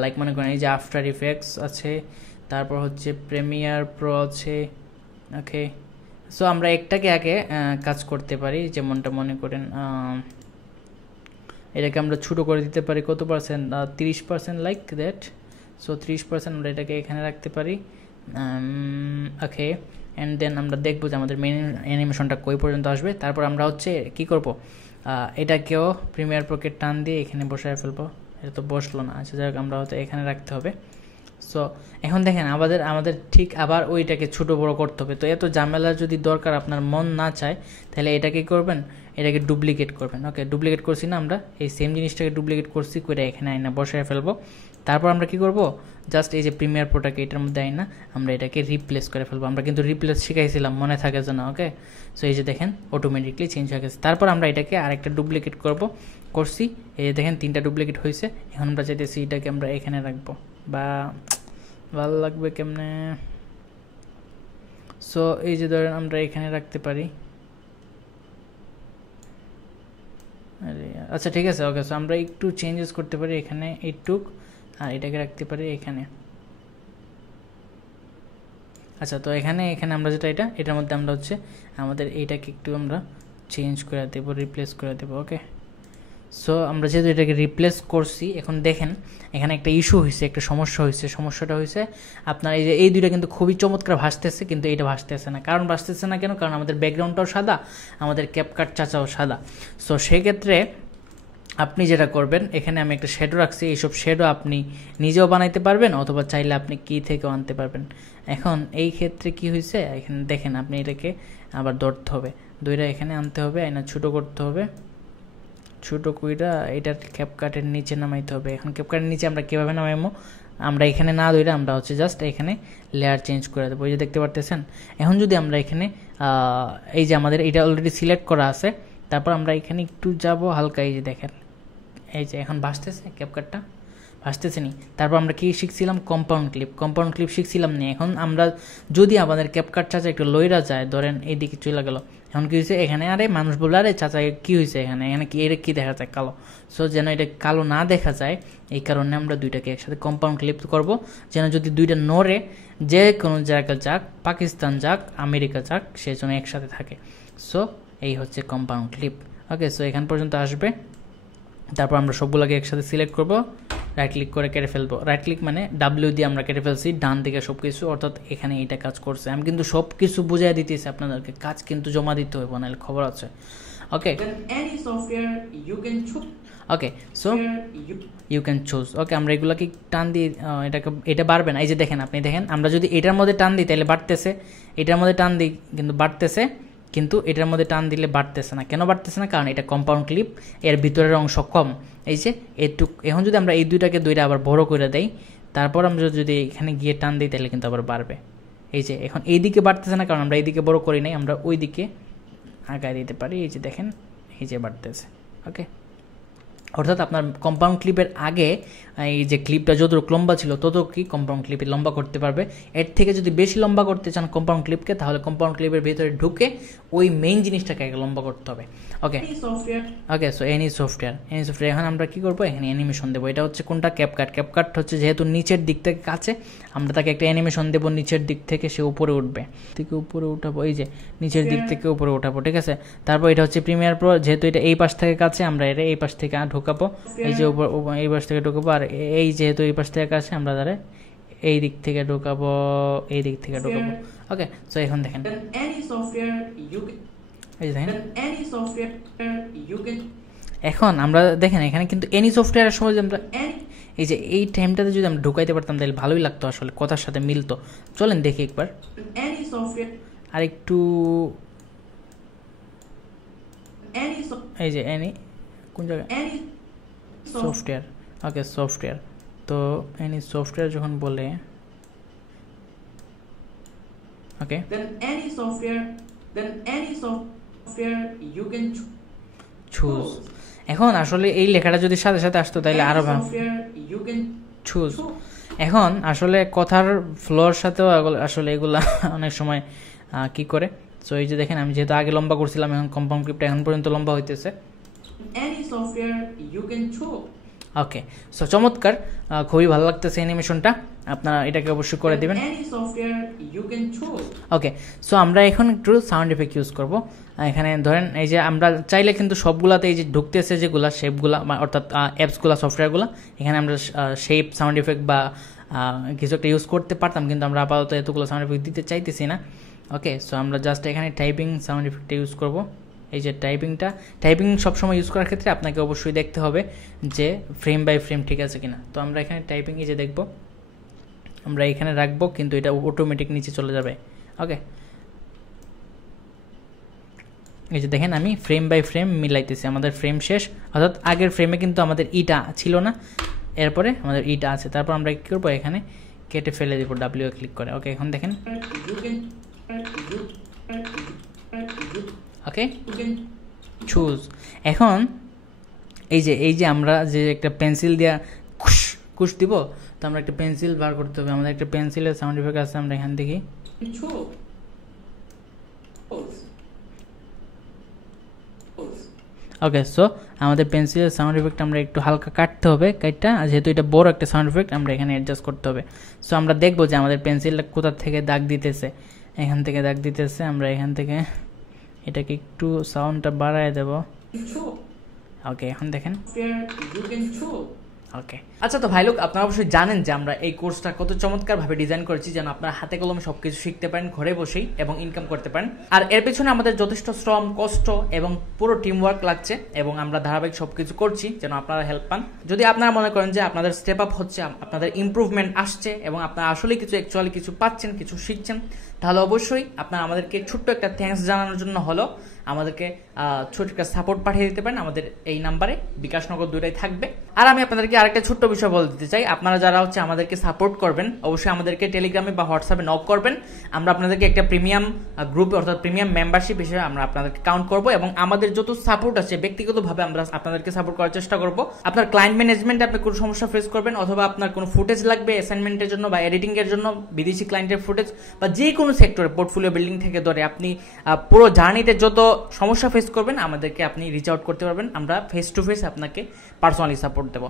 লাইক মনে করেন এই যে আফটার ইফেক্টস আছে, তারপর হচ্ছে প্রিমিয়ার প্রো আছে। ওকে, সো আমরা একটাকে আগে কাজ করতে পারি, যেমনটা মনে করেন এটাকে আমরা ছোটো করে দিতে পারি, কত পার্সেন্ট, 30%, লাইক দ্যাট। সো 30% আমরা এটাকে এখানে রাখতে পারি। ওকে, অ্যান্ড দেন আমরা দেখবো যে আমাদের মেন অ্যানিমেশনটা কই পর্যন্ত আসবে। তারপর আমরা হচ্ছে কি করব, এটাকেও প্রিমিয়ার প্রোকে টান দিয়ে এখানে বসায় ফেলবো। এটা তো বসলো না, আচ্ছা যাই হোক, আমরা হয়তো এখানে রাখতে হবে। সো এখন দেখেন আমাদের ঠিক আবার ওইটাকে ছোটো বড়ো করতে হবে। তো এত ঝামেলা যদি দরকার আপনার মন না চায়, তাহলে এটাকে করবেন, এটাকে ডুপ্লিকেট করবেন। ওকে, ডুপ্লিকেট করছি না, আমরা এই সেম জিনিসটাকে ডুপ্লিকেট করছি, করে এখানে আইনা বসায় ফেলবো। তারপর আমরা কি করব, জাস্ট এই যে প্রিমিয়ার প্রোটাকে এটার মধ্যে আইনা আমরা এটাকে রিপ্লেস করে ফেলবো। আমরা কিন্তু রিপ্লেস শিখাইছিলাম, মনে থাকে যেন। ওকে, সো এই যে দেখেন অটোমেটিকলি চেঞ্জ হয়ে গেছে। তারপর আমরা এটাকে আরেকটা ডুপ্লিকেট করছি, এই যে দেখেন 3টা ডুপ্লিকেট হয়েছে। এখন আমরা চাইতেছি এটাকে আমরা এখানে রাখবো, বা ভালো লাগবে কেমনে। সো এই যে ধরেন আমরা এখানে রাখতে পারি। আরে আচ্ছা ঠিক আছে, ওকে, সো আমরা একটু চেঞ্জেস করতে পারি এখানে এইটুক, আর এটাকে রাখতে পারি এখানে। আচ্ছা, তো এখানে আমরা যেটা এটার মধ্যে আমরা হচ্ছে আমাদের এইটাকে একটু আমরা চেঞ্জ করে দেবো, রিপ্লেস করে দেবো। ওকে, সো আমরা যেহেতু এটাকে রিপ্লেস করছি, এখন দেখেন এখানে একটা ইস্যু হয়েছে, একটা সমস্যা হয়েছে। সমস্যাটা হয়েছে আপনার এই যে এই দুইটা কিন্তু খুবই চমৎকার ভাসতেছে, কিন্তু এটা ভাসতেছে না। কারণ ভাসতেছে না কেন? কারণ আমাদের ব্যাকগ্রাউন্ডটাও সাদা, আমাদের ক্যাপকাট চাচাও সাদা। সো সেক্ষেত্রে আপনি যেটা করবেন, এখানে আমি একটা শ্যাডো রাখছি, এইসব শ্যাডো আপনি নিজেও বানাইতে পারবেন অথবা চাইলে আপনি কি থেকেও আনতে পারবেন। এখন এই ক্ষেত্রে কি হয়েছে, এখানে দেখেন আপনি এটাকে আবার ধরতে হবে, দুইটা এখানে আনতে হবে, আয়না ছোটো করতে হবে, ছোটো কইরা এটার ক্যাপকাটের নিচে নামাইতে হবে। এখন ক্যাপকাটের নিচে আমরা কীভাবে নামাইমো, আমরা এখানে না ধরে আমরা হচ্ছে জাস্ট এখানে লেয়ার চেঞ্জ করে দেবো, এই যে দেখতে পারতেছেন। এখন যদি আমরা এখানে এই যে আমাদের এটা অলরেডি সিলেক্ট করা আছে, তারপর আমরা এখানে একটু যাব হালকা, এই যে দেখেন এই যে এখন ভাসতেছে ক্যাপকাটটা, ভাসতেছে নি। তারপর আমরা কি শিখছিলাম, কম্পাউন্ড ক্লিপ শিখছিলাম না। এখন আমরা যদি আমাদের ক্যাপকাট চাচা একটু লইরা যায়, ধরেন এইদিকে চলে গেল, এখন কি হয়েছে এখানে, আরে মানুষ বললো আরে চাচা কি হয়েছে এখানে, এখানে কি এটা কি দেখা যায় কালো। সো যেন এটা কালো না দেখা যায় এই কারণে আমরা দুইটাকে একসাথে কম্পাউন্ড ক্লিপ করব, যেন যদি দুইটা নড়ে যে কোনো জায়গা যাক, পাকিস্তান যাক, আমেরিকা যাক, সে যেন একসাথে থাকে। সো এই হচ্ছে কম্পাউন্ড ক্লিপ। ওকে, সো এখান পর্যন্ত আসবে। তারপর আমরা সবগুলোকে একসাথে সিলেক্ট করব, রাইট ক্লিক করে কেটে ফেলবো। রাইট ক্লিক মানে ডাব্লিউ দিয়ে আমরা কেটে ফেলছি ডান দিকে সব কিছু, অর্থাৎ এখানে এটা কাজ করছে। আমি কিন্তু সব কিছু বুঝাই দিতেছি আপনাদেরকে, কাজ কিন্তু জমা দিতে হবে, নাহলে খবর আছে। ওকে, okay, so you can choose. ওকে, আমরা এগুলোকে টান দিই, এটা বাড়বে না। এই যে দেখেন, আপনি দেখেন আমরা যদি এটার মধ্যে টান দিই তাহলে বাড়তেছে, এটার মধ্যে টান দিই কিন্তু বাড়তেছে, কিন্তু এটার মধ্যে টান দিলে বাড়তেছে না। কেন বাড়তেছে না? কারণ এটা কম্পাউন্ড ক্লিপ, এর ভিতরের অংশ কম। এই যে এটুক, এখন যদি আমরা এই দুইটাকে আবার বড় করে দেই, তারপর আমরা যদি এখানে গিয়ে টান দিই তাহলে কিন্তু আবার বাড়বে। এই যে এখন এই দিকে বাড়তেছে না, কারণ আমরা এইদিকে বড় করি নাই, আমরা ওই দিকে আগায় দিতে পারি। এই যে দেখেন, এই যে বাড়তেছে। ওকে, অর্থাৎ আপনার কম্পাউন্ড ক্লিপের আগে এই যে ক্লিপটা যতটুকু লম্বা ছিল ততটুকুই কম্পাউন্ড ক্লিপে লম্বা করতে পারবে। এর থেকে যদি বেশি লম্বা করতে চান কম্পাউন্ড ক্লিপকে, তাহলে কম্পাউন্ড ক্লিপের ভিতরে ঢুকে ওই মেইন জিনিসটাকে লম্বা করতে হবে। ওকে, ওকে, সো এনি সফটওয়্যার এখন আমরা কি করবো, এখানে অ্যানিমেশন দেবো। এটা হচ্ছে কোনটা, ক্যাপকাট হচ্ছে যেহেতু নিচের দিক থেকে কাছে, আমরা তাকে একটা অ্যানিমেশন দেবো নিচের দিক থেকে, সে উপরে উঠবে, থেকে উপরে উঠাবো, এই যে নিচের দিক থেকে উপরে উঠাবো, ঠিক আছে। তারপর এটা হচ্ছে প্রিমিয়ার প্রো, যেহেতু এটা এই পাশ থেকে কাছে, আমরা এটা এই পাশ থেকে ঢোকাবো, এই যে উপর এই পাশ থেকে ঢোকাবো, আর এই যেহেতু এই পাশ থেকে কাছে, আমরা তারা এই দিক থেকে ঢোকাবো, এই দিক থেকে ঢোকাবো। ওকে, সো এখন দেখেন এখন আমরা দেখেন এখানে কিন্তু এনি সফটওয়্যারের সময় আমরা এই যে এই টাইমটাতে যদি আমরা ঢুকাইতে পারতাম তাহলে ভালোই লাগতো, আসলে কথার সাথে মিলতো। চলেন দেখি একবার আর একটু, এই যে এনি কোন জায়গায়, সফটওয়্যার। ওকে, সফটওয়্যার, তো এনি সফটওয়্যার যখন বলে, ওকে, you can choose। এখন আসলে এই লেখাটা যদি সাথে সাথে আসতো তাহলে আরো ভালো, চুজ। এখন আসলে কথার ফ্লোর সাথেও আসলে এগুলা অনেক সময় কি করে। সো এই যে দেখেন, আমি যেহেতু আগে লম্বা করছিলাম, এখন কম্পাউন্ড ক্লিপটা এখন পর্যন্ত লম্বা হইতেছে। ওকে, সো চমৎকার, খুবই ভালো লাগতেছে অ্যানিমেশনটা, আপনারা এটাকে অবশ্যই করে দিবেন। ওকে, সো আমরা এখন একটু সাউন্ড এফেক্ট ইউজ করব। এখানে ধরেন এই যে আমরা চাইলে কিন্তু সবগুলাতে এই যে ঢুকতেছে যেগুলা শেপগুলা, অর্থাৎ অ্যাপসগুলা, সফটওয়্যারগুলা, এখানে আমরা শেপ সাউন্ড এফেক্ট বা কিছু একটা ইউজ করতে পারতাম, কিন্তু আমরা আপাতত এতগুলো সাউন্ড এফেক্ট দিতে চাইতেছি না। ওকে, সো আমরা জাস্ট এখানে টাইপিং সাউন্ড এফেক্টটা ইউজ করব। এই যে টাইপিং সবসময় ইউজ করার ক্ষেত্রে আপনাকে অবশ্যই দেখতে হবে যে ফ্রেম বাই ফ্রেম ঠিক আছে কিনা। তো আমরা এখানে টাইপিং এই যে দেখব, আমরা এখানে রাখবো, কিন্তু এটা অটোমেটিক নিচে চলে যাবে। ওকে, এই যে দেখেন আমি ফ্রেম বাই ফ্রেম মিলাইতেছি, আমাদের ফ্রেম শেষ, অর্থাৎ আগের ফ্রেমে কিন্তু আমাদের ইটা ছিল না, এরপরে আমাদের ইটা আছে। তারপর আমরা কী করবো, এখানে কেটে ফেলে দেবো, ডাব্লিউ ক্লিক করে। ওকে, এখন দেখেন, ওকে, চুজ। এখন এই যে আমরা যে একটা পেন্সিল দিয়া কুশ দিব, তো আমরা একটা পেন্সিল বার করতে হবে, আমাদের একটা পেন্সিলের সাউন্ড ইফেক্ট আছে, আমরা এখান থেকে ওকে, সো আমাদের পেন্সিলের সাউন্ড ইফেক্ট আমরা একটু হালকা কাটতে হবে, কাটটা যেহেতু এটা বড় একটা সাউন্ড ইফেক্ট আমরা এখানে অ্যাডজাস্ট করতে হবে। সো আমরা দেখবো যে আমাদের পেন্সিলটা কোথা থেকে দাগ দিতেছে, এখান থেকে দাগ দিতেছে, আমরা এখান থেকে এটাকে একটু সাউন্ডটা বাড়ায় দেব। ওকে এখন দেখেন software you can choose. ওকে আচ্ছা, তো ভাই লোক, আপনারা অবশ্যই জানেন যে আমরা এই কোর্সটা কত চমৎকারভাবে ডিজাইন করেছি যেন আপনারা হাতে কলমে সবকিছু শিখতে পারেন ঘরে বসেই এবং ইনকাম করতে পারেন। আর এর পেছনে আমাদের যথেষ্ট শ্রম, কষ্ট এবং পুরো টিম ওয়ার্ক লাগছে এবং আমরা ধারাবাহিক সবকিছু করছি যেন আপনারা হেল্প পান। যদি আপনারা মনে করেন যে আপনাদের স্টেপ আপ হচ্ছে, আপনাদের ইমপ্রুভমেন্ট আসছে এবং আপনারা আসলে অ্যাকচুয়ালি কিছু পাচ্ছেন, কিছু শিখছেন, তাহলে অবশ্যই আপনারা আমাদেরকে ছোট্ট একটা থ্যাঙ্কস জানানোর জন্য হলো আমাদেরকে ছোট একটা সাপোর্ট পাঠিয়ে দিতে পারেন আমাদের এই নাম্বারে, বিকাশনগর দুইটাই থাকবে। আর আমি আপনাদেরকে আরেকটা ছোট্ট বিষয় বলে দিতে চাই, আপনারা যারা আমাদেরকে সাপোর্ট করবেন অবশ্যই আমাদেরকে টেলিগ্রামে বা হোয়াটসঅ্যাপে নক করবেন। আমরা আপনাদেরকে একটা প্রিমিয়াম গ্রুপে অর্থাৎ প্রিমিয়াম মেম্বারশিপ হিসেবে আমরা আপনাদেরকে কাউন্ট করবো এবং আমাদের যত সাপোর্ট আছে ব্যক্তিগতভাবে আমরা আপনাদেরকে সাপোর্ট করার চেষ্টা করবো। আপনার ক্লায়েন্ট ম্যানেজমেন্টে আপনি কোনো সমস্যা ফেস করবেন অথবা আপনার কোনো ফুটেজ লাগবে অ্যাসাইনমেন্টের জন্য বা এডিটিং এর জন্য, বিদেশি ক্লায়েন্টের ফুটেজ বা যে কোনো সেক্টরে পোর্টফোলিও বিল্ডিং থেকে ধরে আপনি পুরো জার্নিতে যত সমস্যা ফেস করবেন আমাদেরকে আপনি রিচ আউট করতে পারবেন, আমরা ফেস টু ফেস আপনাকে পার্সোনালি সাপোর্ট দেবো।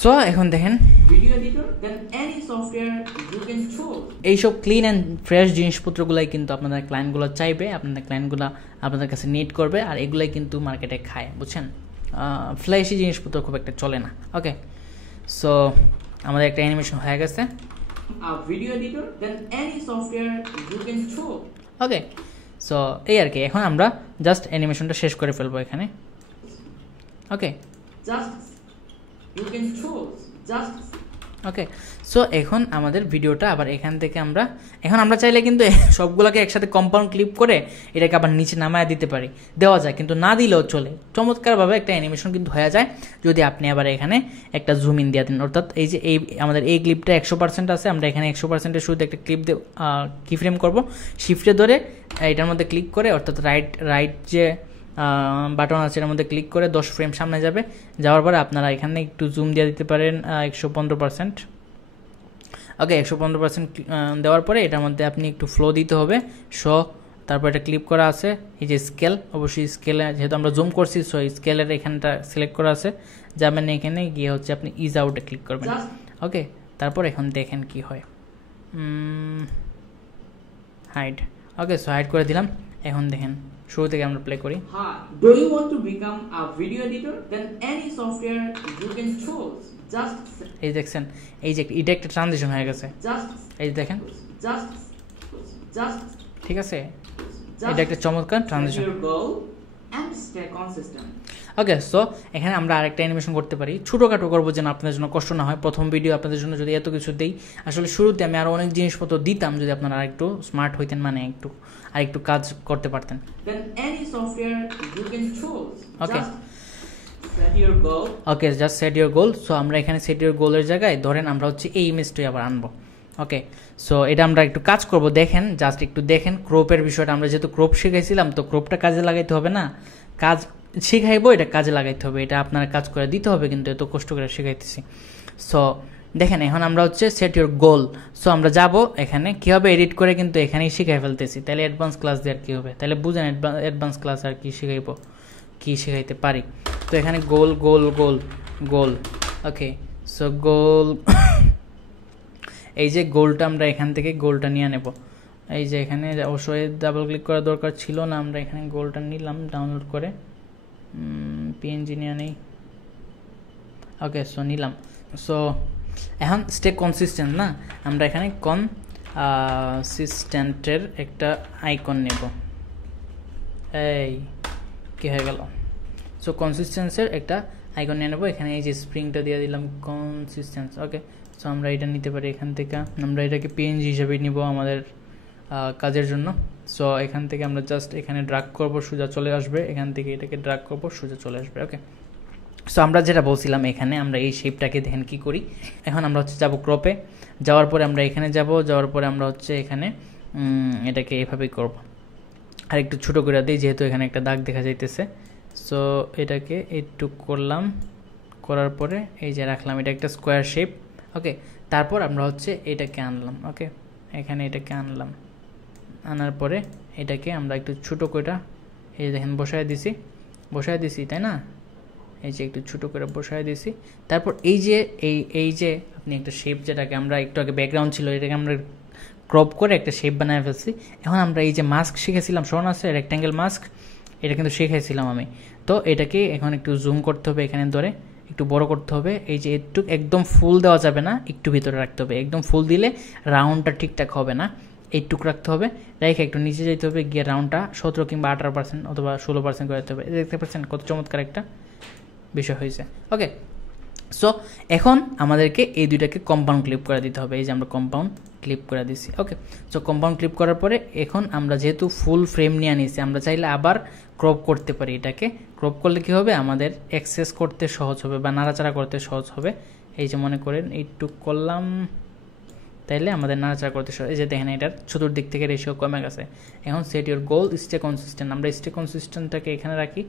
সো এখন দেখেন Video editor, then any software you can choose. এইসব ক্লিন অ্যান্ড ফ্রেশ জিনিসপত্রগুলাই কিন্তু আপনাদের ক্লায়েন্টগুলো চাইবে, আপনাদের ক্লায়েন্টগুলো আপনাদের কাছে নিড করবে, আর এগুলাই কিন্তু মার্কেটে খায়, বুঝছেন? ফ্ল্যাশি জিনিসপত্র খুব একটা চলে না। ওকে, সো আমাদের একটা অ্যানিমেশন হয়ে গেছে। A video editor, then any software you can choose. Okay, so এই আর কি, এখন আমরা জাস্ট অ্যানিমেশনটা শেষ করে ফেলবো এখানে। ওকে, Just you can choose. Just okay, so এখন আমাদের ভিডিওটা আবার এখান থেকে আমরা চাইলে কিন্তু সবগুলোকে একসাথে কম্পাউন্ড ক্লিপ করে এটাকে আবার নিচে নামায় দিতে পারি, দেওয়া যায়, কিন্তু না দিলেও চলে। চমৎকারভাবে একটা অ্যানিমেশন কিন্তু হয়ে যায় যদি আপনি আবার এখানে একটা জুম ইন দিয়ে দেন। অর্থাৎ এই যে আমাদের এই ক্লিপটা 100% আছে, আমরা এখানে 100%-এর শুরুতে একটা ক্লিপ কি ফ্রেম করবো, শিফটে ধরে এটার মধ্যে ক্লিক করে, অর্থাৎ রাইট যে বাটন আছে এর মধ্যে ক্লিক করে 10 ফ্রেম সামনে যাবে, যাওয়ার পরে আপনারা এখানে একটু জুম দিয়ে দিতে পারেন 115%। ওকে, 115% দেওয়ার পরে এটার মধ্যে আপনি একটু ফ্লো দিতে হবে, তারপর এটা ক্লিপ করা আছে, এই যে স্কেল, অবশ্যই স্কেলে যেহেতু আমরা জুম করছি সো স্কেলের এখানটা সিলেক্ট করা আছে, যাবেন এখানে গিয়ে আপনি ইজ আউটে ক্লিক করবেন। ওকে, তারপর এখন দেখেন কি হয়, হাইড। ওকে, সো হাইড করে দিলাম। এখন দেখেন শুরু থেকে আমরা প্লে করি। Hi, do you want to become a video editor? Then any software you can choose. এই দেখছেন, এই যে এটা একটা ট্রানজিশন হয়ে গেছে, এই দেখেন, ঠিক আছে, এটা একটা চমৎকার ট্রানজিশন। ওকে, সো এখানে আমরা আরেকটা অ্যানিমেশন করতে পারি, ছোটোখাটো করবো যেন আপনাদের জন্য কষ্ট না হয়। প্রথম ভিডিও আপনাদের জন্য যদি এত কিছু দেই, আসলে শুরুতে আমি আরও অনেক জিনিসপত্র দিতাম যদি আপনারা আরেকটু স্মার্ট হইতেন, মানে আরেকটু কাজ করতে পারতেন। Okay, okay, just set your goal. So আমরা এখানে সেট ইউর গোলের জায়গায় ধরেন আমরা এই ইমেজটাই আবার আনবো। ওকে, সো এটা আমরা একটু কাজ করব, দেখেন, জাস্ট একটু দেখেন ক্রপের বিষয়টা। আমরা যেহেতু ক্রপ শিখাইছিলাম তো ক্রপটা কাজে লাগাইতে হবে না, কাজ শিখাইবো এটা কাজে লাগাইতে হবে, এটা আপনারা কাজ করে দিতে হবে, কিন্তু এত কষ্ট করে শিখাইতেছি। সো দেখেন এখন আমরা সেট ইউর গোল। সো আমরা যাব এখানে কীভাবে এডিট করে, কিন্তু এখানেই শিখাই ফেলতেছি, তাহলে অ্যাডভান্স ক্লাস দিয়ে আর কী হবে, তাহলে বুঝেন অ্যাডভান্স ক্লাস আর কি শিখাইবো, কি শিখাইতে পারি। তো এখানে গোল গোল গোল গোল। ওকে, সো গোল, এই যে গোলটা আমরা এখান থেকে গোলটা নিয়ে নেব, এই যে এখানে অবশ্যই ডাবল ক্লিক করা দরকার ছিল না, আমরা এখানে গোলটা নিলাম ডাউনলোড করে, পিএনজি নিয়ে নেই। ওকে, সো নিলাম। সো এখন স্টে কনসিস্টেন্ট না, আমরা এখানে কনসিস্টেন্টের একটা আইকন নেব, এই কি হয়ে গেল। সো কনসিস্টেন্সের একটা আইকন নিয়ে নেবো, এখানে এই যে স্প্রিংটা দিয়ে দিলাম কনসিস্টেন্স। ওকে, সো আমরা এটা নিতে পারি, এখান থেকে আমরা এটাকে পিএনজি হিসেবে নিব আমাদের কাজের জন্য। সো এখান থেকে আমরা জাস্ট এখানে ড্রাগ করব, সোজা চলে আসবে, এখান থেকে এটাকে ড্রাগ করব, সোজা চলে আসবে। ওকে, সো আমরা যেটা বলছিলাম এখানে আমরা এই শেপটাকে দেখেন কি করি। এখন আমরা যাব ক্রপে, যাওয়ার পরে আমরা এখানে যাওয়ার পরে আমরা এখানে এটাকে এভাবেই করব, আর একটু ছোটো করে দিই যেহেতু এখানে একটা দাগ দেখা যাইতেছে। সো এটাকে একটু করলাম, করার পরে এই যে রাখলাম, এটা একটা স্কোয়ার শেপ। ওকে, তারপর আমরা এটাকে আনলাম। ওকে, এখানে এটাকে আনার পরে এটাকে আমরা একটু ছোটো করে এই দেখেন বসায় দিছি, তাই না, এই যে একটু ছোটো করে বসায় দিছি। তারপর এই যে আপনি একটা শেপ, যেটাকে আমরা একটু আগে ব্যাকগ্রাউন্ড ছিল এটাকে আমরা ক্রপ করে একটা শেপ বানায় ফেলছি। এখন আমরা এই যে মাস্ক শিখেছিলাম, শোন আছে রেক্ট্যাঙ্গেল মাস্ক, এটা কিন্তু শিখাইছিলাম আমি। তো এটাকে এখন একটু জুম করতে হবে, এখানে ধরে একটু বড় করতে হবে। এই যে একটু একদম ফুল দেওয়া যাবে না, একটু ভিতরে রাখতে হবে। একদম ফুল দিলে রাউন্ডটা ঠিকঠাক হবে না, এইটুকু রাখতে হবে। রেখে একটু নিচে যেতে হবে, গিয়ে রাউন্ডটা 17 কিংবা 18% অথবা 16% করে দিতে হবে। দেখতে পাচ্ছেন কত চমৎকার একটা বিষয় হয়েছে। ওকে, সো এখন আমাদেরকে এই দুইটাকে কম্পাউন্ড ক্লিপ করে দিতে হবে। এই যে আমরা কম্পাউন্ড ক্লিপ করে দিছি। ওকে, সো কম্পাউন্ড ক্লিপ করার পরে এখন আমরা যেহেতু ফুল ফ্রেম নিয়ে নিয়েছি, আমরা চাইলে আবার ক্রপ করতে পারি। এটাকে ক্রপ করলে কি হবে, আমাদের অ্যাক্সেস করতে সহজ হবে বা নাড়াচাড়া করতে সহজ হবে। এই যে মনে করেন এইটুক করলাম, তাইলে আমাদের নাড়াচাড়া করতে সহজ। এই যে দেখেন এটার চতুর্দিক থেকে রেশিও কমে গেছে। এখন set your goal stay consistent, আমরা স্টে কনসিস্টেন্টটাকে এখানে রাখি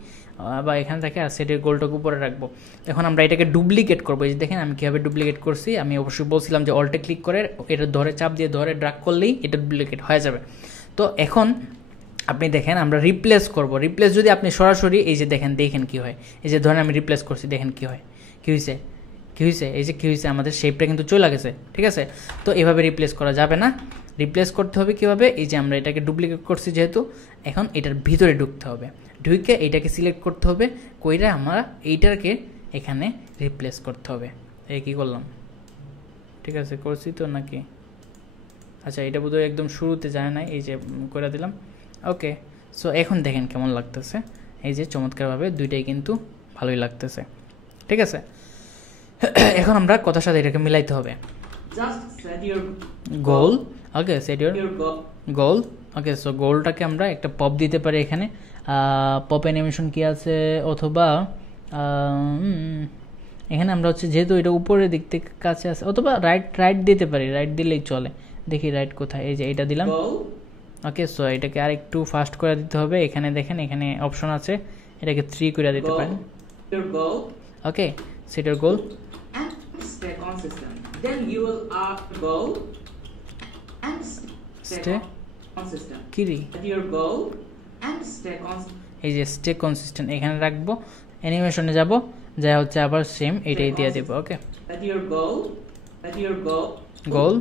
বা এখানে রাখি, আর সেট ইউর গোলটাকে উপরে রাখবো। এখন আমরা এটাকে ডুপ্লিকেট করবো। এই যে দেখেন আমি কীভাবে ডুপ্লিকেট করছি। আমি অবশ্যই বলছিলাম যে অল্টে ক্লিক করে এটা ধরে চাপ দিয়ে ধরে ড্রাগ করলেই এটা ডুপ্লিকেট হয়ে যাবে। তো এখন আপনি দেখেন আমরা রিপ্লেস করব। রিপ্লেস যদি আপনি সরাসরি এই যে দেখেন কী হয়। এই যে ধরেন আমি রিপ্লেস করছি, দেখেন কী হয়, কী হয়েছে, এই যে কী হয়েছে, আমাদের শেপটা কিন্তু চলে গেছে। ঠিক আছে, তো এভাবে রিপ্লেস করা যাবে না। রিপ্লেস করতে হবে কীভাবে, এই যে আমরা এটাকে ডুপ্লিকেট করছি যেহেতু, এখন এটার ভিতরে ঢুকতে হবে। ঢুকে এইটাকে সিলেক্ট করতে হবে, কইরা আমরা এইটাকে এখানে রিপ্লেস করতে হবে। এই কী করলাম, ঠিক আছে করছি তো নাকি? আচ্ছা, এটা বোধহয় একদম শুরুতে যায় না, এই যে করে দিলাম। ওকে, সো এখন দেখেন কেমন লাগতেছে। এই যে চমৎকারভাবে দুইটাই কিন্তু ভালোই লাগতেছে। ঠিক আছে, এখন আমরা কথার সাথে এটাকে মিলাইতে হবে। Just set your goal. Okay, set your goal. Goal. Okay, so গোলটাকে আমরা একটা পপ দিতে পারি এখানে। পপ অ্যানিমেশন কি আছে, অথবা এখানে আমরা হচ্ছে যেহেতু এটা উপরের দিক থেকে কাছে আছে, অথবা রাইট দিতে পারি, রাইট দিলেই চলে। দেখি রাইট কোথায়, এই যে এটা দিলাম। ওকে, সো এটাকে আর একটু ফাস্ট করে দিতে হবে। এখানে দেখেন এখানে অপশন আছে, এটাকে 3 করে দিতে পারেন। Okay, set your goal and stay consistent. Then you will goal and stay consistent. কিরি Set your goal and stay consistent. এই যে স্টে কনসিস্টেন্ট এখানে রাখবো। অ্যানিমেশনে যাব, যা হচ্ছে আবার সেম এটাই দিয়ে দেব। ওকে, Set your goal goal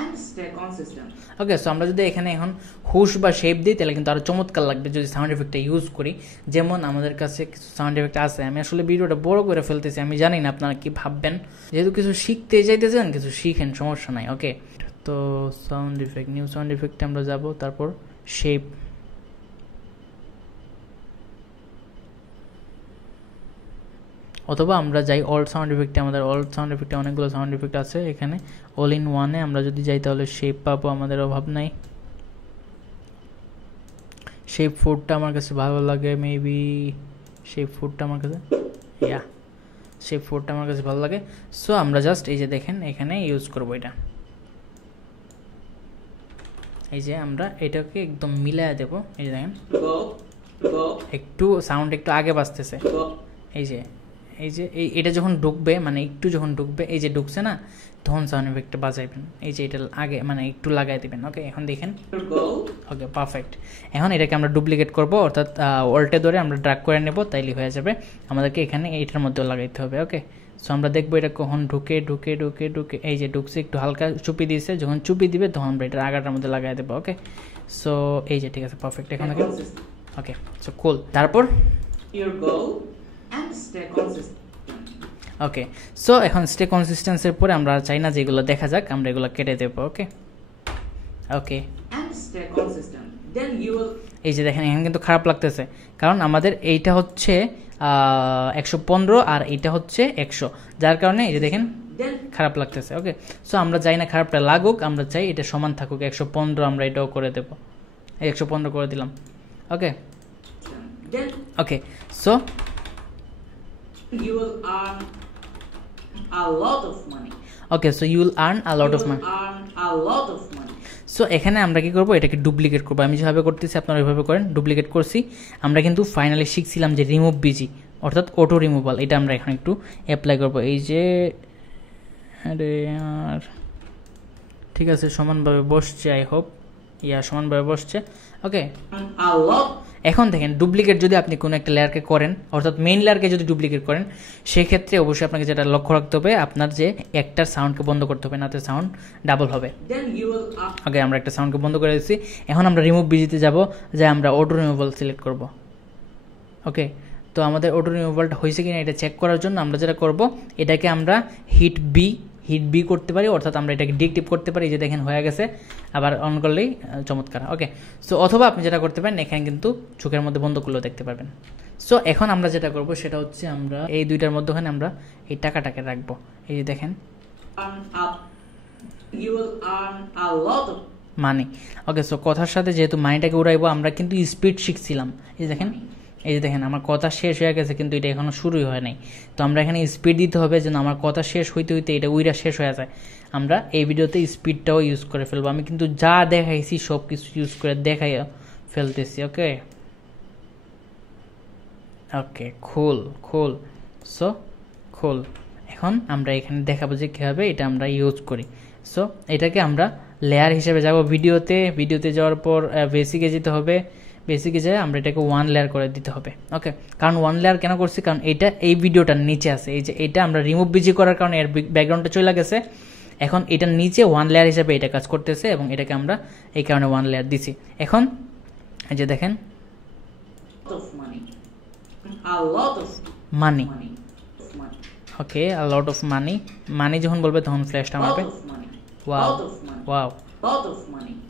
and stay consistent. Okay, so আমরা যদি এখানে এখন হুশ বা শেপ দিই তাহলে কিন্তু আরো চমৎকার লাগবে যদি সাউন্ড এফেক্টটা ইউজ করি। যেমন আমাদের কাছে কিছু সাউন্ড এফেক্ট আছে। আমি আসলে ভিডিওটা বড় করে ফেলতেছি, আমি জানি না আপনারা কি ভাববেন। যেহেতু কিছু শিখতে চাইতেছেন, কিছু শিখেন, সমস্যা নাই। ওকে, তো সাউন্ড এফেক্ট, নিউ সাউন্ড এফেক্টে আমরা যাব, তারপর শেপ। অথবা আমরা যাই অল সাউন্ড এফেক্টে, আমাদের অল সাউন্ড এফেক্টে অনেকগুলো সাউন্ড এফেক্ট আছে এখানে। অল ইন ওয়ানে আমরা যদি যাই তাহলে শেপ পাবো, আমাদের অভাব নাই। শেপ 4টা আমার কাছে ভালো লাগে, মেবি শেপ 4টা আমার কাছে, শেপ 4টা আমার কাছে ভালো লাগে। সো আমরা জাস্ট এই যে দেখেন এখানে ইউজ করবো এটা। এই যে আমরা এটাকে একদম মিলাইয়া দেবো। এই যে দেখেন একটু সাউন্ড একটু আগে বাজতেছে। এই যে এটা যখন ঢুকবে, মানে একটু যখন ঢুকবে, এই যে ঢুকছে না, তখন সাউন্ড এফেক্টটা বাজাইবেন। এই যে এটা আগে মানে একটু লাগাই দিবেন। ওকে, এখন দেখেন। ওকে, পারফেক্ট। এখন এটাকে আমরা ডুপ্লিকেট করব, অর্থাৎ অল্টে ধরে আমরা ড্র্যাগ করে নেব, তাইলে হয়ে যাবে। আমাদেরকে এখানে এইটার মধ্যেও লাগাইতে হবে। ওকে, সো আমরা দেখবো এটা কখন ঢুকে। এই যে ঢুকছে, একটু হালকা চুপি দিয়েছে, যখন চুপি দিবে তখন আমরা এটা আগাটার মধ্যে লাগাই দেবো। ওকে, সো এই যে ঠিক আছে, পারফেক্ট। এখন ওকে, সো কুল। তারপর ওকে, সো এখন স্টে কনসিস্টেন্সির পরে আমরা চাই না যে এগুলো দেখা যাক, আমরা এগুলো কেটে দেবো। ওকে, এই যে দেখেন এখানে কিন্তু খারাপ লাগতেছে, কারণ আমাদের এইটা হচ্ছে 115 আর এইটা হচ্ছে 100, যার কারণে এই যে দেখেন খারাপ লাগতেছে। ওকে, সো আমরা চাই না খারাপটা লাগুক, আমরা চাই এটা সমান থাকুক 115। আমরা এটাও করে দেবো, 115 করে দিলাম। ওকে, so you will earn a lot of money. Okay, so you will earn a lot of money. So এখানে আমরা কি করব, এটাকে ডুপ্লিকেট করব। আমি যেভাবে করতেছি আপনারা ওইভাবে করেন। ডুপ্লিকেট করছি। আমরা কিন্তু ফাইনালি শিখছিলাম যে রিমুভ বিজি, অর্থাৎ অটো রিমুভাল। এটা আমরা এখন একটু অ্যাপ্লাই করব। এই যে আরে আর ঠিক আছে, সমানভাবে বসছে, আই হোপ সমানভাবে বসছে। ওকে, এখন দেখেন ডুপ্লিকেট যদি আপনি কোনো একটা লেয়ারকে করেন, অর্থাৎ মেইন লেয়ারকে যদি ডুপ্লিকেট করেন, সেক্ষেত্রে অবশ্যই আপনাকে যেটা লক্ষ্য রাখতে হবে, আপনার যে একটার সাউন্ডকে বন্ধ করতে হবে, নাতে সাউন্ড ডাবল হবে। ওকে, আমরা একটা সাউন্ডকে বন্ধ করে দিচ্ছি। এখন আমরা রিমুভ বিজিতে যাব, যে আমরা অটো রিমুভাল সিলেক্ট করব। ওকে, তো আমাদের অটো রিমুভালটা হয়েছে কিনা এটা চেক করার জন্য আমরা যেটা করব, এটাকে আমরা হিট বি করতে পারি, অর্থাৎ আমরা এটাকে ডিএক্টিভ করতে পারি। যে দেখেন হয়ে গেছে, আবার অন করলেই চমৎকার। ওকে, সো অথবা আপনি যেটা করতে পারেন, এখানে কিন্তু চোখের মধ্যে বন্ধ করলেও দেখতে পারবেন। সো এখন আমরা যেটা করব সেটা হচ্ছে আমরা এই দুইটার মধ্যখানে আমরা এই টাকাটাকে রাখবো। এই যে দেখেন মানি। ওকে, সো কথার সাথে যেহেতু মানিটাকে উড়াইবো, আমরা কিন্তু স্পিড শিখছিলাম। এই যে দেখেন আমার কথা শেষ হয়ে গেছে, কিন্তু এটা এখনো শুরুই হয় নাই। তো আমরা এখানে স্পিড দিতে হবে যেন আমার কথা শেষ হইতে হইতে এটা উইরা শেষ হয়ে যায়। আমরা এই ভিডিওতে স্পিডটাও ইউজ করে ফেলবো। আমি কিন্তু যা দেখাইছি সব কিছু ইউজ করে দেখাই ফেলতেছি। ওকে ওকে, খুল সো খুল। এখন আমরা এখানে দেখাবো যে কীভাবে এটা আমরা ইউজ করি। সো এটাকে আমরা লেয়ার হিসেবে যাব ভিডিওতে যাওয়ার পর বেসিকে যেতে হবে। বেসিকে যায় আমরা এটাকে 1 লেয়ার করে দিতে হবে। ওকে, কারণ 1 লেয়ার কেন করছি, কারণ এটা এই ভিডিওটার নিচে আছে। এই যে এটা আমরা রিমুভ বিজি করার কারণে এর ব্যাকগ্রাউন্ডটা চলে গেছে। এখন এটার নিচে 1 লেয়ার হিসেবে এটা কাজ করতেছে, এবং এটাকে আমরা এই কারণে 1 লেয়ার দিছি। এখন এই যে দেখেন মানি। ওকে, a lot of money, মানি যখন বলবে তখন ফ্ল্যাশটা মারবে। ওয়াও,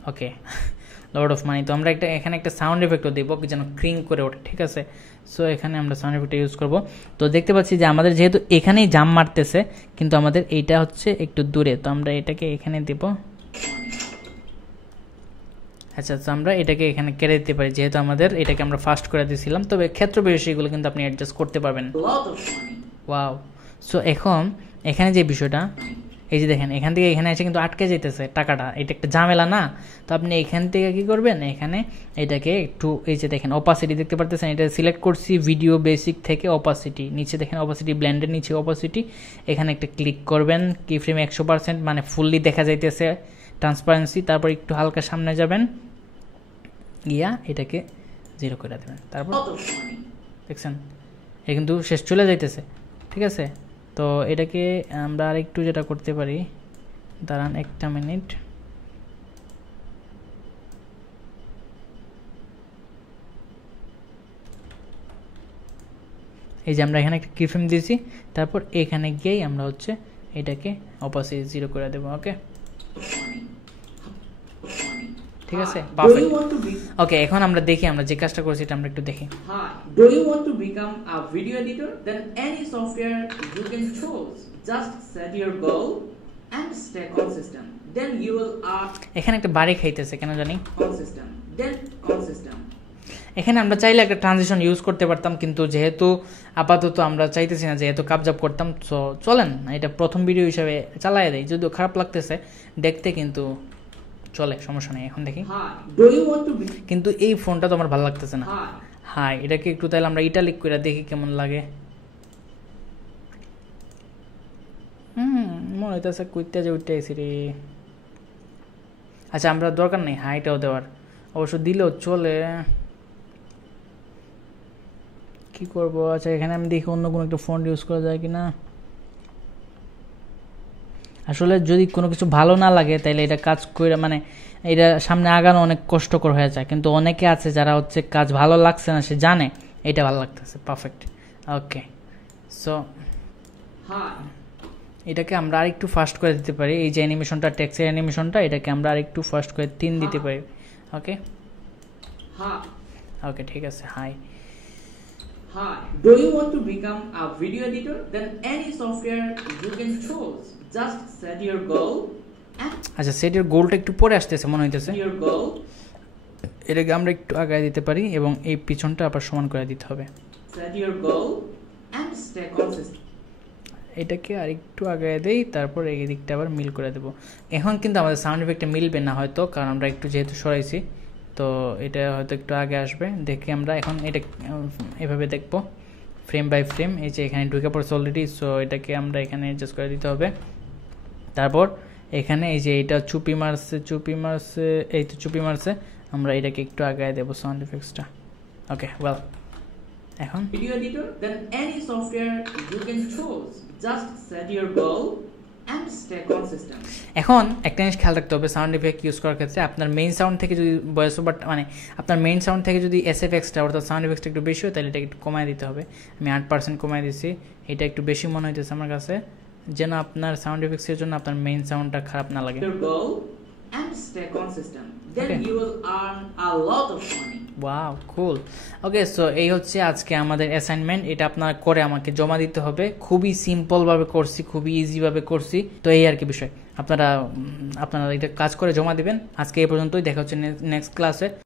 ওকে, লট অফ মানি। তো আমরা এখানে একটা সাউন্ড এফেক্টও দেবো যেন ক্রিং করে ওঠে, ঠিক আছে। সো এখানে আমরা সাউন্ড এফেক্ট ইউজ করব। তো দেখতে পাচ্ছি যে আমাদের যেহেতু এখানেই জাম মারতেছে, কিন্তু আমাদের এইটা হচ্ছে একটু দূরে, তো আমরা এটাকে এখানে দেব। আচ্ছা, তো আমরা এটাকে এখানে কেটে দিতে পারি, যেহেতু আমাদের এটাকে আমরা ফাস্ট করে দিয়েছিলাম। তবে ক্ষেত্র বিশেষগুলো কিন্তু আপনি অ্যাডজাস্ট করতে পারবেন। ওয়াও, সো এখন এখানে যে বিষয়টা, এই যে দেখেন এখান থেকে এখানে এসে কিন্তু আটকে যেতেছে টাকাটা, এটা একটা ঝামেলা না। তো আপনি এখান থেকে কি করবেন, এখানে এটাকে একটু, এই যে দেখেন অপাসিটি দেখতে পারতেছেন, এটা সিলেক্ট করছি ভিডিও বেসিক থেকে অপাসিটি, নিচে দেখেন অপাসিটি, ব্লেন্ডের নিচে অপাসিটি, এখানে একটা ক্লিক করবেন। কি ফ্রেম 100%, মানে ফুললি দেখা যাইতেছে ট্রান্সপারেন্সি। তারপর একটু হালকা সামনে যাবেন, গিয়া এটাকে 0 করে দেবেন। তারপর দেখছেন এ কিন্তু শেষ চলে যাইতেছে, ঠিক আছে। তো এটাকে আমরা আরেকটু যেটা করতে পারি, দাঁড়ান একটা মিনিট। এই যে আমরা এখানে একটা কিফ্রেম দিয়েছি, তারপর এখানে গিয়েই আমরা হচ্ছে এটাকে অপাসিটি 0 করে দেবো। ওকে, ঠিক আছে, পারফেক্ট। ওকে, এখন আমরা দেখি আমরা যে কাজটা করছি এটা আমরা একটু দেখি। Do you want to become a video editor? Then any software you can choose. Just set your goal and stay consistent. Then you will এখানে একটা বাড়ি খাইতেছে কেন জানি। consistent. এখানে আমরা চাইলে একটা ট্রানজিশন ইউজ করতে পারতাম, কিন্তু যেহেতু আপাতত আমরা চাইতেছি না, যেহেতু কাবজাব করতাম, তো চলেন এটা প্রথম ভিডিও হিসেবে চালাই দেয়। যদিও খারাপ লাগতেছে দেখতে, কিন্তু চলে, সমস্যা নেই। এখন দেখি, কিন্তু এই ফোনটা তো আমার ভালো লাগতেছে না। হাই, এটাকে একটু তাহলে আমরা ইটালিক করে দেখি কেমন লাগে। মনে হইতেছে কুইতে যে উঠতে আইসি রে। আচ্ছা, আমরা দরকার নেই হাইটাও দেওয়ার, অবশ্য দিলেও চলে। কি করব, আচ্ছা এখানে আমি দেখি অন্য কোনো একটা ফোন ইউজ করা যায় কিনা। আসলে যদি কোনো কিছু ভালো না লাগে তাহলে এটা কাজ করে, মানে এটা সামনে আগানো অনেক কষ্টকর হয়ে যায়। কিন্তু অনেকে আছে যারা হচ্ছে কাজ ভালো লাগছে না, সে জানে এটা ভালো লাগতেছে, পারফেক্ট। ওকে, সো এটাকে আমরা আরেকটু ফাস্ট করে দিতে পারি। এই যে অ্যানিমেশনটা, টেক্সটের অ্যানিমেশনটা, এটাকে আমরা আরেকটু ফাস্ট করে 3 দিতে পারি। ওকে ওকে, ঠিক আছে। Hi, do you want to become a video editor? Then any software you can choose. Just set your goal. আচ্ছা, সেট ইওর গোলটা একটু পরে আসতেছে মনে হইতেছে। এটাকে আমরা একটু আগায় দিতে পারি এবং এই পিছনটা আবার সমান করে দিতে হবে। Set your goal and stay consistent. এটাকে আর একটু আগায় দেই, তারপর এই দিকটা আবার মিল করে দেব। এখন কিন্তু আমাদের সাউন্ড এফেক্টটা মিলবে না হয়তো, কারণ আমরা একটু যেহেতু সরাইছি, তো এটা হয়তো একটু আগে আসবে। দেখি আমরা এখন এটা এভাবে দেখব ফ্রেম বাই ফ্রেম। এই যে এখানে ঢুকে পড়ছে অলরেডি, সো এটাকে আমরা এখানে অ্যাডজাস্ট করে দিতে হবে। তারপর এখানে এই যে এটা চুপি মারছে, এই তো চুপি মারছে, আমরা এটাকে একটু আগায় দেব সাউন্ড এফেক্টসটা। ওকে, ওয়েল, এখন video editor, then any software you can choose. Just set your goal and stay consistent. এখন একটা জিনিস খেয়াল রাখতে হবে সাউন্ড ইফেক্ট ইউজ করার ক্ষেত্রে আপনার মেইন সাউন্ড থেকে যদি ভয়েস ওভার মানে আপনার মেইন সাউন্ড থেকে যদি এসএফএক্সটা অর্থাৎ সাউন্ড ইফেক্টটা একটু বেশি হয় তাহলে এটা একটু কমায় দিতে হবে। আমি 8% কমায় দিছি, এটা একটু বেশি মনে হইতেছে আমার কাছে, যেন আপনার সাউন্ড ইফেক্টসের জন্য আপনার মেইন সাউন্ডটা খারাপ না লাগে। Your goal and stay consistent. Then Okay. you will earn a lot of money. Wow cool. Okay, so এই হচ্ছে আজকে আমাদের অ্যাসাইনমেন্ট, এটা আপনারা করে আমাকে জমা দিতে হবে। খুবই সিম্পল ভাবে করছি, খুবই ইজি ভাবে করছি, তো এই আর কি বিষয়। আপনারা এটা কাজ করে জমা দিবেন। আজকে এই পর্যন্তই, দেখা হচ্ছে নেক্সট ক্লাসে।